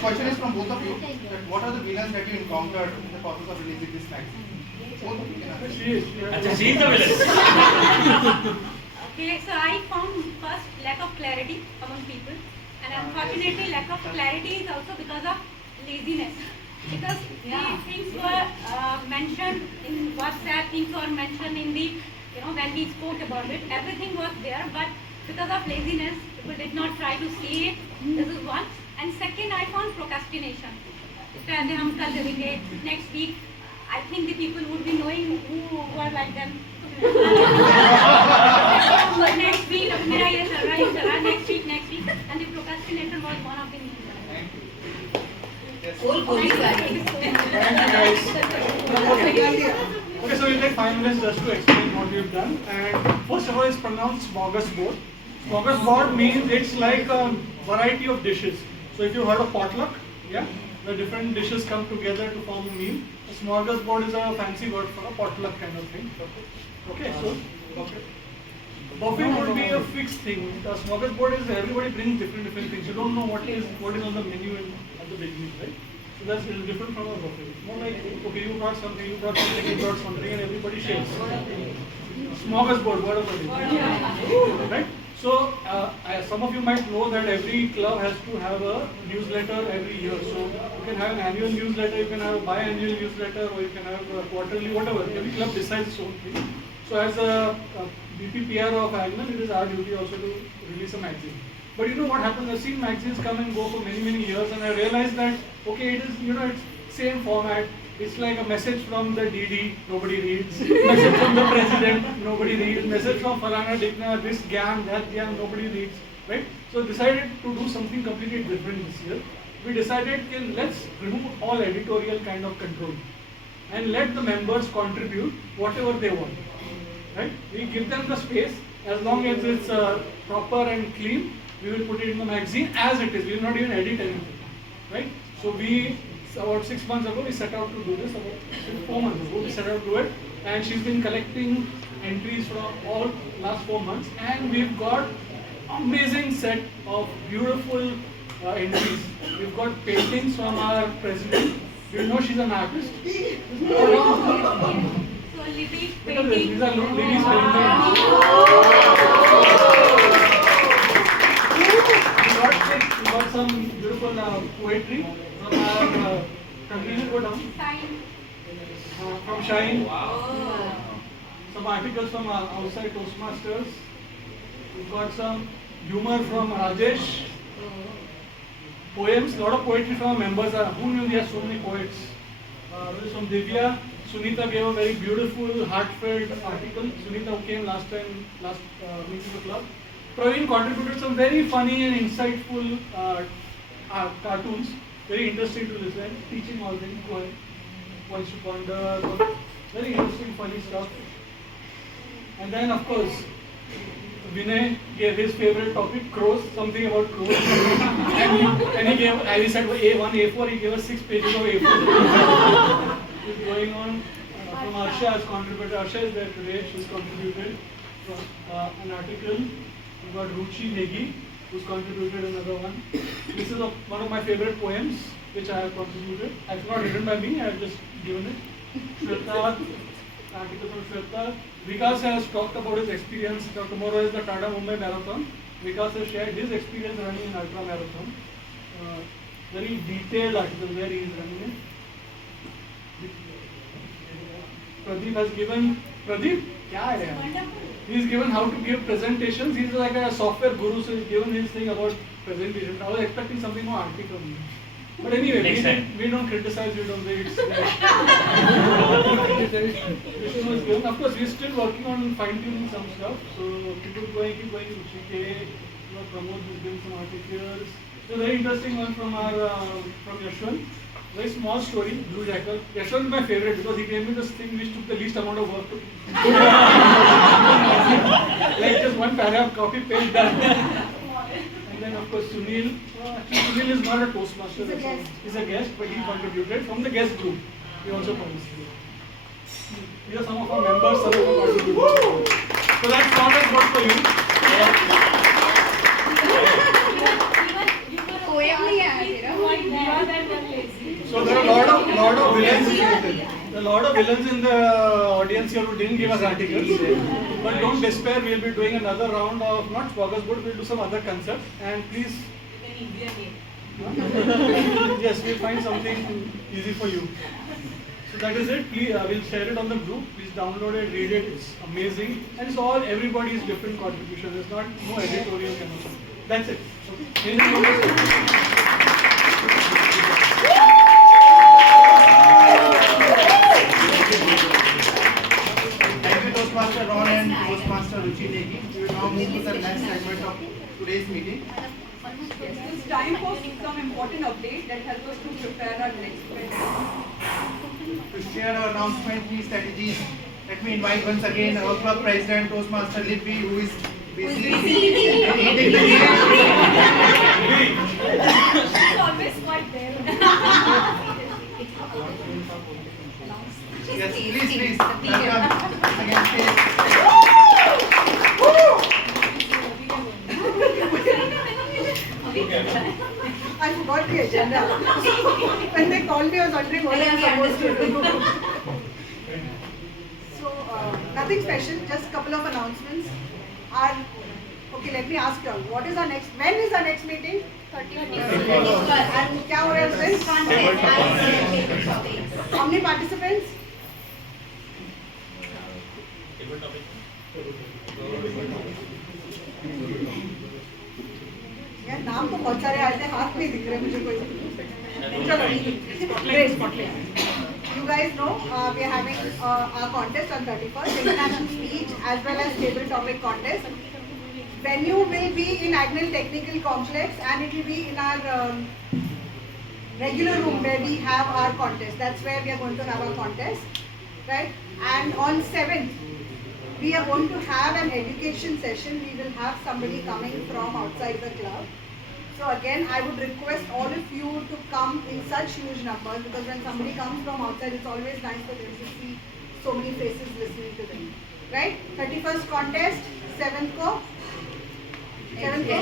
Question is from both of you. That what are the villains that you encountered in the process of releasing this magazine? Both of you can answer. She is the villain. Okay, so I found first lack of clarity among people, and unfortunately lack of clarity is also because of laziness. Because things were mentioned in WhatsApp, things were mentioned in the, when we spoke about it, everything was there, but because of laziness, people did not try to see it. This is one. And second, I found procrastination. कहते हम कल देंगे next week. I think the people would be knowing who are like them. But next week, मेरा ये चल रहा next week, and the procrastinator was one of the main. Okay, so we'll take 5 minutes just to explain what we've done. And first of all, it's pronounced smorgasbord. Smorgasbord means it's like a variety of dishes. So if you heard of potluck, yeah, the different dishes come together to form a meal. A smorgasbord is a fancy word for a potluck kind of thing. Okay, so buffet would be a fixed thing. A smorgasbord is everybody brings different things. You don't know what is on the menu at the beginning, right? So that's different from a buffet. It's more like, okay, you brought something, and everybody shares. Smorgasbord, word of the day. Right? So, some of you might know that every club has to have a newsletter every year. So, you can have an annual newsletter, you can have a biannual newsletter, or you can have a quarterly, whatever. Every club decides its own thing. So, as a BPPR of Agnel, it is our duty also to release a magazine. But you know what happens? I've seen magazines come and go for many years, and I realized that okay, it is it's same format. It's like a message from the DD, nobody reads. Message from the president, nobody reads. Message from Falana Dikna, this gang, that gang, nobody reads. Right? So decided to do something completely different this year. We decided, let's remove all editorial kind of control and let the members contribute whatever they want. Right? We give them the space as long as it's proper and clean. We will put it in the magazine as it is. We will not even edit anything. Right? So about 6 months ago, we set out to do this. About 4 months ago, we set out to do it. And she's been collecting entries from all last 4 months. And we've got amazing set of beautiful entries. We've got paintings from our president. You know she's an artist. So Libby Look at this. These are ladies painting. We got some beautiful poetry from our continue go down. From Shine. Some articles from outside Toastmasters. We've got some humor from Rajesh. Poems, a lot of poetry from our members. Who knew we have so many poets? This is from Divya. Sunita gave a very beautiful, heartfelt article. Sunita who came last meeting the club. Praveen contributed some very funny and insightful cartoons. Very interesting to listen. Teaching all things, points to ponder. Very interesting, funny stuff. And then, of course, Vinay gave his favorite topic, crows, something about crows. and he gave, as he said, A1, A4, he gave us 6 pages of A4. It's going on. From Arsha has contributed. Arsha is there today. She's contributed an article. We've got Ruchi Negi, who's contributed another one. This is one of my favorite poems, which I have contributed. It's not written by me, I have just given it. Shweta, article from Shweta. Vikas has talked about his experience. Tomorrow is the Tata Mumbai Marathon. Vikas has shared his experience running an ultra marathon. Very detailed article where he is running it. Pradeep has given. Pradeep? Kya hai? He's given how to give presentations. He's like a software guru, so he's given his thing about presentations. I was expecting something more arty from him. But anyway, we don't criticize, we don't wait. This was given. Of course, we're still working on fine-tuning some stuff. So keep going. Ruchike, Pramod has given some articles. So very interesting one from Yashwant. Very small story, Blue Jackal. Yashwant is my favorite because he gave me this thing which took the least amount of work to like just one paragraph, copy, paste, done. And then of course Sunil. Sunil is not a Toastmaster. He's a guest, but he contributed from the guest group. He also participated. These are some of our members, some of our contributors. So that's not as good for you. So there are a lot of villains. There are a lot of villains in the audience here who didn't give us articles. But don't despair. We'll be doing another round of not smorgasbord. We'll do some other concept. And please. Yes, we'll find something easy for you. So that is it. Please, we'll share it on the group. Please download it, read it. It's amazing, and it's all everybody's different contribution. There's not no editorial kind of thing. That's it. Okay. Thank you, Toastmaster Ron and Toastmaster Ruchi Negi. We will now move to the next segment of today's meeting. Yes, it's time for some important updates that help us to prepare our next event. To share our announcement, key strategies, let me invite once again our club president, Toastmaster Libby, who is busy eating the meal. She's always quite there. Yes, please, welcome. Again, please. I forgot the agenda. When they called me, I was wondering what I was supposed to do. So, nothing special, just a couple of announcements. Okay, let me ask you all, when is our next meeting? 31st. And क्या हो रहा है उसमें? How many participants? यार नाम तो बहुत सारे आए थे, हाथ नहीं दिख रहे मुझे कोई. You guys know we are having our contest on 31st, international speech as well as table topic contest. Venue will be in Agnel Technical Complex and it will be in our regular room where we have our contest. That's where we are going to have our contest, right? And on 7th, we are going to have an education session. We will have somebody coming from outside the club. So again, I would request all of you to come in such huge numbers because when somebody comes from outside, it's always nice for them to see so many faces listening to them, right? 31st contest, 7th ko. 7th ko.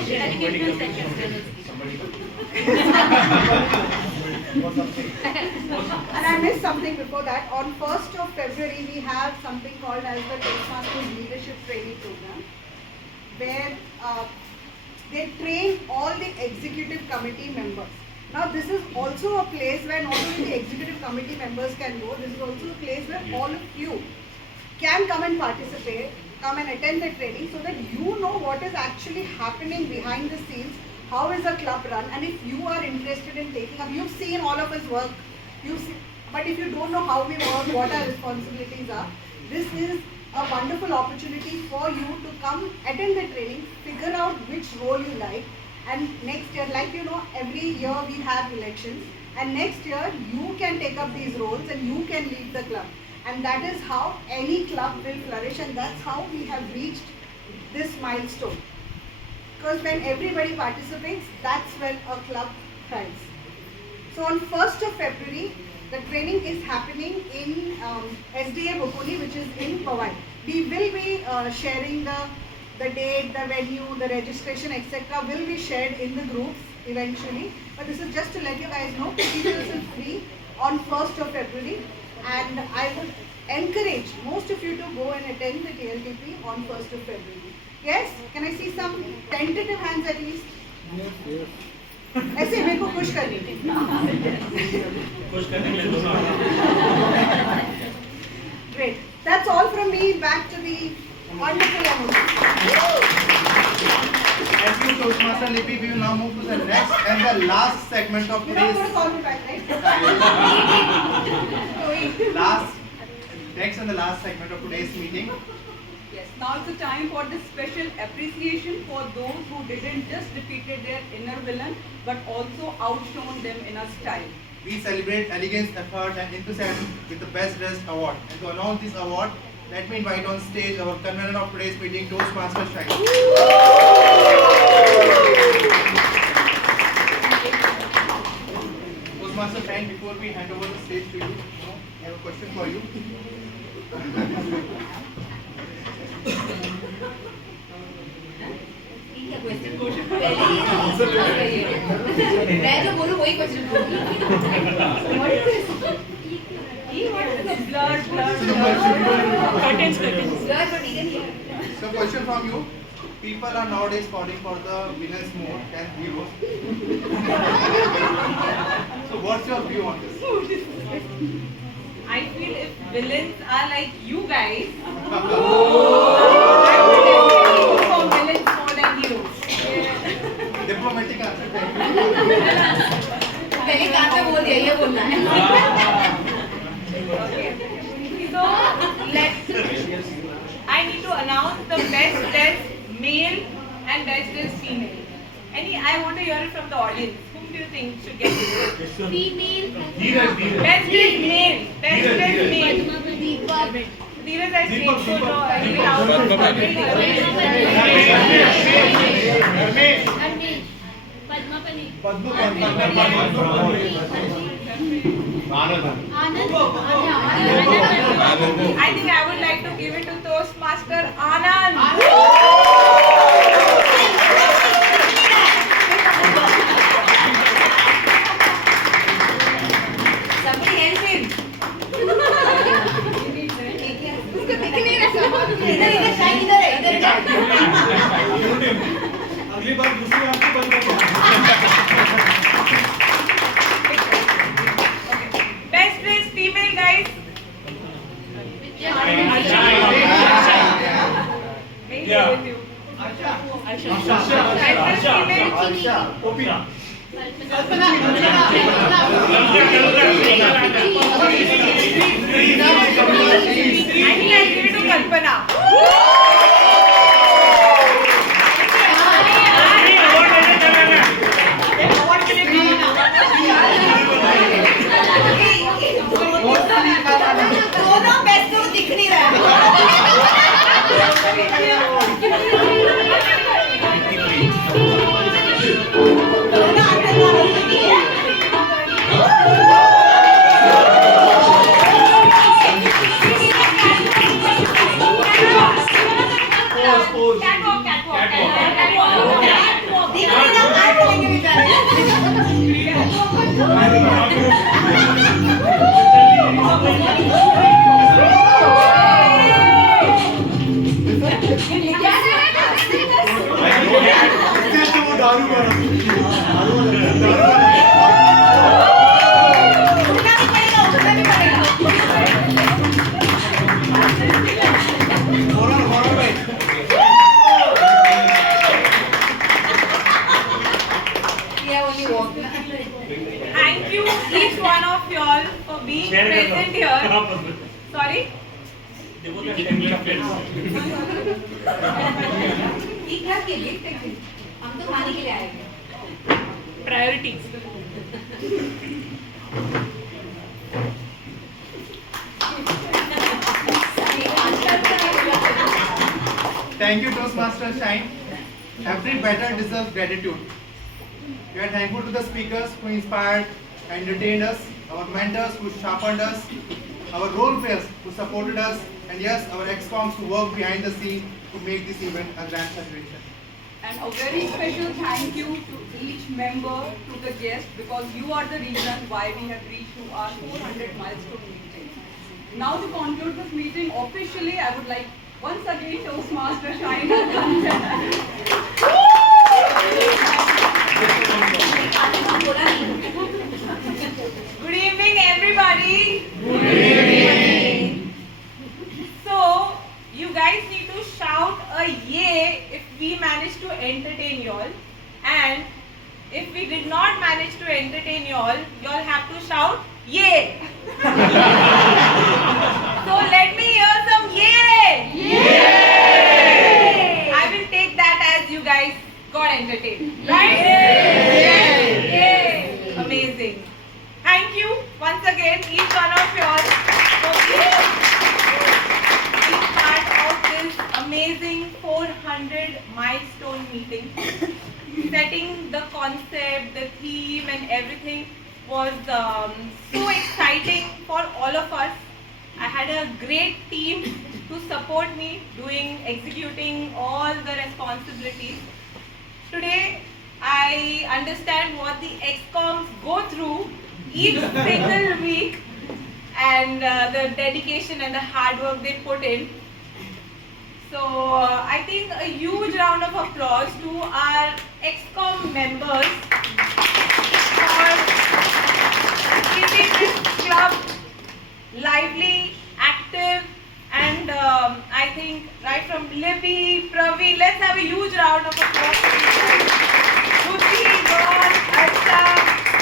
or something. And I missed something before that. On 1st of February, we have something called as the Toastmasters Leadership Training Program, where they train all the executive committee members. Now, this is also a place where not only the executive committee members can go, this is also a place where all of you can come and participate, come and attend the training so that you know what is actually happening behind the scenes, how is a club run, and if you are interested in taking up, you've seen all of us work, but if you don't know how we work, what our responsibilities are, this is a wonderful opportunity for you to come attend the training, figure out which role you like, and next year, like you know, every year we have elections, and next year you can take up these roles and you can lead the club. And that is how any club will flourish, and that's how we have reached this milestone. Because when everybody participates, that's when a club thrives. So on 1st of February, the training is happening in SDA Bokoli, which is in Mumbai. We will be sharing the date, the venue, the registration, etc. will be shared in the groups eventually. But this is just to let you guys know, details are free on 1st of February. And I would encourage most of you to go and attend the TLTP on 1st of February. Yes? Can I see some tentative hands at least? Yes. ऐसे मेरे को खुश करनी थी। खुश करने के लिए दोनों। Great. That's all from me. Back to the wonderful emoji. Thank you, Toastmaster Lippy. We will now move to the next and the last segment of You're not going to today's call me back, right? next and the last segment of today's meeting. Yes, now it's the time for the special appreciation for those who didn't just defeated their inner villain, but also outshone them in a style. We celebrate elegance, effort, and enthusiasm with the Best Dressed Award. And to announce this award, let me invite on stage our convener of today's meeting, Toastmaster Shine. Toastmaster Shine, before we hand over the stage to you, I have a question for you. मैं जो बोलूं वही question So question from you. People are nowadays calling for the villains more than heroes. So what's your view on this? I feel if villains are like you guys, I would for villains more than heroes. Diplomatic answer. पहले कहाँ पे बोल दिया ये बोलना है So I need to announce the best dressed male and best dressed female. I want to hear it from the audience. Whom do you think should get this? Female. Best dressed male. Best dressed male. Dheeraj, I speak so low. I will out. I think I would like to give it to Toastmaster Anand. Somebody help him. उसको दिख नहीं रहा इधर shine इधर है अगली बार दूसरी आपको बंद कर Best dressed female, guys. Kalpana. दोनों बेस्ट तो दिख नहीं रहा है They both are 10 chocolates. एक ग्लास के लिए हम तो खाने के लिए आए हैं. Priorities. Thank you, Toastmaster Shine. Every battle deserves gratitude. We are thankful to the speakers who inspired and entertained us, our mentors who sharpened us, our role players who supported us, and yes, our ex-coms who worked behind the scene to make this event a grand celebration. And a very special thank you to each member, to the guests, because you are the reason why we have reached to our 400 milestone meeting. Now to conclude this meeting officially, I would like once again Toastmaster Shine Good evening, everybody. Good evening. So, you guys need to shout a yay if we manage to entertain y'all, and if we did not manage to entertain y'all have to shout yay. So let me hear some yay. Yay! I will take that as you guys got entertained, right? Yay! Yay! Amazing. Thank you once again, each one of y'all, for being part of this amazing 400 milestone meeting. Setting the concept, the theme and everything was so exciting for all of us. I had a great team to support me executing all the responsibilities. Today, I understand what the ex-coms go through each single week and the dedication and the hard work they put in. So I think a huge round of applause to our ex-com members for keeping this club lively, active, and I think right from Libby, Pravi, let's have a huge round of applause. Ruchi, Ron, Arsha,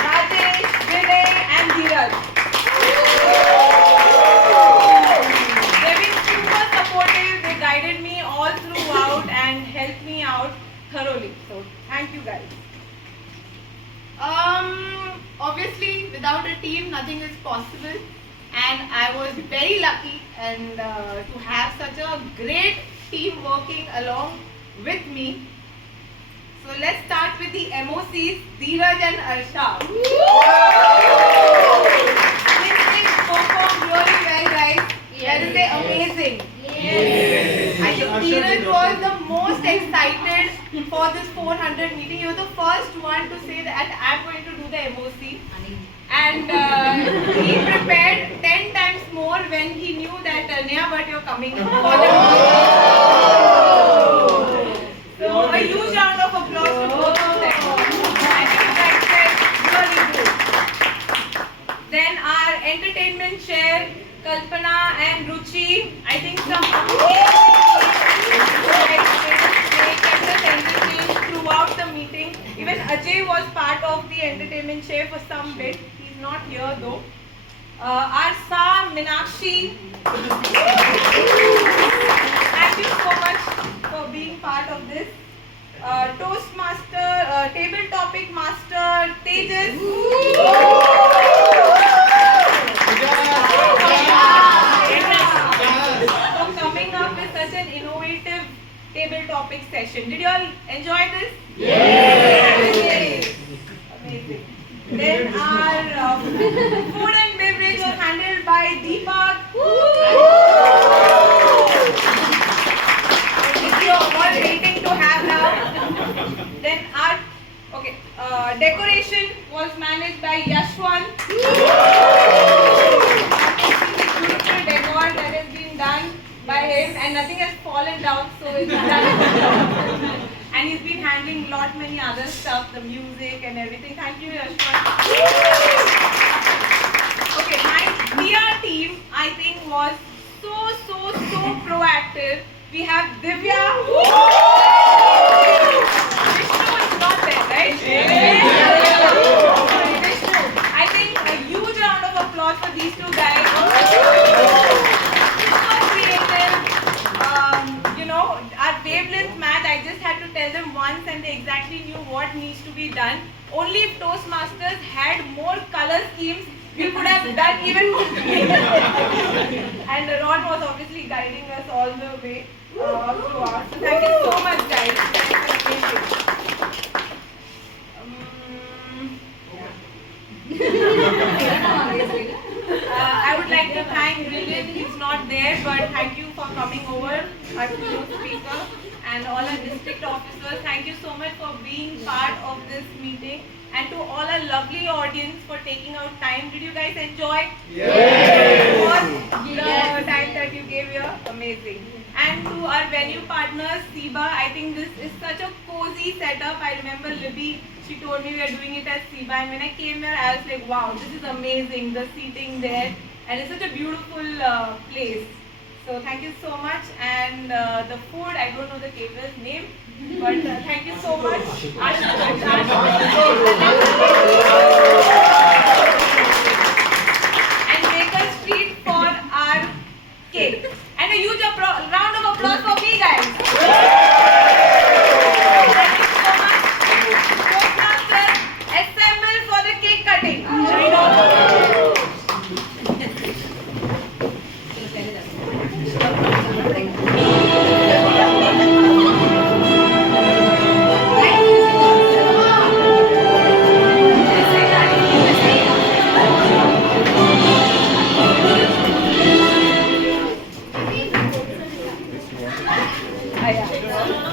Rajesh, Vinay, and Dheeraj. They've been super supportive. They guided me all throughout and helped me out thoroughly. So thank you guys. Obviously, without a team, nothing is possible. And I was very lucky and to have such a great team working along with me. So let's start with the MOCs, Dheeraj and Arsha. They performed really well, guys. That is amazing. Yes. I think Dheeraj was the most excited for this 400 meeting. He was the first one to say that I'm going to do the MOC. And he prepared 10 times more when he knew that Neha, but you're coming for the So a huge round of applause to both of them. I think you guys did really good. Then our entertainment chair, Kalpana and Ruchi, I think some they kept us entertained throughout the meeting. Even Ajay was part of the entertainment chair for some bit. He's not here though. Our Sa, Minakshi, thank you so much for being part of this. Toastmaster, table topic master, Tejas. For coming up with such an innovative table topic session. Did you all enjoy this? Yes! Amazing. Then our food and beverage was handled by Deepak. Which you are all waiting to have now. Then our decoration was managed by Yashwant. Beautiful decor that has been done by him and nothing has fallen down, so it's done. And he's been handling many other stuff, the music and everything. Thank you, Yashwant. Okay, my PR team I think was so proactive. We have Divya. Vishnu is not there, right? Vishnu. I think a huge round of applause for these two guys. Vishnu created once and they exactly knew what needs to be done. Only if Toastmasters had more color schemes, we could have done even more. And Ron was obviously guiding us all the way throughout. So thank you so much, guys. I would like to thank Brilliant, he's not there, but thank you for coming over, our keynote speaker, and all our district officers. Thank you so much for being part of this meeting, and to all our lovely audience for taking out time. Did you guys enjoy? Yes. The time that you gave here, amazing. And to our venue partners, Siba, I think this is such a cozy setup. I remember Libby, she told me we are doing it at Siba, and when I came here, I was like, wow, this is amazing, the seating there, and it's such a beautiful place. So thank you so much, and the food, I don't know the caterer's name, but thank you so much. And Baker Street for our cake. And a huge round of applause for me, guys. Thank you so much. Toastmasters, assemble for the cake cutting.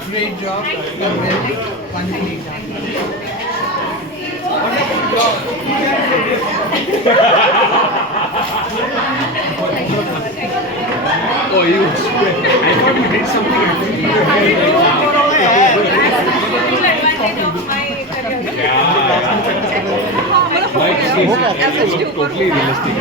Great job. Wonderful example. Oh, you. I thought you did something. Totally realistic.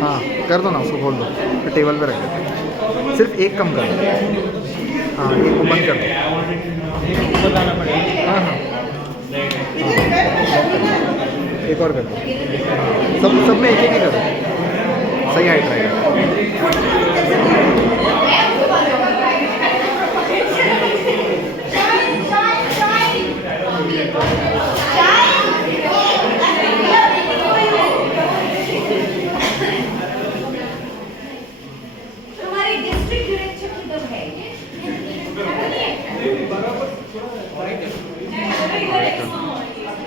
हाँ कर दो ना, उसको खोल दो, table पे रख दो, सिर्फ एक कम कर दो। हाँ एक को बंद कर दो। हाँ हाँ एक और कर दो, सब में एक ही कर दो, सही हाइट रहेगा।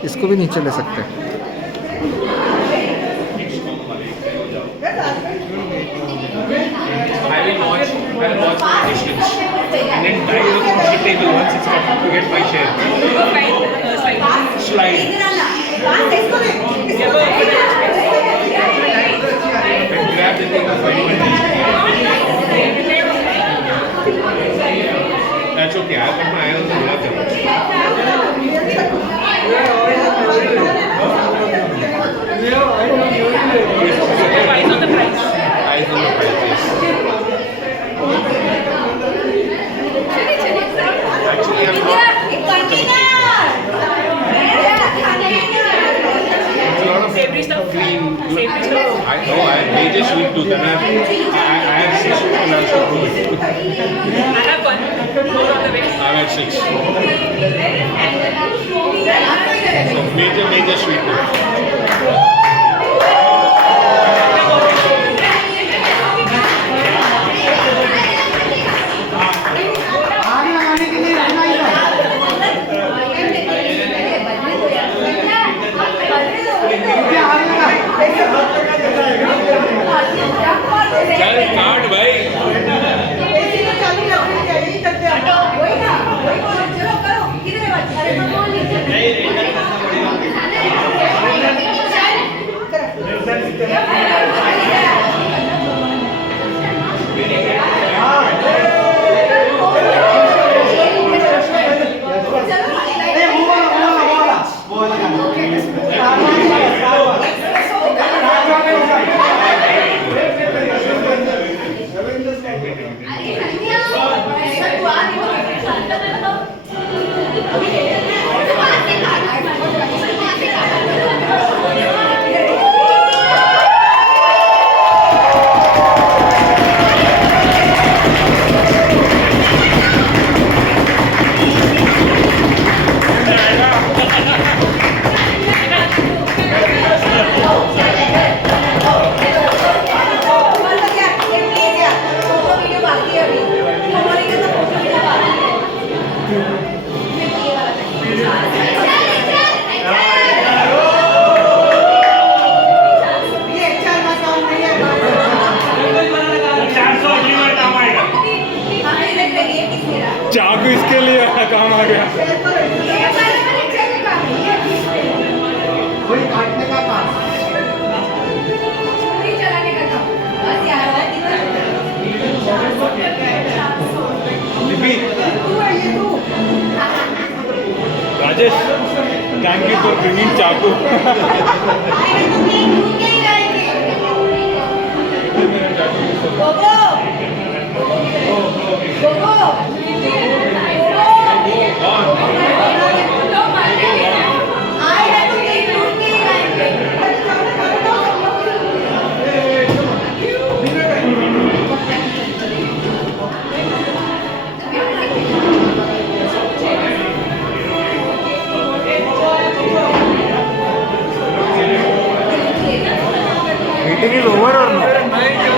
इसको भी नीचे ले सकते हैं। I will watch the distance and then try to push the table once it's cut to get my share. Slide. And grab the thing of my That's okay. I put my eye on the water. Eyes on the prize. Eyes on the prize, yes. Actually, I'm not. It's a lot of clean. I know, I have major sweet tooth and I have 6 plans to prove it. I have one. More on the way. I have 6. So major sweet tooth. चल काट भाई काम आ गया। कोई काटने का काम। चलाने का काम। बस यार और Rajesh, thank you for bringing चाकू। Meeting is over or no?